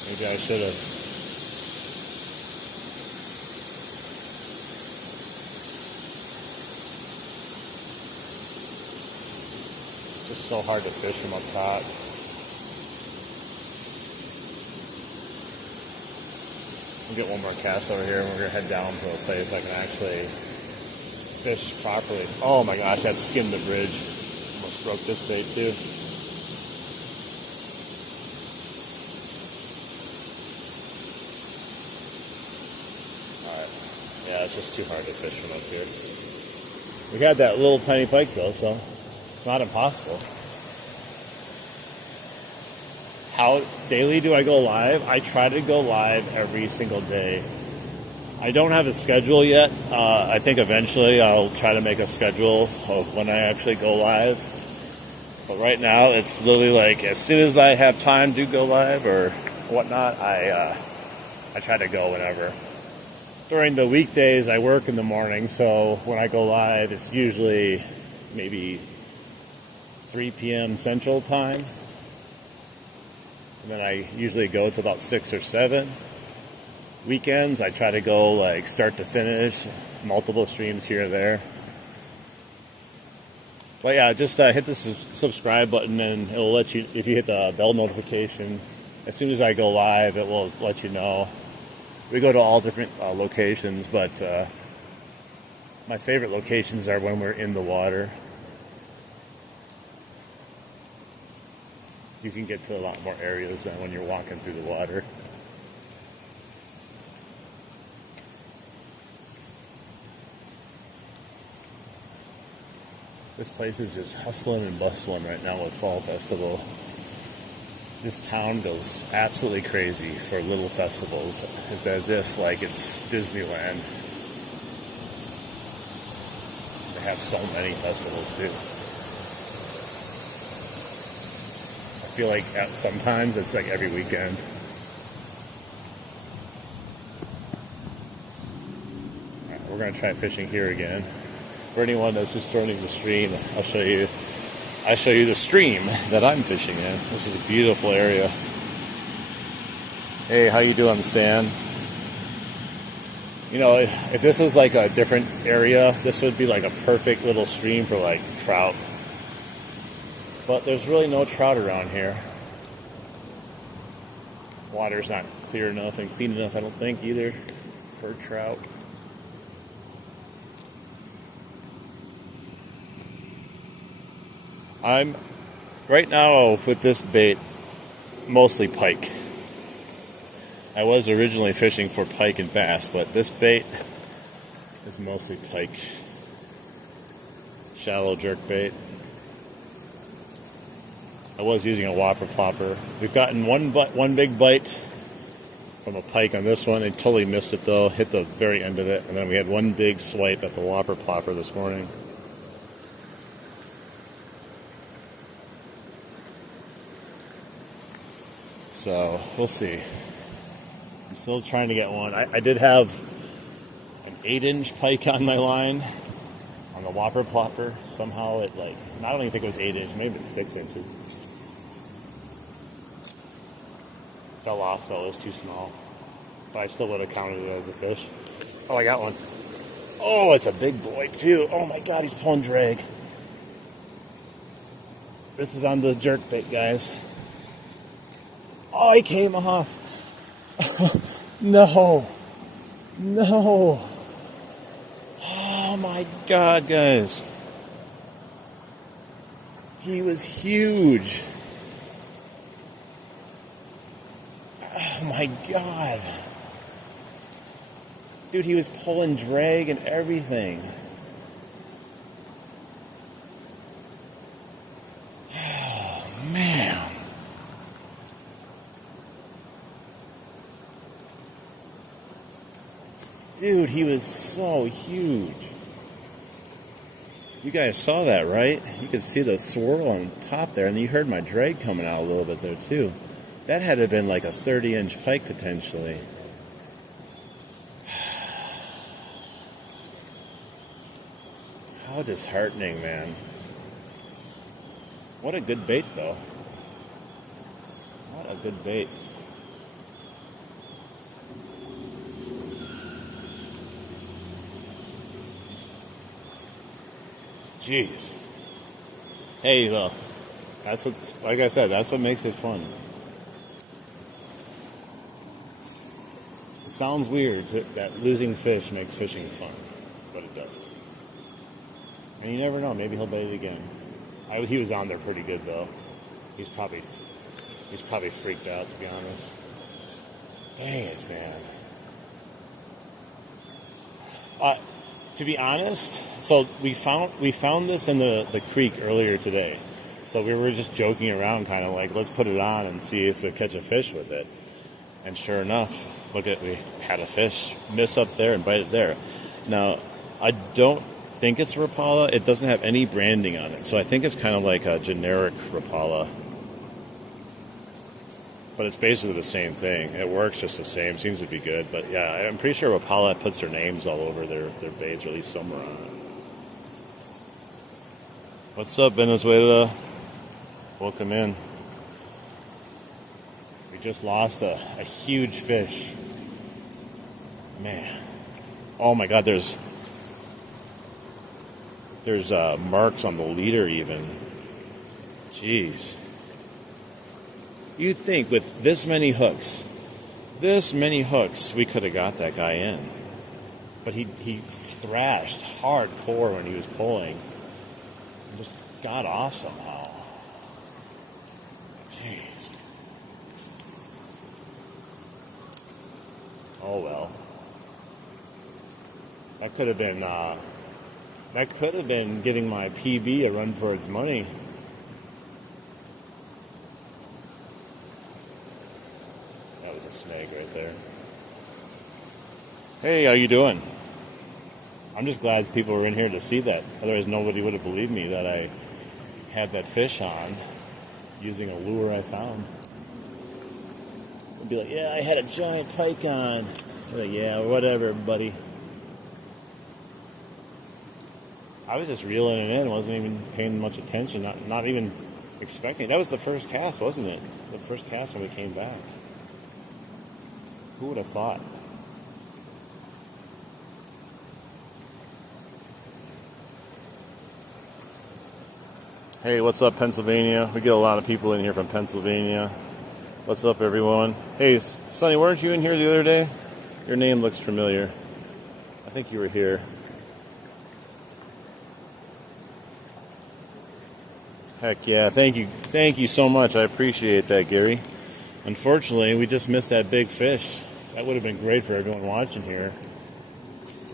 Maybe I should have. It's just so hard to fish from up top. We'll get one more cast over here and we're going to head down to a place I can actually fish properly. Oh my gosh, that skinned the bridge. Almost broke this bait too. Alright. Yeah, it's just too hard to fish from up here. We had that little tiny pike though, so it's not impossible. How daily do I go live? I try to go live every single day. I don't have a schedule yet. I think eventually I'll try to make a schedule of when I actually go live. But right now it's literally like as soon as I have time to go live or whatnot, I try to go whenever. During the weekdays I work in the morning, so when I go live it's usually maybe 3 p.m. Central Time. And then I usually go to about 6 or 7. Weekends, I try to go like start to finish, multiple streams here and there. But yeah, just hit the subscribe button and it'll let you, if you hit the bell notification, as soon as I go live, it will let you know. We go to all different locations, but my favorite locations are when we're in the water. You can get to a lot more areas than when you're walking through the water. This place is just hustling and bustling right now with Fall Festival. This town goes absolutely crazy for little festivals. It's as if like it's Disneyland. They have so many festivals too. I feel like sometimes it's like every weekend. Alright, we're gonna try fishing here again. For anyone that's just joining the stream, I show you the stream that I'm fishing in. This is a beautiful area. Hey, how you doing, Stan? You know, if this was like a different area, this would be like a perfect little stream for like trout. But there's really no trout around here. Water's not clear enough and clean enough, I don't think, either, for trout. I'm right now with this bait mostly pike. I was originally fishing for pike and bass, but this bait is mostly pike. Shallow jerk bait. I was using a whopper plopper. We've gotten one big bite from a pike on this one. I totally missed it though, hit the very end of it, and then we had one big swipe at the whopper plopper this morning. So, we'll see. I'm still trying to get one. I did have an 8-inch pike on my line on the whopper plopper. Somehow it I don't even think it was 8 inch, maybe it's 6 inches. Fell off though, it was too small. But I still would have counted it as a fish. Oh, I got one. Oh, it's a big boy too. Oh my God, he's pulling drag. This is on the jerk bait, guys. Oh, he came off. No. Oh my God, guys. He was huge. Oh my God. Dude, he was pulling drag and everything. Oh, man. Dude, he was so huge. You guys saw that, right? You could see the swirl on top there, and you heard my drag coming out a little bit there, too. That had to have been like a 30-inch pike, potentially. How disheartening, man. What a good bait, though. What a good bait. Jeez. Hey, though. That's what's, like I said, that's what makes it fun. It sounds weird that losing fish makes fishing fun, but it does. And you never know, maybe he'll bait it again. He was on there pretty good, though. He's probably freaked out, to be honest. Dang it, man. To be honest, so we found this in the creek earlier today. So we were just joking around, kind of like, let's put it on and see if we catch a fish with it. And sure enough, look at, we had a fish miss up there and bite it there. Now, I don't think it's Rapala. It doesn't have any branding on it. So I think it's kind of like a generic Rapala. But it's basically the same thing. It works just the same. Seems to be good. But yeah, I'm pretty sure Rapala puts their names all over their baits, or at least somewhere on it. What's up, Venezuela? Welcome in. We just lost a huge fish. Man. Oh my God, there's marks on the leader even. Jeez. You'd think with this many hooks, we could have got that guy in. But he thrashed hardcore when he was pulling. And just got off somehow. Jeez. Oh well. That could have been That could have been giving my PB a run for its money. That was a snag right there. Hey, how you doing? I'm just glad people were in here to see that. Otherwise, nobody would have believed me that I had that fish on using a lure I found. They'd be like, yeah, I had a giant pike on. I'm like, yeah, whatever, buddy. I was just reeling it in. Wasn't even paying much attention. Not even expecting. That was the first cast, wasn't it? The first cast when we came back. Who would have thought? Hey, what's up, Pennsylvania? We get a lot of people in here from Pennsylvania. What's up, everyone? Hey, Sonny, weren't you in here the other day? Your name looks familiar. I think you were here. Heck yeah, thank you so much. I appreciate that, Gary. Unfortunately, we just missed that big fish. That would have been great for everyone watching here.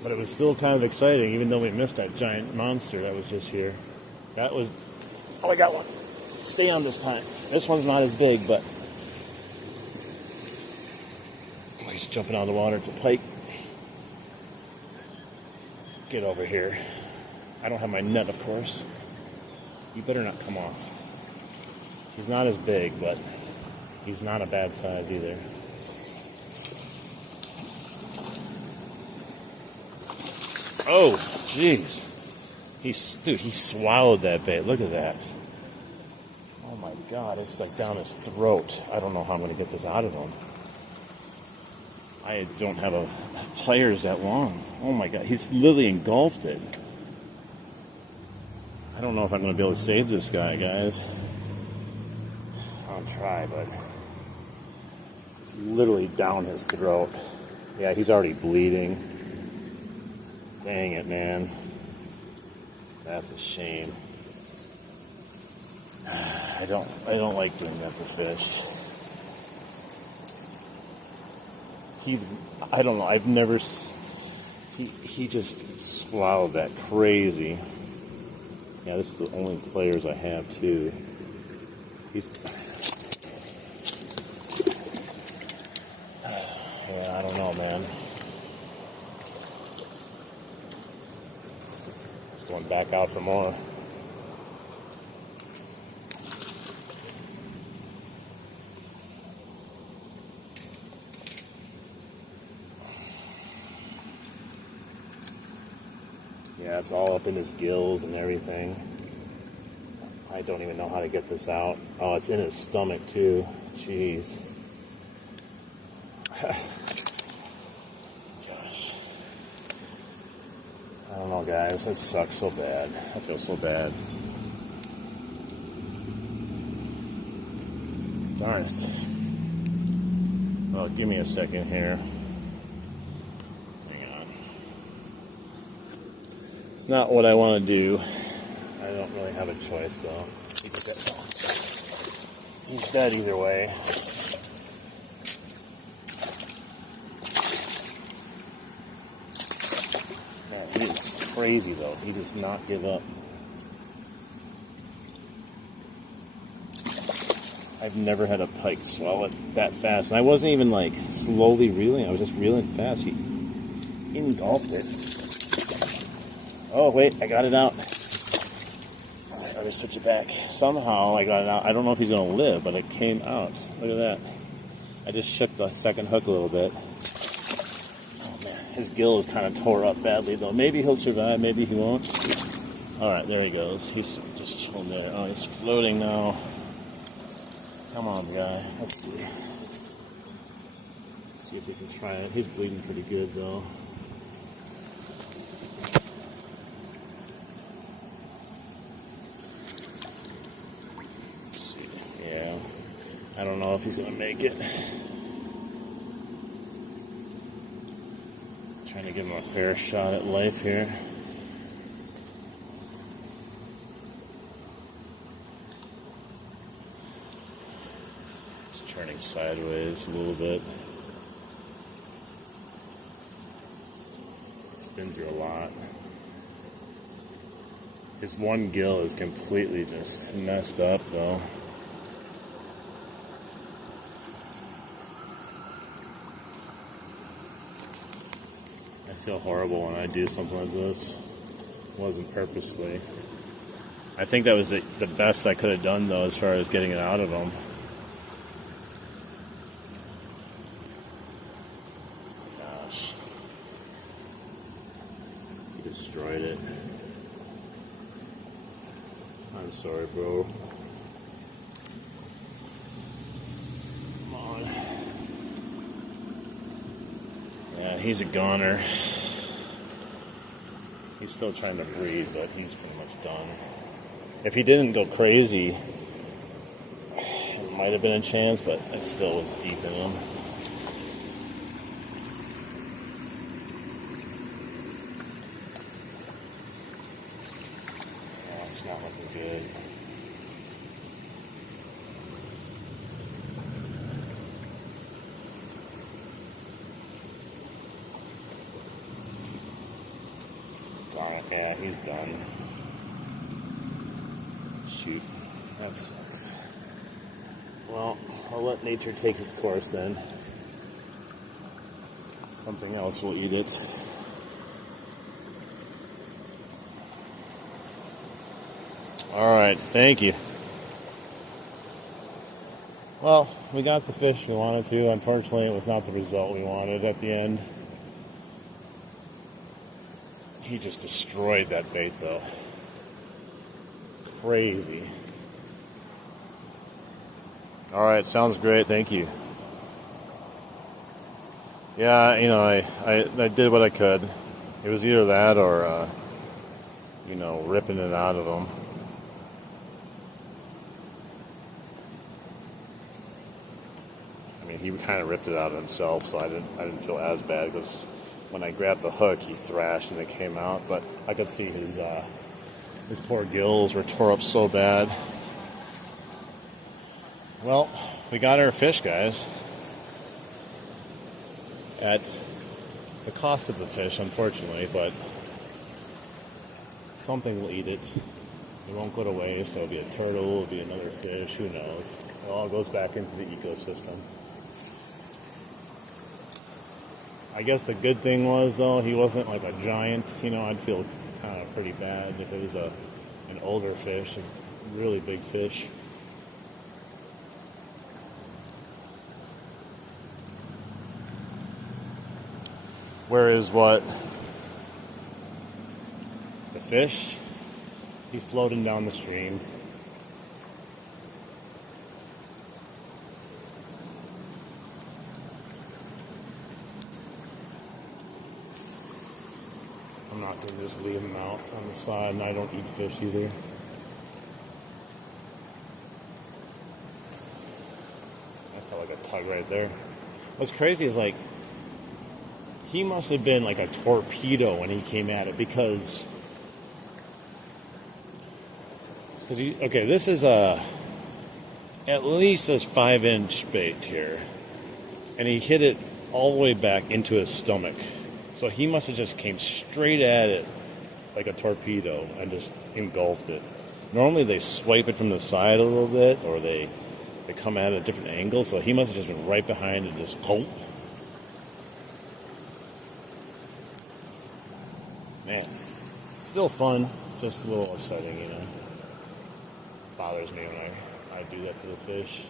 But it was still kind of exciting, even though we missed that giant monster that was just here. That was... Oh, I got one. Stay on this time. This one's not as big, but... Oh, he's jumping out of the water. It's a pike. Get over here. I don't have my net, of course. You better not come off. He's not as big, but he's not a bad size either. Oh, jeez. He swallowed that bait. Look at that. Oh my God, it's like down his throat. I don't know how I'm going to get this out of him. I don't have pliers that long. Oh my God, he's literally engulfed it. I don't know if I'm going to be able to save this guy, guys. I'll try, but it's literally down his throat. Yeah, he's already bleeding. Dang it, man. That's a shame. I don't like doing that to fish. I don't know. I've never. He just swallowed that crazy. Yeah, this is the only players I have too. Yeah, I don't know, man. It's going back out for more. Yeah, it's all up in his gills and everything. I don't even know how to get this out. Oh, it's in his stomach too. Jeez. Gosh. I don't know, guys. That sucks so bad. I feel so bad. Darn it. Well, give me a second here. It's not what I want to do. I don't really have a choice, though. He's dead either way. Man, he is crazy, though. He does not give up. I've never had a pike swallow it that fast. And I wasn't even, like, slowly reeling. I was just reeling fast. He engulfed it. Oh, wait, I got it out. All right, let me switch it back. Somehow I got it out. I don't know if he's going to live, but it came out. Look at that. I just shook the second hook a little bit. Oh, man. His gill is kind of tore up badly, though. Maybe he'll survive. Maybe he won't. All right, there he goes. He's just chilling there. Oh, he's floating now. Come on, guy. Let's see. Let's see if we can try it. He's bleeding pretty good, though. I don't know if he's going to make it. Trying to give him a fair shot at life here. Just turning sideways a little bit. He's been through a lot. His one gill is completely just messed up, though. I feel horrible when I do something like this. It wasn't purposefully. I think that was the best I could have done, though, as far as getting it out of him. Gosh. He destroyed it. I'm sorry, bro. Come on. Yeah, he's a goner. He's still trying to breathe, but he's pretty much done. If he didn't go crazy, it might have been a chance, but it still was deep in him. Oh, it's not looking good. Darn it, yeah, he's done. Shoot, that sucks. Well, I'll let nature take its course then. Something else will eat it. Alright, thank you. Well, we got the fish we wanted to. Unfortunately, it was not the result we wanted at the end. He just destroyed that bait, though. Crazy. Alright, sounds great, thank you. Yeah, you know, I did what I could. It was either that or, you know, ripping it out of him. I mean, he kind of ripped it out of himself, so I didn't feel as bad, because when I grabbed the hook, he thrashed and it came out, but I could see his poor gills were tore up so bad. Well, we got our fish, guys. At the cost of the fish, unfortunately, but something will eat it. It won't go to waste. It'll be a turtle, it'll be another fish, who knows. It all goes back into the ecosystem. I guess the good thing was, though, he wasn't like a giant. You know, I'd feel kind of pretty bad if it was an older fish, a really big fish. Whereas what? The fish, he's floating down the stream. I'm not going to just leave him out on the side, and I don't eat fish either. I felt like a tug right there. What's crazy is, like, he must have been like a torpedo when he came at it, because okay, this is at least a 5-inch bait here, and he hit it all the way back into his stomach. So he must have just came straight at it like a torpedo and just engulfed it. Normally they swipe it from the side a little bit, or they come at it at different angles. So he must have just been right behind and just pulp. Man, still fun, just a little upsetting, you know. Bothers me when I do that to the fish.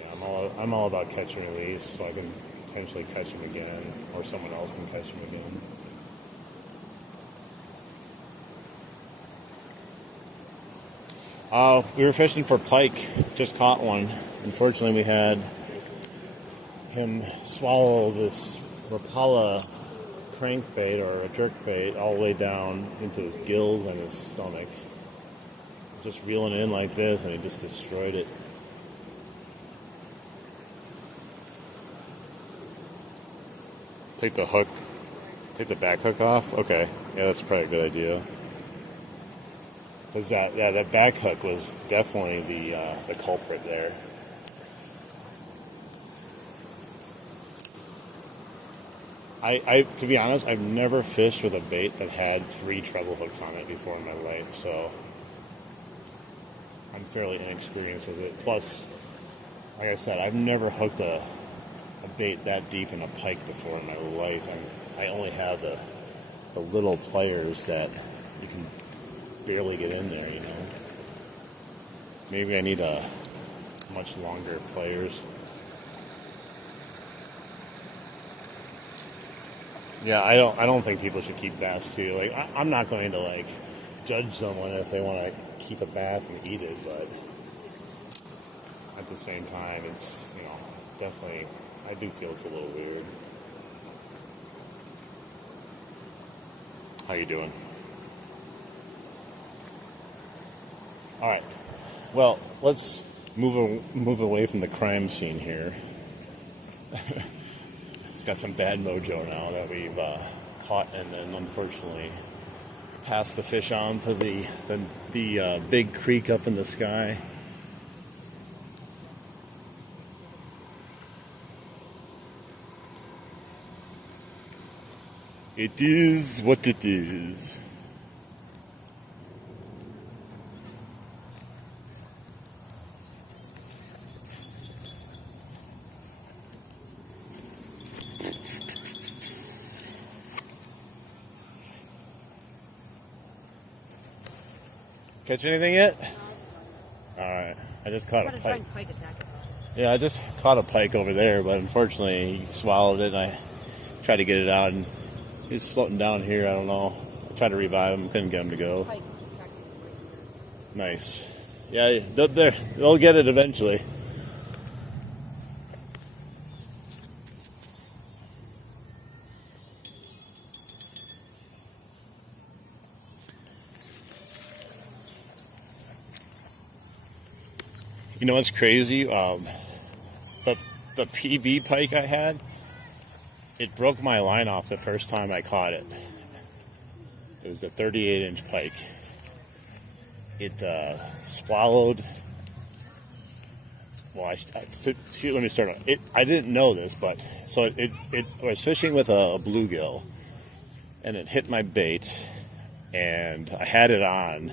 Yeah, I'm all about catch and release, so I can potentially catch him again, or someone else can catch him again. We were fishing for pike, just caught one. Unfortunately, we had him swallow this Rapala crankbait or a jerkbait all the way down into his gills and his stomach. Just reeling in like this, and he just destroyed it. Take the back hook off? Okay, yeah, that's probably a good idea. Because that back hook was definitely the culprit there. To be honest, I've never fished with a bait that had 3 treble hooks on it before in my life, so I'm fairly inexperienced with it. Plus, like I said, I've never hooked a bait that deep in a pike before in my life. I only have the little pliers that you can barely get in there, you know. Maybe I need a much longer pliers. Yeah, I don't think people should keep bass too. Like I'm not going to like judge someone if they want to keep a bass and eat it, but at the same time, it's, you know, definitely, I do feel it's a little weird. How you doing? All right. Well, let's move away from the crime scene here. It's got some bad mojo now that we've caught and then unfortunately passed the fish on to the big creek up in the sky. It is what it is. Catch anything yet? Alright, I just caught a pike. Yeah, I just caught a pike over there, but unfortunately he swallowed it and I tried to get it out and he's floating down here, I don't know. I tried to revive him, couldn't get him to go. Nice. Yeah, they'll get it eventually. You know what's crazy? The PB pike I had, it broke my line off the first time I caught it. It was a 38-inch pike. It swallowed. Well, let me start on it. I didn't know this, but so I was fishing with a bluegill, and it hit my bait, and I had it on.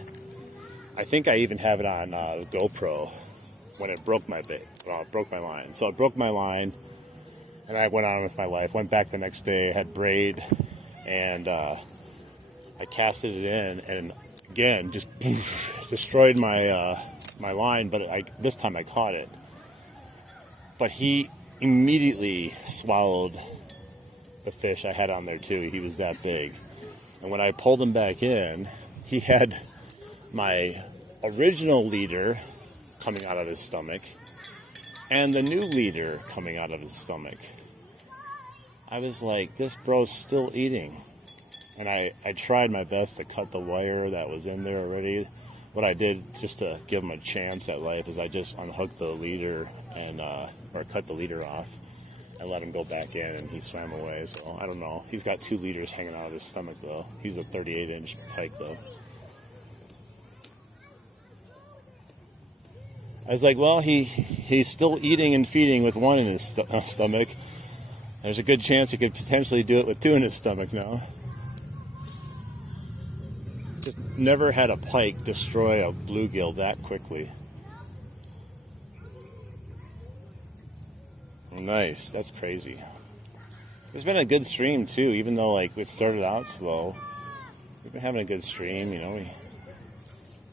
I think I even have it on GoPro when it broke my bait. Well, it broke my line. So it broke my line, and I went on with my life. Went back the next day, had braid, and I casted it in, and again, just destroyed my my line. But this time I caught it. But he immediately swallowed the fish I had on there too. He was that big. And when I pulled him back in, he had my original leader coming out of his stomach and the new leader coming out of his stomach. I was like, this bro's still eating. And I tried my best to cut the wire that was in there already. What I did just to give him a chance at life is I just unhooked the leader and or cut the leader off and let him go back in, and he swam away. So I don't know. He's got 2 leaders hanging out of his stomach though. He's a 38-inch pike though. I was like, well, he's still eating and feeding with 1 in his stomach. There's a good chance he could potentially do it with 2 in his stomach now. Just never had a pike destroy a bluegill that quickly. Nice, that's crazy. It's been a good stream too, even though like it started out slow. We've been having a good stream, you know. We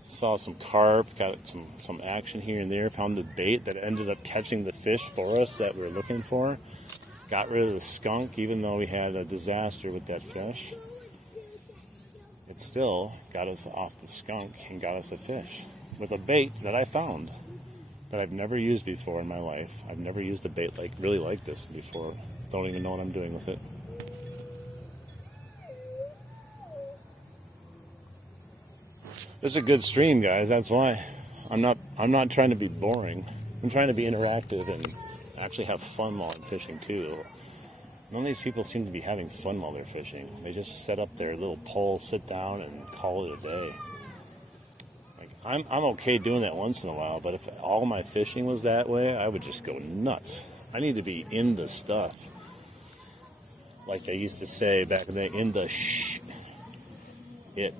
saw some carp, got some action here and there, found the bait that ended up catching the fish for us that we were looking for. Got rid of the skunk, even though we had a disaster with that fish. It still got us off the skunk and got us a fish with a bait that I found that I've never used before in my life. I've never used a bait really like this before. Don't even know what I'm doing with it. This is a good stream, guys. That's why I'm not trying to be boring. I'm trying to be interactive and actually have fun while I'm fishing too. None of these people seem to be having fun while they're fishing. They just set up their little pole, sit down, and call it a day. Like I'm okay doing that once in a while, but if all my fishing was that way, I would just go nuts. I need to be in the stuff. like they used to say back then, in the it.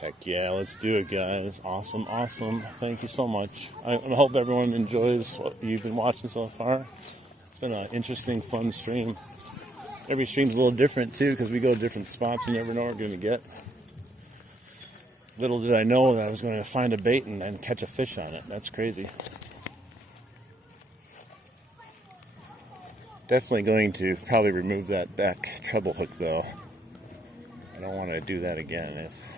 Heck yeah, let's do it, guys. Awesome, awesome. Thank you so much. I hope everyone enjoys what you've been watching so far. It's been an interesting, fun stream. Every stream's a little different, too, because we go to different spots. You never know what we're going to get. Little did I know that I was going to find a bait and then catch a fish on it. That's crazy. Definitely going to probably remove that back treble hook, though. I don't want to do that again if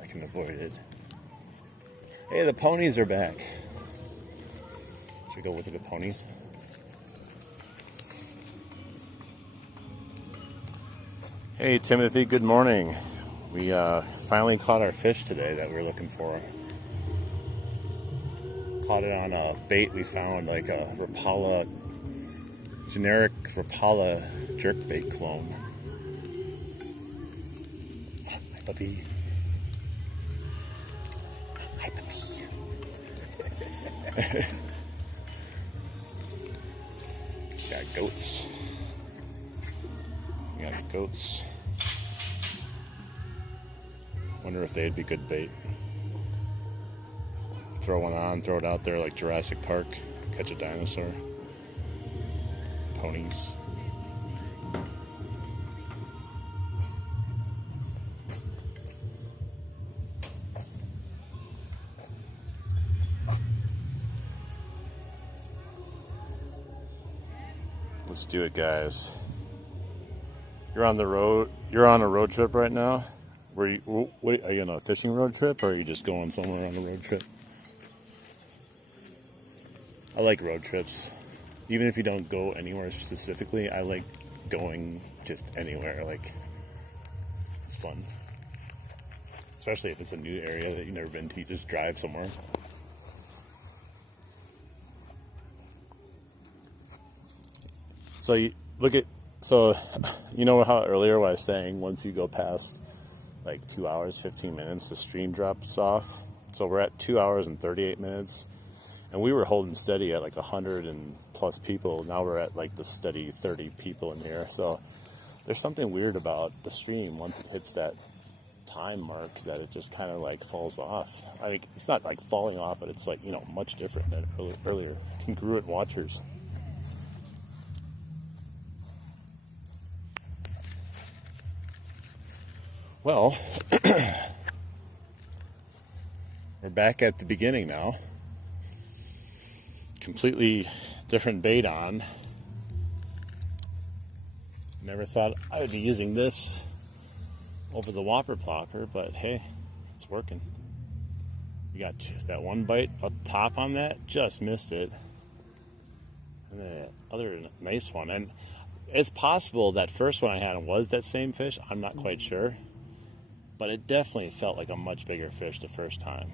I can avoid it. Hey, the ponies are back. Should we go look at the ponies? Hey, Timothy, good morning. We finally caught our fish today that we were looking for. Caught it on a bait we found, like a Rapala, generic Rapala jerkbait clone. Hi, puppy. Hi, puppy. Got goats. We got goats. Wonder if they'd be good bait. Throw one on, throw it out there like Jurassic Park, catch a dinosaur. Ponies. Let's do it, guys. You're on the road. You're on a road trip right now. Are you on a fishing road trip, or are you just going somewhere on a road trip? I like road trips. Even if you don't go anywhere specifically, I like going just anywhere. Like, it's fun. Especially if it's a new area that you've never been to. You just drive somewhere. So you know how earlier I was saying once you go past like 2 hours, 15 minutes, the stream drops off. So we're at 2 hours and 38 minutes. And we were holding steady at like 100 and plus people. Now we're at like the steady 30 people in here. So there's something weird about the stream once it hits that time mark that it just kind of like falls off. I mean, it's not like falling off, but it's like, much different than earlier. Congruent watchers. Well, we're back at the beginning now. Completely different bait on. Never thought I would be using this over the whopper plopper, but hey, it's working. You got that one bite up top on that, just missed it. And then the other nice one. And it's possible that first one I had was that same fish. I'm not quite sure. But it definitely felt like a much bigger fish the first time.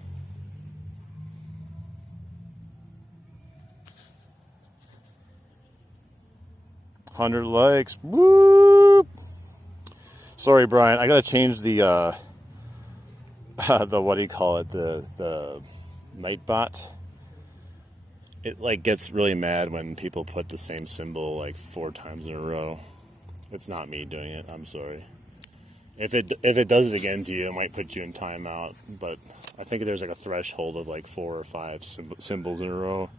$100 likes. Whoop! Sorry, Brian. I gotta change the the what do you call it? The Nightbot. It like gets really mad when people put the same symbol like 4 times in a row. It's not me doing it. I'm sorry. If it does it again to you, it might put you in timeout. But I think there's like a threshold of like 4 or 5 symbols in a row.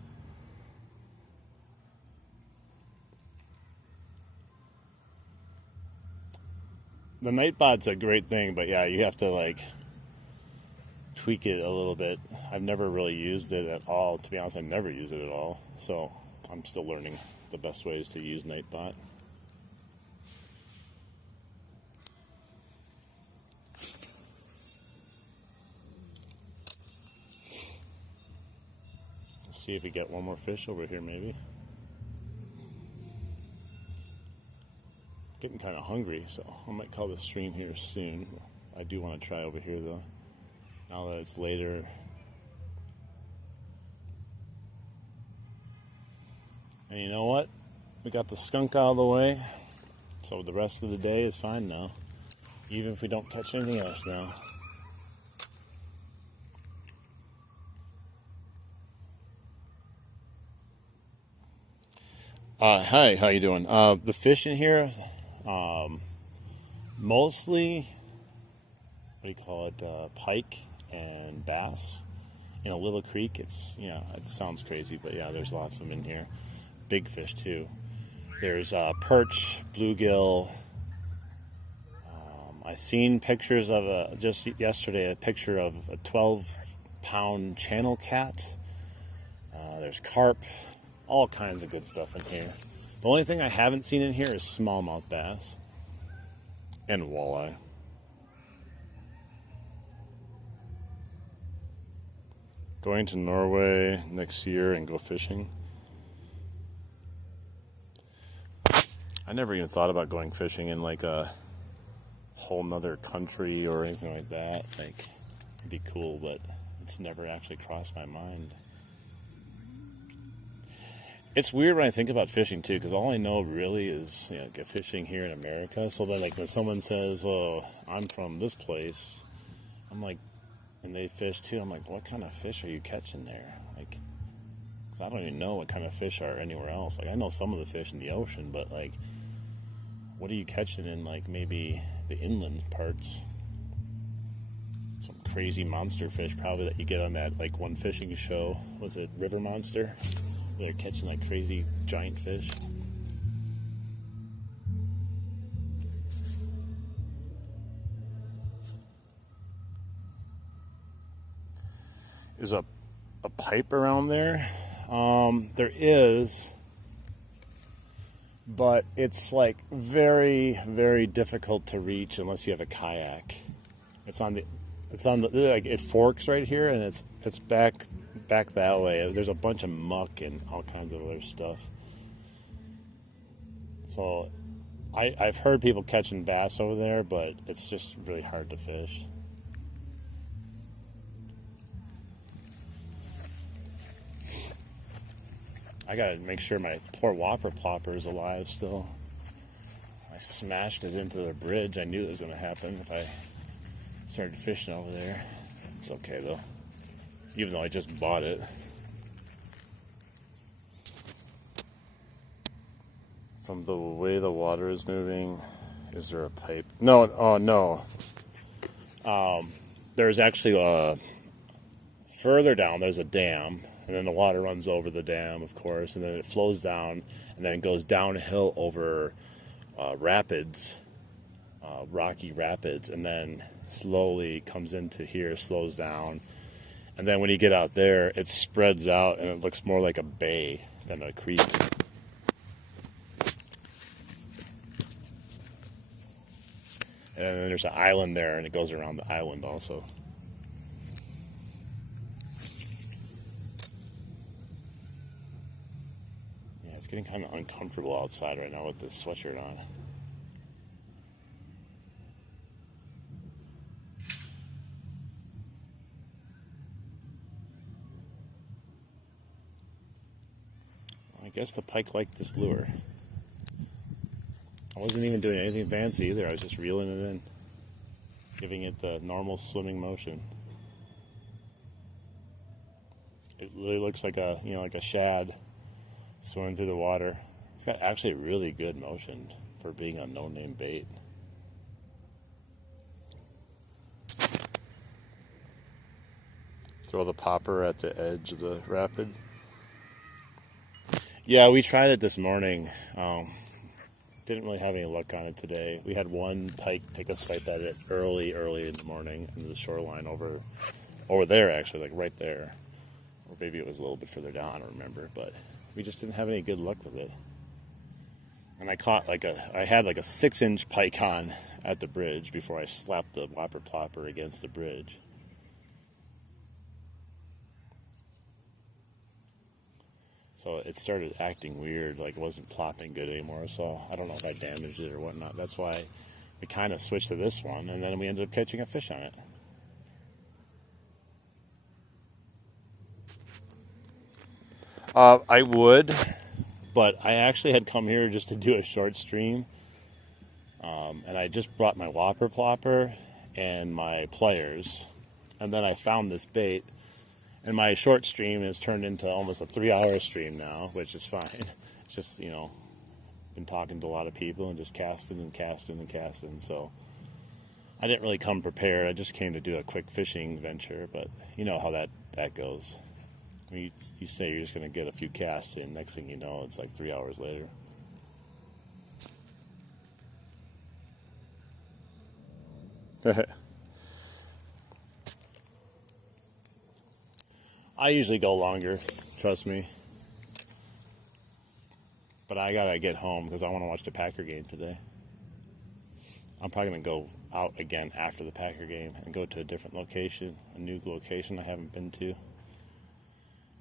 The Nightbot's a great thing, but yeah, you have to like tweak it a little bit. I've never really used it at all. To be honest, I've never used it at all. So I'm still learning the best ways to use Nightbot. Let's see if we get one more fish over here, maybe. Getting kind of hungry, so I might call the stream here soon. I do want to try over here, though, now that it's later. And you know what? We got the skunk out of the way, so the rest of the day is fine now. even if we don't catch anything else now. Hi, how you doing? The fish in here, mostly, what do you call it, pike and bass. In a little creek, it's, it sounds crazy, but yeah, there's lots of them in here. Big fish, too. There's perch, bluegill. I seen pictures of, just yesterday, a picture of a 12-pound channel cat. There's carp, all kinds of good stuff in here. The only thing I haven't seen in here is smallmouth bass and walleye. Going to Norway next year and go fishing. I never even thought about going fishing in like a whole nother country or anything like that. Like, it'd be cool, but it's never actually crossed my mind. It's weird when I think about fishing too, because all I know really is fishing here in America. So then, like, when someone says, "Oh, I'm from this place," I'm like, and they fish too. I'm like, what kind of fish are you catching there? Like, because I don't even know what kind of fish are anywhere else. Like, I know some of the fish in the ocean, but like, what are you catching in like maybe the inland parts? Some crazy monster fish probably that you get on that like one fishing show. Was it River Monster? They're catching like crazy giant fish. Is a pipe around there? There is, but it's like very, very difficult to reach unless you have a kayak. It's on the like it forks right here, and it's back that way. There's a bunch of muck and all kinds of other stuff. So I've heard people catching bass over there, but it's just really hard to fish. I gotta make sure my poor whopper plopper is alive still. I smashed it into the bridge. I knew it was gonna happen if I started fishing over there. It's okay though, even though I just bought it. From the way the water is moving, is there a pipe? No, oh no. There's actually further down, there's a dam, and then the water runs over the dam, of course, and then it flows down, and then it goes downhill over rapids, rocky rapids, and then slowly comes into here, slows down, and then when you get out there, it spreads out, and it looks more like a bay than a creek. And then there's an island there, and it goes around the island also. Yeah, it's getting kind of uncomfortable outside right now with this sweatshirt on. I guess the pike liked this lure. I wasn't even doing anything fancy either. I was just reeling it in, giving it the normal swimming motion. It really looks like like a shad swimming through the water. It's got actually really good motion for being a no-name bait. Throw the popper at the edge of the rapid. Yeah, we tried it this morning. Didn't really have any luck on it today. We had one pike take a swipe at it early in the morning in the shoreline over there, actually, like right there. Or maybe it was a little bit further down, I don't remember, but we just didn't have any good luck with it. And I caught I had like a 6-inch pike on at the bridge before I slapped the whopper plopper against the bridge. So it started acting weird, like it wasn't plopping good anymore, so I don't know if I damaged it or whatnot. That's why we kind of switched to this one, and then we ended up catching a fish on it. I would, but I actually had come here just to do a short stream, And I just brought my whopper plopper and my pliers, and then I found this bait, and my short stream has turned into almost a 3-hour stream now, which is fine. It's just, been talking to a lot of people and just casting and casting and casting, so I didn't really come prepared. I just came to do a quick fishing venture, but you know how that goes. I mean, you say you're just going to get a few casts, and next thing you know, it's like 3 hours later. I usually go longer, trust me. But I gotta get home because I want to watch the Packer game today. I'm probably going to go out again after the Packer game and go to a different location, a new location I haven't been to.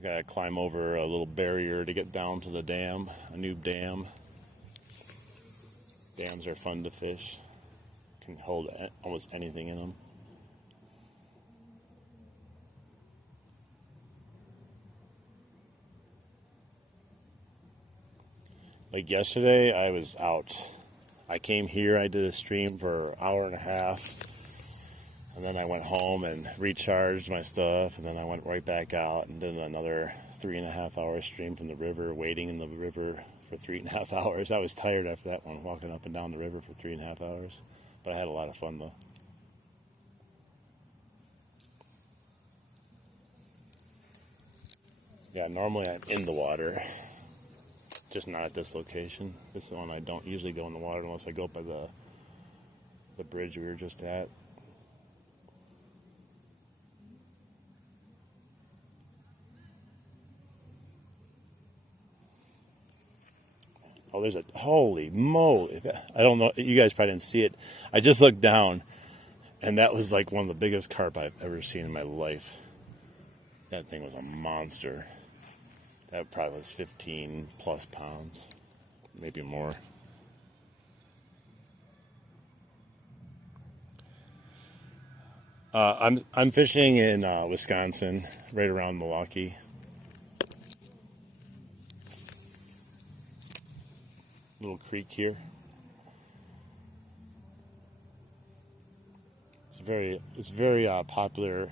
I gotta climb over a little barrier to get down to the dam, a new dam. Dams are fun to fish. Can hold almost anything in them. Like yesterday, I was out. I came here, I did a stream for an hour and a half, and then I went home and recharged my stuff, and then I went right back out and did another 3.5-hour stream from the river, wading in the river for 3.5 hours. I was tired after that one, walking up and down the river for 3.5 hours, but I had a lot of fun though. Yeah, normally I'm in the water, just not at this location. This is the one I don't usually go in the water unless I go up by the bridge we were just at. Oh, there's a, holy moly. I don't know, you guys probably didn't see it. I just looked down, and that was like one of the biggest carp I've ever seen in my life. That thing was a monster. That probably was 15 plus pounds, maybe more. I'm fishing in Wisconsin, right around Milwaukee. Little creek here. It's very popular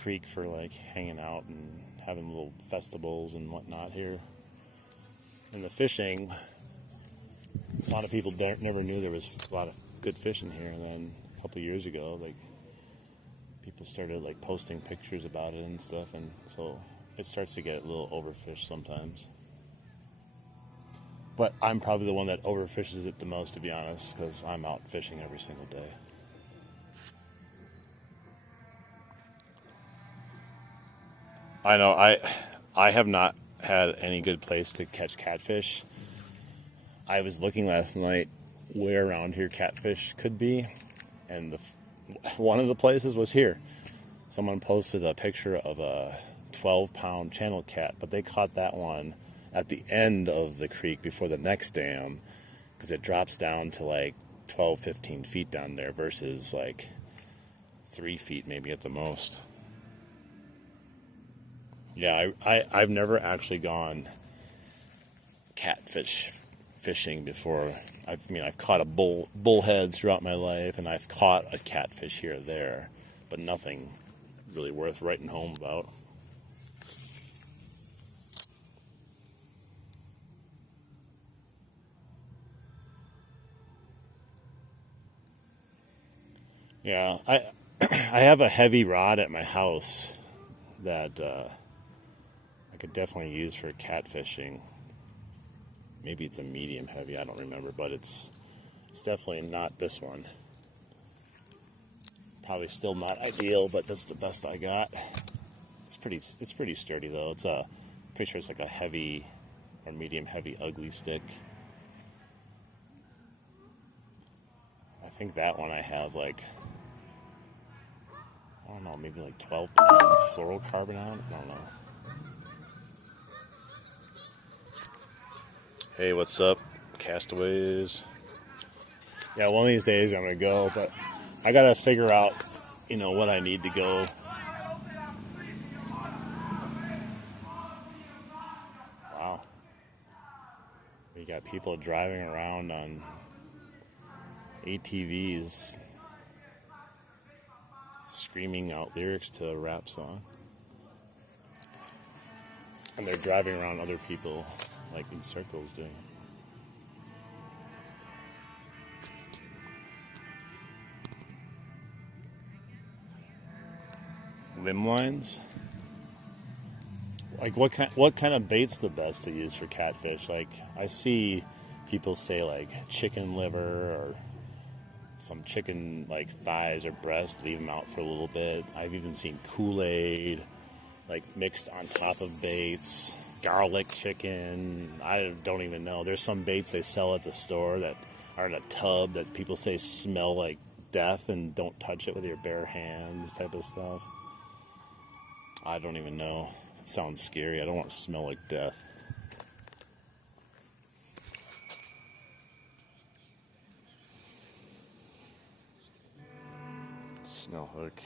creek for like hanging out and having little festivals and whatnot here. And the fishing, a lot of people never knew there was a lot of good fishing here. And then a couple years ago, like people started like posting pictures about it and stuff, and so it starts to get a little overfished sometimes. But I'm probably the one that overfishes it the most, to be honest, because I'm out fishing every single day. I know I have not had any good place to catch catfish. I was looking last night where around here catfish could be, and one of the places was here. Someone posted a picture of a 12-pound channel cat, but they caught that one at the end of the creek before the next dam, because it drops down to like 12, 15 feet down there versus like 3 feet maybe at the most. Yeah, I've never actually gone catfish fishing before. I've caught a bullheads throughout my life, and I've caught a catfish here or there, but nothing really worth writing home about. Yeah, I I have a heavy rod at my house that I could definitely use for catfishing. Maybe it's a medium heavy, I don't remember, but it's definitely not this one. Probably still not ideal, but that's the best I got. It's pretty sturdy though. It's pretty sure it's like a heavy or medium heavy ugly stick. I think that one I have like, I don't know, maybe like 12-pound fluorocarbon on it. I don't know. Hey, what's up, castaways? Yeah, one of these days I'm gonna go, but I gotta figure out, what I need to go. Wow. You got people driving around on ATVs screaming out lyrics to a rap song. And they're driving around other people, like in circles doing it. Limb lines? Like what kind of bait's the best to use for catfish? Like I see people say like chicken liver or some chicken like thighs or breast, leave them out for a little bit. I've even seen Kool-Aid like mixed on top of baits, garlic chicken. I don't even know. There's some baits they sell at the store that are in a tub that people say smell like death and don't touch it with your bare hands type of stuff. I don't even know. It sounds scary. I don't want to smell like death. Snell hook.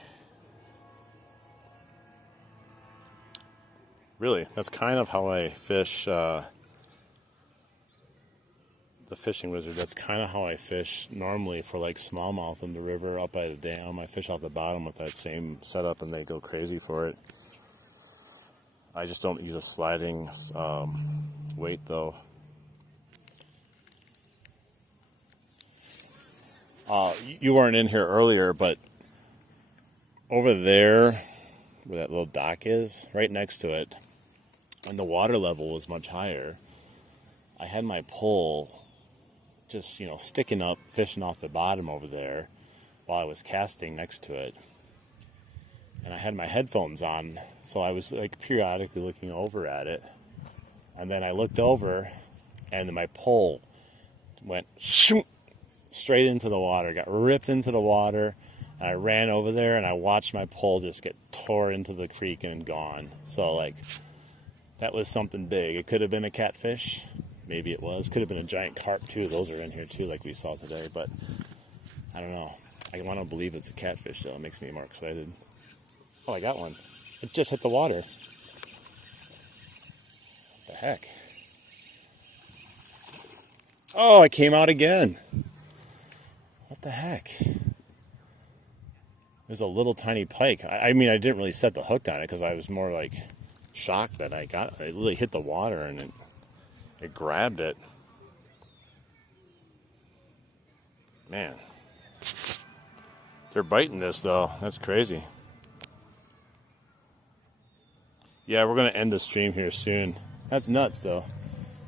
Really, that's kind of how I fish the Fishing Wizard. That's kind of how I fish normally for like smallmouth in the river up by the dam. I fish off the bottom with that same setup and they go crazy for it. I just don't use a sliding weight though. You weren't in here earlier, but over there where that little dock is, right next to it, and the water level was much higher, I had my pole just, sticking up, fishing off the bottom over there while I was casting next to it. And I had my headphones on, so I was like periodically looking over at it. And then I looked over, and my pole went straight into the water, got ripped into the water. And I ran over there, and I watched my pole just get tore into the creek and gone. So, like, that was something big. It could have been a catfish. Maybe it was. Could have been a giant carp, too. Those are in here, too, like we saw today. But I don't know. I want to believe it's a catfish, though. It makes me more excited. Oh, I got one. It just hit the water. What the heck? Oh, it came out again. What the heck? There's a little tiny pike. I mean, I didn't really set the hook on it because I was more like shocked that it really hit the water and it grabbed it. Man. They're biting this, though. That's crazy. Yeah, we're going to end the stream here soon. That's nuts, though.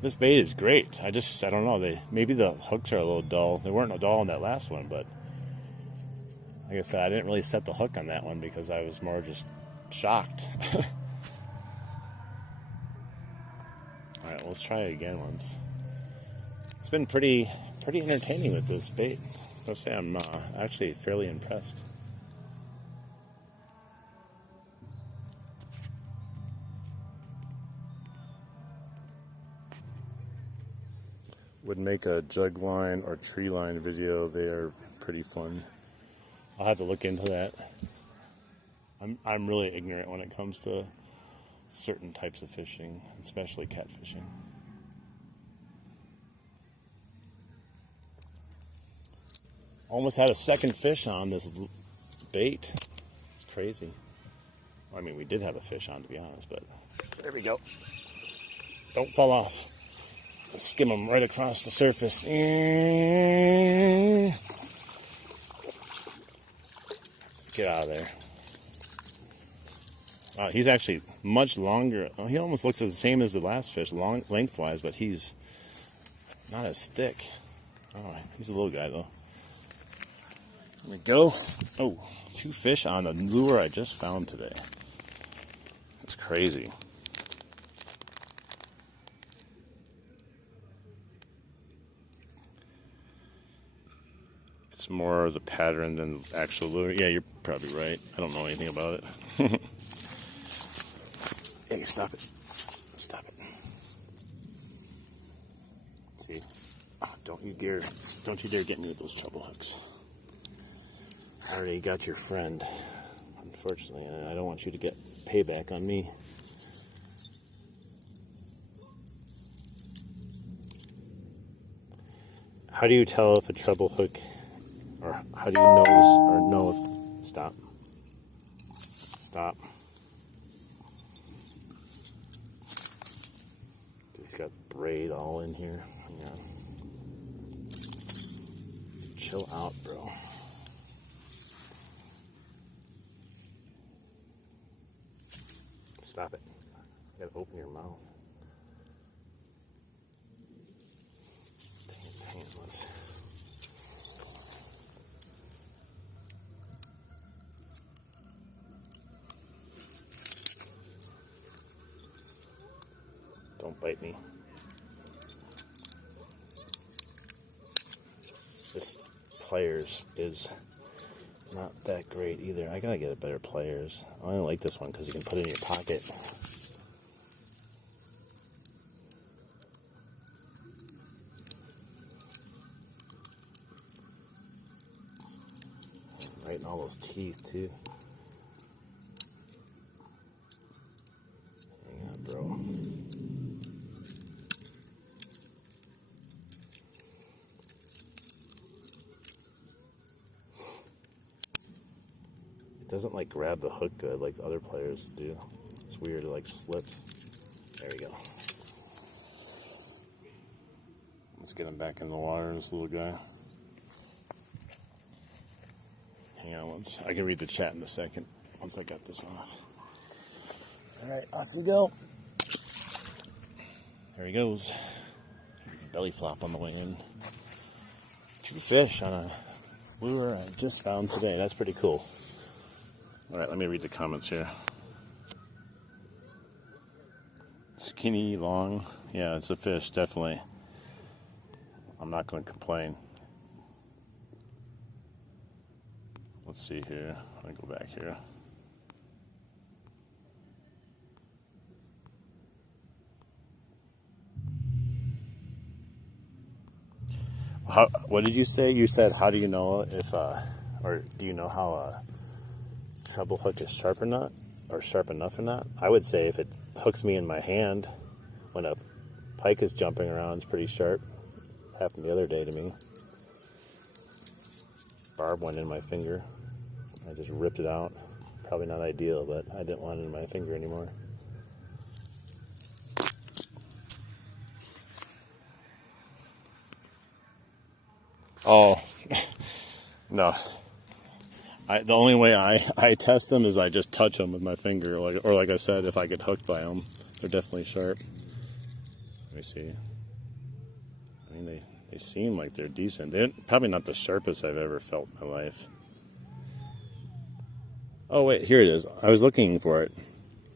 This bait is great. I don't know. Maybe the hooks are a little dull. They weren't dull on that last one, but like I said, I didn't really set the hook on that one because I was more just shocked. All right, let's try it again once. It's been pretty entertaining with this bait. I'll say I'm actually fairly impressed. Would make a jug line or tree line video. They are pretty fun. I'll have to look into that. I'm really ignorant when it comes to certain types of fishing, especially catfishing. Almost had a second fish on this bait. It's crazy. Well, I mean, we did have a fish on, to be honest, but there we go. Don't fall off. Skim them right across the surface. Get out of there. Wow, he's actually much longer. Well, he almost looks the same as the last fish, lengthwise, but he's not as thick. Oh, he's a little guy, though. There we go. Oh, 2 fish on the lure I just found today. That's crazy. It's more the pattern than the actual lure. Yeah, you're probably right. I don't know anything about it. Hey, stop it. Stop it. See? Oh, don't you dare get me with those treble hooks. I already got your friend. Unfortunately, I don't want you to get payback on me. How do you tell if a treble hook or how do you notice or know if, stop. Stop. He's got braid all in here. Hang on. Chill out, bro. Stop it. You gotta open your mouth. Dang it, don't bite me. This pliers is not that great either. I gotta get a better pliers. I only like this one because you can put it in your pocket. Right in all those teeth too. Hang on, bro. It doesn't like grab the hook good like the other players do. It's weird, it like slips. There we go. Let's get him back in the water, this little guy. Hang on, I can read the chat in a second once I got this off. Alright, off you go. There he goes. Belly flop on the way in. 2 fish on a lure I just found today. That's pretty cool. Alright, let me read the comments here. Skinny, long. Yeah, it's a fish, definitely. I'm not going to complain. Let's see here. Let me go back here. What did you say? You said, how do you know if, or do you know how a treble hook is sharp or not? Or sharp enough or not? I would say if it hooks me in my hand when a pike is jumping around, it's pretty sharp. It happened the other day to me. Barb went in my finger. I just ripped it out. Probably not ideal, but I didn't want it in my finger anymore. Oh, no. The only way I test them is I just touch them with my finger. Or like I said, if I get hooked by them, they're definitely sharp. Let me see. I mean, they seem like they're decent. They're probably not the sharpest I've ever felt in my life. Oh, wait, here it is. I was looking for it.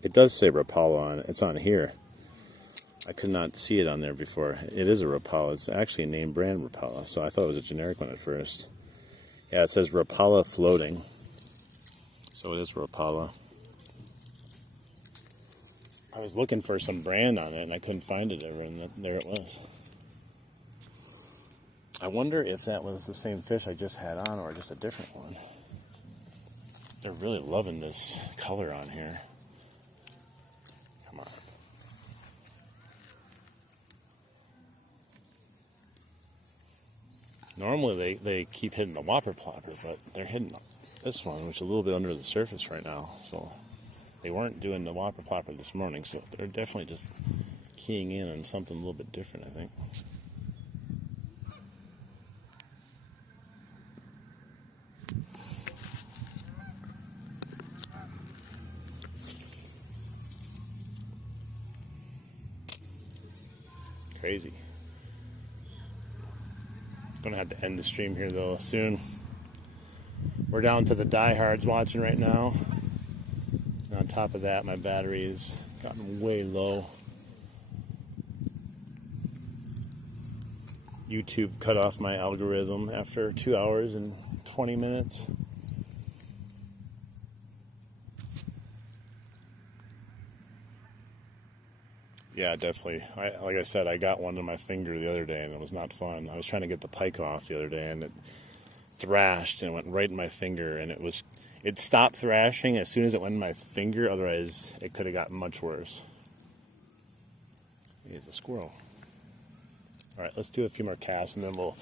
It does say Rapala on it. It's on here. I could not see it on there before. It is a Rapala. It's actually a name brand Rapala, so I thought it was a generic one at first. Yeah, it says Rapala floating. So it is Rapala. I was looking for some brand on it, and I couldn't find it ever, and there it was. I wonder if that was the same fish I just had on, or just a different one. They're really loving this color on here. Come on. Normally they keep hitting the whopper plopper, but they're hitting this one, which is a little bit under the surface right now. So they weren't doing the whopper plopper this morning, so they're definitely just keying in on something a little bit different, I think. Crazy. Gonna have to end the stream here though soon. We're down to the diehards watching right now. And on top of that, my battery has gotten way low. YouTube cut off my algorithm after 2 hours and 20 minutes. Yeah, definitely. Like I said, I got one in my finger the other day, and it was not fun. I was trying to get the pike off the other day, and it thrashed and went right in my finger, and it stopped thrashing as soon as it went in my finger. Otherwise, it could have gotten much worse. Here's the squirrel. All right, let's do a few more casts, and then we'll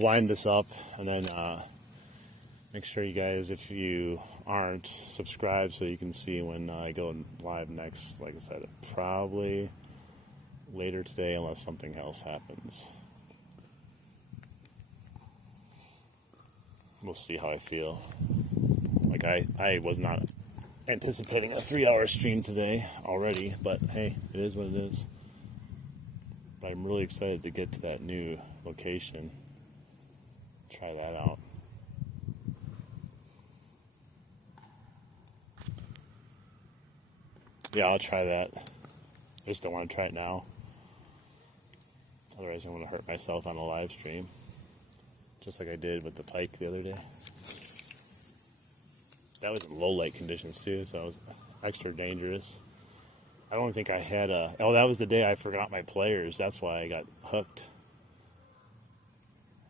wind this up, and then Make sure you guys, if you aren't, subscribe so you can see when I go live next. Like I said, probably later today unless something else happens. We'll see how I feel. Like I was not anticipating a 3-hour stream today already, but hey, it is what it is. But I'm really excited to get to that new location. Try that out. Yeah, I'll try that. I just don't want to try it now. Otherwise, I'm going to hurt myself on a live stream. Just like I did with the pike the other day. That was in low light conditions too, so it was extra dangerous. I don't think I had a... Oh, that was the day I forgot my pliers. That's why I got hooked.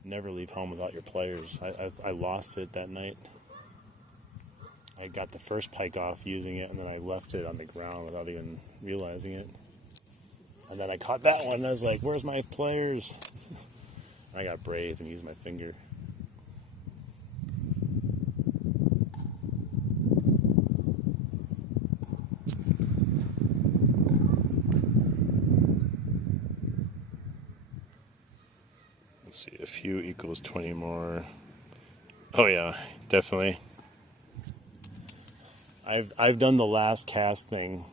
Never leave home without your pliers. I lost it that night. I got the first pike off using it, and then I left it on the ground without even realizing it. And then I caught that one, and I was like, where's my pliers? I got brave and used my finger. Let's see, a few equals 20 more. Oh yeah, definitely. I've done the last cast thing,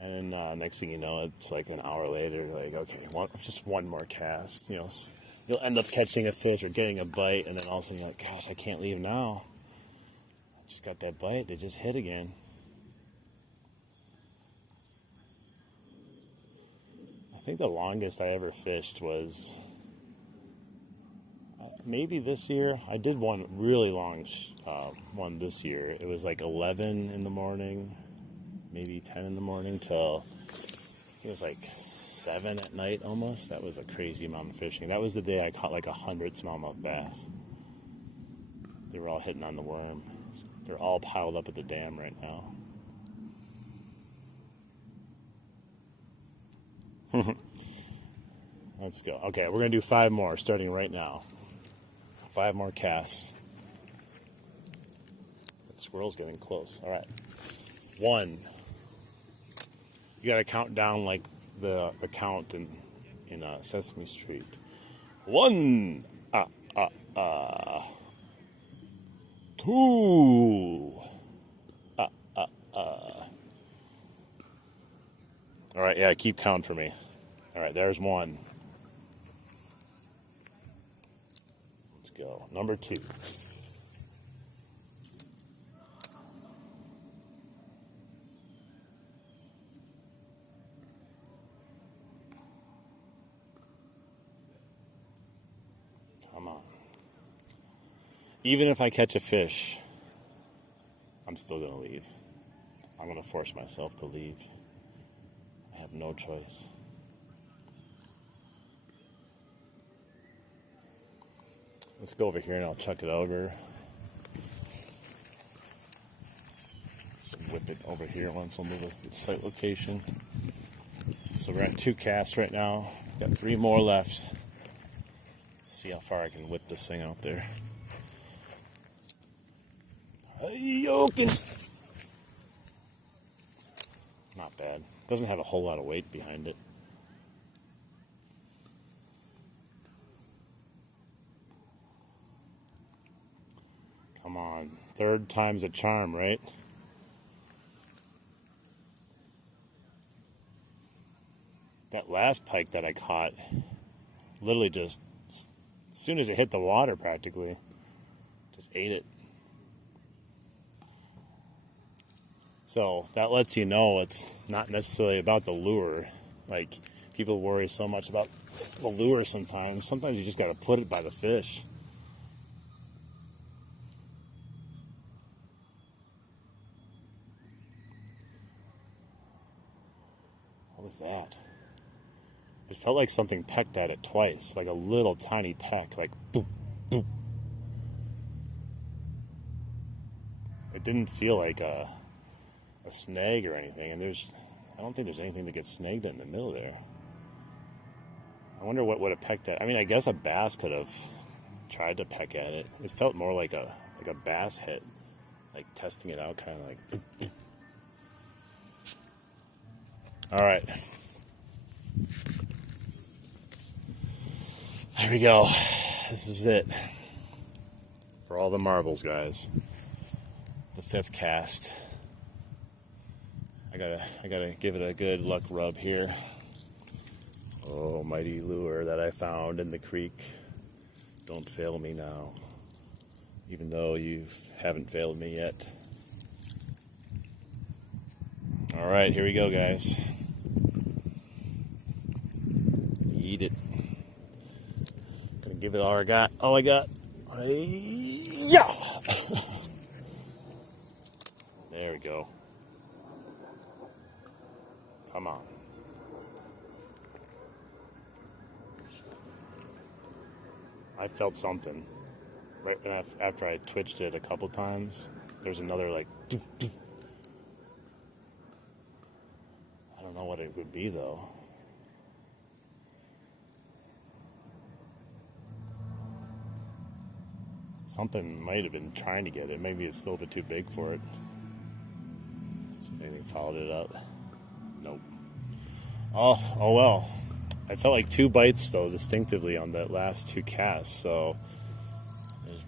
and next thing you know, it's like an hour later. Like, okay, just one more cast. You know, you'll end up catching a fish or getting a bite, and then all of a sudden you're like, gosh, I can't leave now. I just got that bite. They just hit again. I think the longest I ever fished was maybe this year. I did one really long one this year. It was like 11 in the morning, maybe 10 in the morning till it was like 7 at night almost. That was a crazy amount of fishing. That was the day I caught like 100 smallmouth bass. They were all hitting on the worm. They're all piled up at the dam right now. Let's go. Okay, we're going to do 5 more starting right now. 5 more casts. That squirrel's getting close. All right. 1. You got to count down like the count in Sesame Street. 1. 2. All right, yeah, keep count for me. All right, there's 1. Let's go. Number 2. Come on. Even if I catch a fish, I'm still going to leave. I'm going to force myself to leave. I have no choice. Let's go over here and I'll chuck it over. Just whip it over here once we'll move to the site location. So we're at 2 casts right now. Got 3 more left. See how far I can whip this thing out there. Yoking. Not bad. Doesn't have a whole lot of weight behind it. Come on. 3rd time's a charm, right? That last pike that I caught, literally just, as soon as it hit the water practically, just ate it. So that lets you know it's not necessarily about the lure. Like, people worry so much about the lure sometimes. Sometimes you just got to put it by the fish. What was that? It felt like something pecked at it twice, like a little tiny peck, like boop, boop. It didn't feel like a snag or anything, and I don't think there's anything that gets snagged in the middle there. I wonder what would have pecked at. I mean, I guess a bass could have tried to peck at it. It felt more like a bass hit, like testing it out, kind of like. All right. There we go. This is it for all the marbles, guys. The 5th cast. I gotta give it a good luck rub here. Oh, mighty lure that I found in the creek. Don't fail me now, even though you haven't failed me yet. All right, here we go, guys. Eat it. Gonna give it all I got. All I got. Yeah. There we go. Come on. I felt something right after I twitched it a couple times. There's another like doo, doo. I don't know what it would be though. Something might have been trying to get it. Maybe it's still a bit too big for it. See if anything followed it up. Nope. Oh well. I felt like 2 bites though distinctively on that last 2 casts, so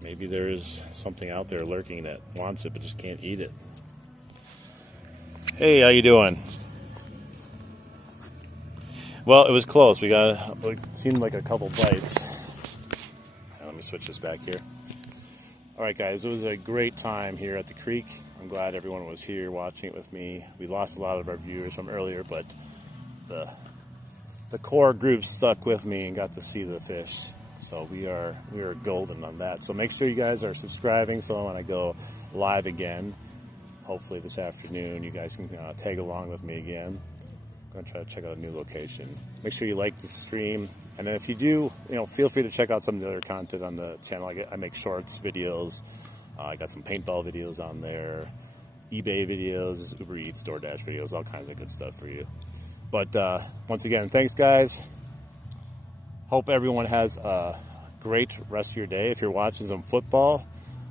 maybe there's something out there lurking that wants it but just can't eat it. Hey, how you doing? Well, it was close. We got, it seemed like a couple bites. Let me switch this back here. All right, guys, it was a great time here at the creek. I'm glad everyone was here watching it with me. We lost a lot of our viewers from earlier, but the core group stuck with me and got to see the fish. So we are golden on that. So make sure you guys are subscribing so when I go live again, hopefully this afternoon, you guys can tag along with me again. I'm going to try to check out a new location. Make sure you like the stream. And then if you do, feel free to check out some of the other content on the channel. I make shorts videos. I got some paintball videos on there, eBay videos, Uber Eats, DoorDash videos, all kinds of good stuff for you. But once again, thanks, guys. Hope everyone has a great rest of your day. If you're watching some football,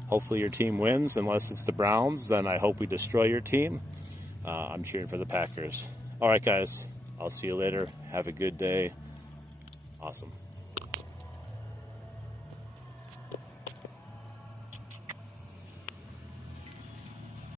hopefully your team wins. Unless it's the Browns, then I hope we destroy your team. I'm cheering for the Packers. All right, guys. I'll see you later. Have a good day. Awesome.